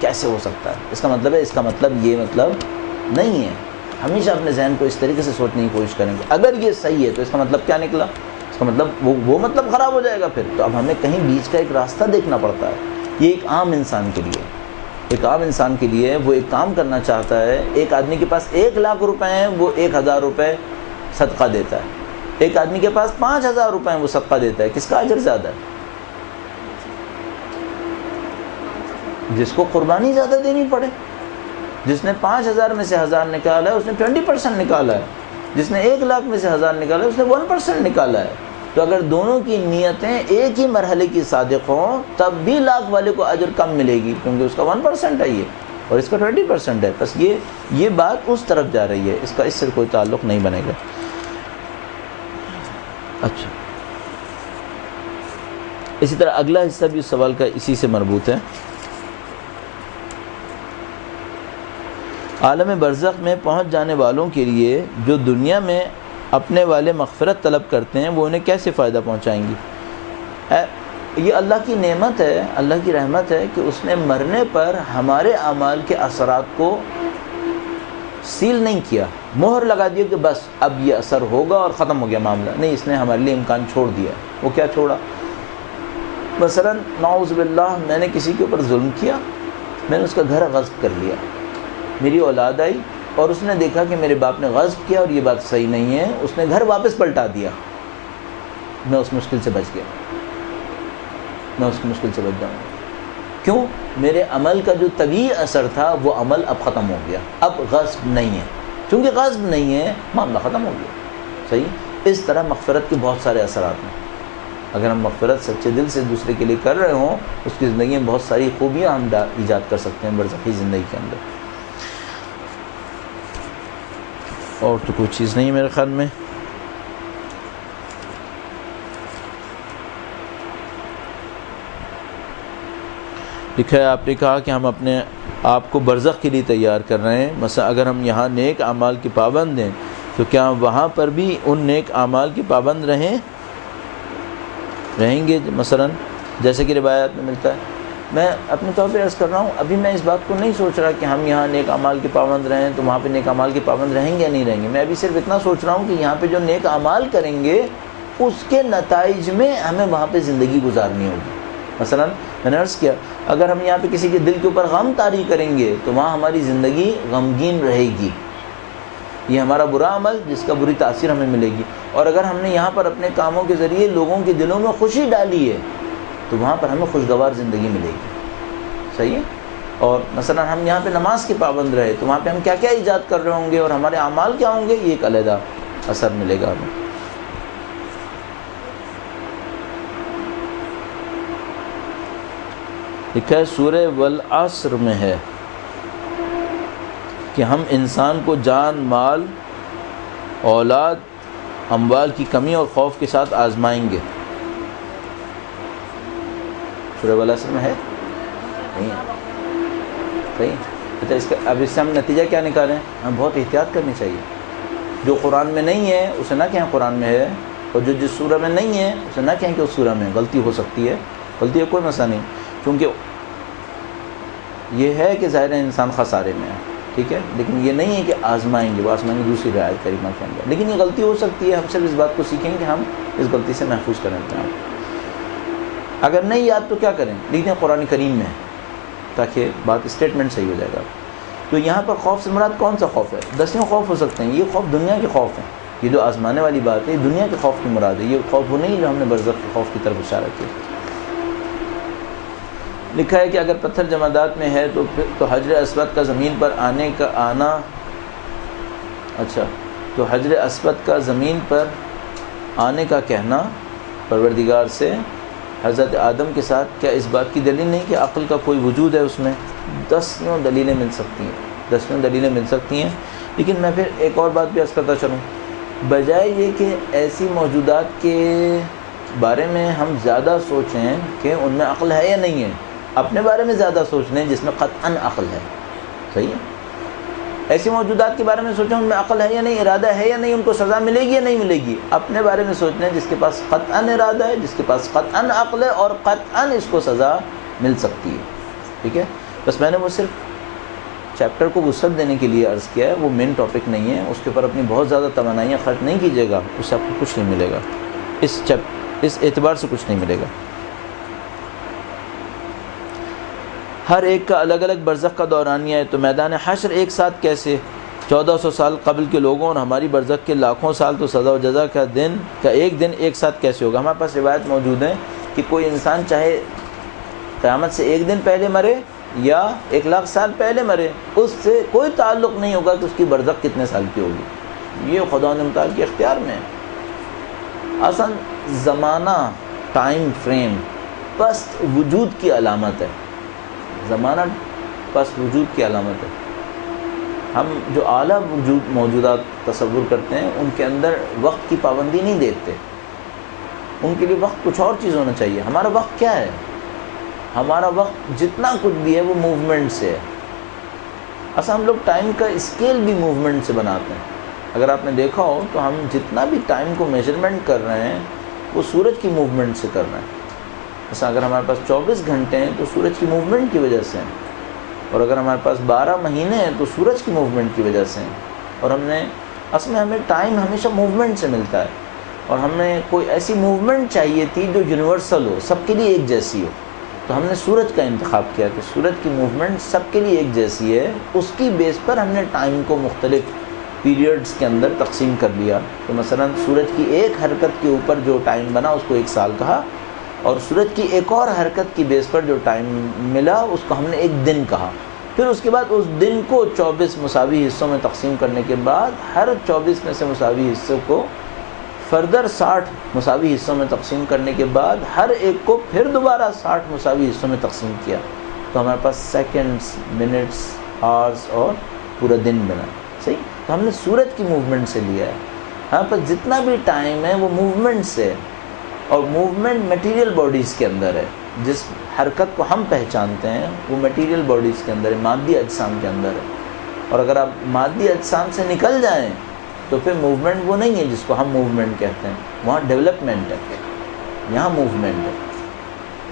کیسے ہو سکتا ہے؟ اس کا مطلب ہے، اس کا مطلب یہ مطلب نہیں ہے۔ ہمیشہ اپنے ذہن کو اس طریقے سے سوچنے کی کوشش کریں گے، اگر یہ صحیح ہے تو اس کا مطلب کیا نکلا؟ اس کا مطلب وہ مطلب خراب ہو جائے گا پھر۔ تو اب ہمیں کہیں بیچ کا ایک راستہ دیکھنا پڑتا ہے۔ یہ ایک عام انسان کے لیے وہ ایک کام کرنا چاہتا ہے، ایک آدمی کے پاس 1 لاکھ روپے ہیں وہ 1000 روپے صدقہ دیتا ہے، ایک آدمی کے پاس 5000 روپے ہیں وہ صدقہ دیتا ہے، کس کا اجر زیادہ ہے؟ جس کو قربانی زیادہ دینی پڑے۔ جس نے 5000 میں سے 1000 نکالا ہے اس نے 20% نکالا ہے، جس نے 1 لاکھ میں سے 1000 نکالا ہے اس نے 1% نکالا ہے۔ تو اگر دونوں کی نیتیں ایک ہی مرحلے کی صادق ہوں تب بھی لاکھ والے کو اجر کم ملے گی، کیونکہ اس کا 1% ہے یہ اور اس کا 20% ہے۔ بس یہ بات اس طرف جا رہی ہے، اس سے کوئی تعلق نہیں بنے گا۔ اچھا، اسی طرح اگلا حصہ بھی اس سوال کا اسی سے مربوط ہے۔ عالم برزخ میں پہنچ جانے والوں کے لیے جو دنیا میں اپنے والے مغفرت طلب کرتے ہیں وہ انہیں کیسے فائدہ پہنچائیں گی؟ یہ اللہ کی نعمت ہے، اللہ کی رحمت ہے کہ اس نے مرنے پر ہمارے اعمال کے اثرات کو سیل نہیں کیا، مہر لگا دیا کہ بس اب یہ اثر ہوگا اور ختم ہو گیا معاملہ۔ نہیں، اس نے ہمارے لیے امکان چھوڑ دیا۔ وہ کیا چھوڑا؟ مثلا نعوذ باللہ میں نے کسی کے اوپر ظلم کیا، میں نے اس کا گھر غصب کر لیا، میری اولاد آئی اور اس نے دیکھا کہ میرے باپ نے غصب کیا اور یہ بات صحیح نہیں ہے، اس نے گھر واپس پلٹا دیا، میں اس مشکل سے بچ گیا، میں اس مشکل سے بچ جاؤں گا۔ کیوں؟ میرے عمل کا جو طبیعی اثر تھا وہ عمل اب ختم ہو گیا، اب غصب نہیں ہے، چونکہ غصب نہیں ہے معاملہ ختم ہو گیا۔ صحیح، اس طرح مغفرت کے بہت سارے اثرات ہیں۔ اگر ہم مغفرت سچے دل سے دوسرے کے لیے کر رہے ہوں اس کی زندگی میں بہت ساری خوبیاں ہم ایجاد کر سکتے ہیں برزخی زندگی کے اندر۔ اور تو کوئی چیز نہیں میرے خیال میں۔ لکھا ہے آپ نے کہا کہ ہم اپنے آپ کو برزخ کے لیے تیار کر رہے ہیں، مثلا اگر ہم یہاں نیک اعمال کے پابند ہیں تو کیا ہم وہاں پر بھی ان نیک اعمال کے پابند رہیں گے؟ مثلا جیسے کہ روایات میں ملتا ہے، میں اپنے طور پہ عرض کر رہا ہوں، ابھی میں اس بات کو نہیں سوچ رہا کہ ہم یہاں نیک اعمال کے پابند رہیں تو وہاں پہ نیک اعمال کے پابند رہیں گے یا نہیں رہیں گے۔ میں ابھی صرف اتنا سوچ رہا ہوں کہ یہاں پہ جو نیک اعمال کریں گے اس کے نتائج میں ہمیں وہاں پہ زندگی گزارنی ہوگی۔ مثلا میں نے عرض کیا، اگر ہم یہاں پہ کسی کے دل کے اوپر غم طاری کریں گے تو وہاں ہماری زندگی غمگین رہے گی، یہ ہمارا برا عمل جس کا بری تاثیر ہمیں ملے گی۔ اور اگر ہم نے یہاں پر اپنے کاموں کے ذریعے لوگوں کے دلوں میں خوشی ڈالی ہے تو وہاں پر ہمیں خوشگوار زندگی ملے گی۔ صحیح ہے؟ اور مثلا ہم یہاں پہ نماز کے پابند رہے تو وہاں پہ ہم کیا کیا ایجاد کر رہے ہوں گے اور ہمارے اعمال کیا ہوں گے، یہ ایک علیحدہ اثر ملے گا ہمیں۔ لکھا ہے سورہ والعصر میں ہے کہ ہم انسان کو جان، مال، اولاد، اموال کی کمی اور خوف کے ساتھ آزمائیں گے۔ سورہ والعصر میں ہے؟ نہیں ہے؟ صحیح۔ اچھا، اب اس سے ہم نتیجہ کیا نکالیں؟ ہم بہت احتیاط کرنی چاہیے۔ جو قرآن میں نہیں ہے اسے نہ کہیں قرآن میں ہے، اور جو جس سورہ میں نہیں ہے اسے نہ کہیں کہ اس سورہ میں غلطی ہو سکتی ہے۔ غلطی ہے کوئی مسئلہ نہیں، کیونکہ یہ ہے کہ ظاہر ہے انسان خسارے میں ہے، ٹھیک ہے، لیکن یہ نہیں ہے کہ آزمائیں گے، وہ آزمائیں گے دوسری رعایت کریمہ کے اندر، لیکن یہ غلطی ہو سکتی ہے، ہم صرف اس بات کو سیکھیں کہ ہم اس غلطی سے محفوظ کریں اپنے آپ۔ اگر نہیں یاد تو کیا کریں، لکھیں قرآن کریم میں، تاکہ بات اسٹیٹمنٹ صحیح ہو جائے گا۔ تو یہاں پر خوف سے مراد کون سا خوف ہے؟ 10 خوف ہو سکتے ہیں، یہ خوف دنیا کے خوف ہیں، یہ جو آزمانے والی بات ہے یہ دنیا کے خوف کی مراد ہے، یہ خوف وہ نہیں جو ہم نے برزخ کے خوف کی طرف اشارہ کیا۔ لکھا ہے کہ اگر پتھر جمادات میں ہے تو حجر اسود کا زمین پر حجر اسود کا زمین پر آنے کا کہنا پروردگار سے حضرت آدم کے ساتھ کیا اس بات کی دلیل نہیں کہ عقل کا کوئی وجود ہے اس میں؟ 10 دلیلیں مل سکتی ہیں، لیکن میں پھر ایک اور بات بھی عرض کرتا چلوں، بجائے یہ کہ ایسی موجودات کے بارے میں ہم زیادہ سوچیں کہ ان میں عقل ہے یا نہیں ہے، اپنے بارے میں زیادہ سوچ لیں جس میں قطعاً عقل ہے، صحیح ہے؟ ایسی موجودات کے بارے میں سوچیں ان میں عقل ہے یا نہیں، ارادہ ہے یا نہیں، ان کو سزا ملے گی یا نہیں ملے گی، اپنے بارے میں سوچ لیں جس کے پاس قطعاً ارادہ ہے، جس کے پاس قطعاً عقل ہے اور قطعاً اس کو سزا مل سکتی ہے، ٹھیک ہے؟ بس میں نے وہ صرف چیپٹر کو وسعت دینے کے لیے عرض کیا ہے، وہ مین ٹاپک نہیں ہے، اس کے اوپر اپنی بہت زیادہ توانائیاں خرچ نہیں کیجیے گا، اس سے آپ کو کچھ نہیں ملے گا، اس اعتبار سے کچھ نہیں ملے گا۔ ہر ایک کا الگ الگ برزخ کا دورانیہ ہے، تو میدان حشر ایک ساتھ کیسے؟ 1400 سال قبل کے لوگوں اور ہماری برزخ کے لاکھوں سال، تو سزا و جزا کا ایک دن ایک ساتھ کیسے ہوگا؟ ہمارے پاس روایت موجود ہے کہ کوئی انسان چاہے قیامت سے ایک دن پہلے مرے یا 1,00,000 سال پہلے مرے، اس سے کوئی تعلق نہیں ہوگا کہ اس کی برزخ کتنے سال کی ہوگی، یہ خدا متعال کے اختیار میں ہے۔ اصلا زمانہ، ٹائم فریم پست وجود کی علامت ہے، زمانہ پس وجود کی علامت ہے۔ ہم جو اعلیٰ موجودات تصور کرتے ہیں ان کے اندر وقت کی پابندی نہیں دیکھتے، ان کے لیے وقت کچھ اور چیز ہونا چاہیے۔ ہمارا وقت کیا ہے؟ ہمارا وقت جتنا کچھ بھی ہے وہ موومنٹ سے ہے۔ اصل ہم لوگ ٹائم کا اسکیل بھی موومنٹ سے بناتے ہیں، اگر آپ نے دیکھا ہو تو ہم جتنا بھی ٹائم کو میجرمنٹ کر رہے ہیں وہ سورج کی موومنٹ سے کر رہے ہیں۔ ایسا اگر ہمارے پاس 24 گھنٹے ہیں تو سورج کی موومنٹ کی وجہ سے ہیں، اور اگر ہمارے پاس 12 مہینے ہیں تو سورج کی موومنٹ کی وجہ سے ہیں، اور اصل میں ہمیں ٹائم ہمیشہ موومنٹ سے ملتا ہے، اور ہمیں کوئی ایسی موومنٹ چاہیے تھی جو یونیورسل ہو، سب کے لیے ایک جیسی ہو، تو ہم نے سورج کا انتخاب کیا کہ سورج کی موومنٹ سب کے لیے ایک جیسی ہے، اس کی بیس پر ہم نے ٹائم کو مختلف پیریڈز کے اندر تقسیم کر لیا۔ تو مثلا سورج کی ایک حرکت کے اوپر جو ٹائم بنا اس کو 1 سال کہا، اور سورج کی ایک اور حرکت کی بیس پر جو ٹائم ملا اس کو ہم نے 1 دن کہا۔ پھر اس کے بعد اس دن کو 24 مساوی حصوں میں تقسیم کرنے کے بعد ہر 24 میں سے مساوی حصوں کو فردر 60 مساوی حصوں میں تقسیم کرنے کے بعد ہر ایک کو پھر دوبارہ 60 مساوی حصوں میں تقسیم کیا، تو ہمارے پاس سیکنڈز، منٹس، آورز اور پورا دن بنا، صحیح؟ تو ہم نے سورج کی موومنٹ سے لیا ہے، ہمارے پاس جتنا بھی ٹائم ہے وہ موومنٹ سے ہے، اور موومنٹ میٹیریل باڈیز کے اندر ہے، جس حرکت کو ہم پہچانتے ہیں وہ میٹیریل باڈیز کے اندر ہے، مادی اجسام کے اندر ہے، اور اگر آپ مادی اجسام سے نکل جائیں تو پھر موومنٹ وہ نہیں ہے جس کو ہم موومنٹ کہتے ہیں، وہاں ڈیولپمنٹ ہے، یہاں موومنٹ ہے،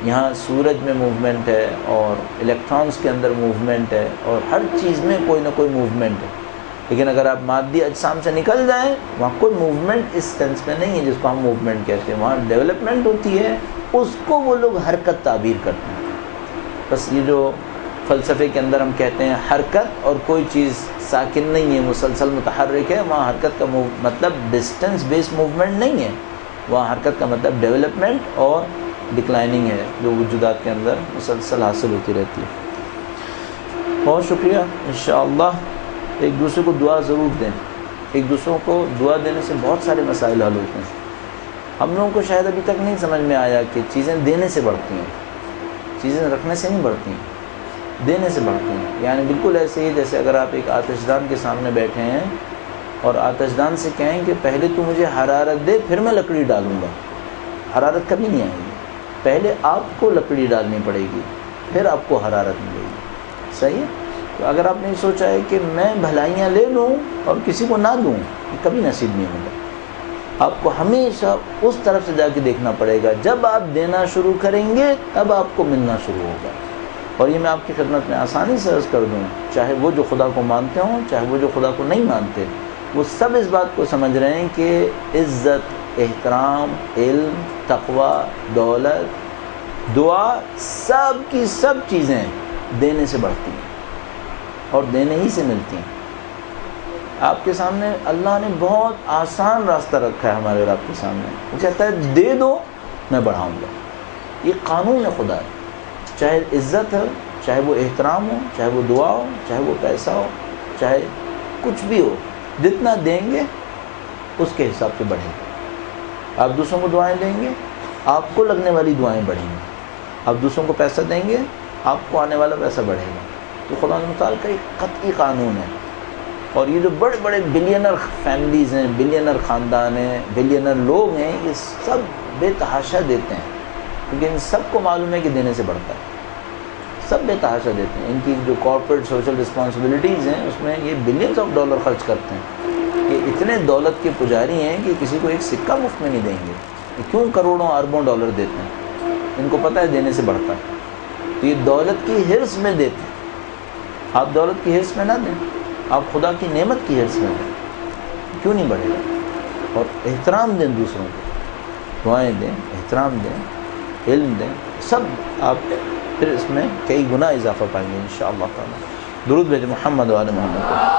یہاں سورج میں موومنٹ ہے اور الیکٹرانز کے اندر موومنٹ ہے، اور ہر چیز میں کوئی نہ کوئی موومنٹ ہے، لیکن اگر آپ مادی اجسام سے نکل جائیں وہاں کوئی موومنٹ اس سینس میں نہیں ہے جس کو ہم موومنٹ کہتے ہیں، وہاں ڈیولپمنٹ ہوتی ہے، اس کو وہ لوگ حرکت تعبیر کرتے ہیں۔ بس یہ جو فلسفے کے اندر ہم کہتے ہیں حرکت اور کوئی چیز ساکن نہیں ہے، مسلسل متحرک ہے، وہاں حرکت کا مطلب ڈسٹنس بیس موومنٹ نہیں ہے، وہاں حرکت کا مطلب ڈیولپمنٹ اور ڈکلائننگ ہے جو وجودات کے اندر مسلسل حاصل ہوتی رہتی ہے۔ بہت شکریہ، انشاءاللہ ایک دوسرے کو دعا ضرور دیں، ایک دوسروں کو دعا دینے سے بہت سارے مسائل حل ہوتے ہیں۔ ہم لوگوں کو شاید ابھی تک نہیں سمجھ میں آیا کہ چیزیں دینے سے بڑھتی ہیں، چیزیں رکھنے سے نہیں بڑھتی ہیں، دینے سے بڑھتی ہیں۔ یعنی بالکل ایسے ہی جیسے اگر آپ ایک آتش دان کے سامنے بیٹھے ہیں اور آتش دان سے کہیں کہ پہلے تو مجھے حرارت دے پھر میں لکڑی ڈالوں گا، حرارت کبھی نہیں آئے گی، پہلے آپ کو لکڑی ڈالنی پڑے گی پھر آپ کو حرارت ملے گی، صحیح ہے؟ تو اگر آپ نے سوچا ہے کہ میں بھلائیاں لے لوں اور کسی کو نہ دوں، یہ کبھی نصیب نہیں ہوگا، آپ کو ہمیشہ اس طرف سے جا کے دیکھنا پڑے گا، جب آپ دینا شروع کریں گے تب آپ کو ملنا شروع ہوگا۔ اور یہ میں آپ کی خدمت میں آسانی سے عرض کر دوں، چاہے وہ جو خدا کو مانتے ہوں، چاہے وہ جو خدا کو نہیں مانتے، وہ سب اس بات کو سمجھ رہے ہیں کہ عزت، احترام، علم، تقوی، دولت، دعا، سب کی سب چیزیں دینے سے بڑھتی ہیں اور دینے ہی سے ملتی ہیں۔ آپ کے سامنے اللہ نے بہت آسان راستہ رکھا ہے ہمارے اور آپ کے سامنے، وہ کہتا ہے دے دو میں بڑھاؤں گا۔ یہ قانون ہے خدا ہے، چاہے عزت ہو، چاہے وہ احترام ہو، چاہے وہ دعا ہو، چاہے وہ پیسہ ہو، چاہے کچھ بھی ہو، جتنا دیں گے اس کے حساب سے بڑھیں گے۔ آپ دوسروں کو دعائیں دیں گے، آپ کو لگنے والی دعائیں بڑھیں گی۔ آپ دوسروں کو پیسہ دیں گے، آپ کو آنے والا پیسہ بڑھے گا۔ تو خدا متعال کا ایک قطعی قانون ہے۔ اور یہ جو بڑے بڑے بلینر فیملیز ہیں، بلینر خاندان ہیں، بلینر لوگ ہیں، یہ سب بے تحاشا دیتے ہیں، کیونکہ ان سب کو معلوم ہے کہ دینے سے بڑھتا ہے۔ سب بے تحاشا دیتے ہیں۔ ان کی جو کارپوریٹ سوشل رسپانسبلٹیز ہیں، اس میں یہ بلینز آف ڈالر خرچ کرتے ہیں۔ یہ اتنے دولت کے پجاری ہیں کہ کسی کو ایک سکہ مفت میں نہیں دیں گے۔ یہ کیوں کروڑوں اربوں ڈالر دیتے ہیں؟ ان کو پتہ ہے دینے سے بڑھتا ہے، تو یہ دولت کی حرص میں دیتے ہیں۔ آپ دولت کی حرص میں نہ دیں، آپ خدا کی نعمت کی حرص میں دیں، کیوں نہیں بڑھے گا؟ اور احترام دیں دوسروں کو، دعائیں دیں، احترام دیں، علم دیں، سب آپ پھر اس میں کئی گنا اضافہ پائیں گے انشاءاللہ تعالی۔ درود بھیجیں محمد و آل محمد۔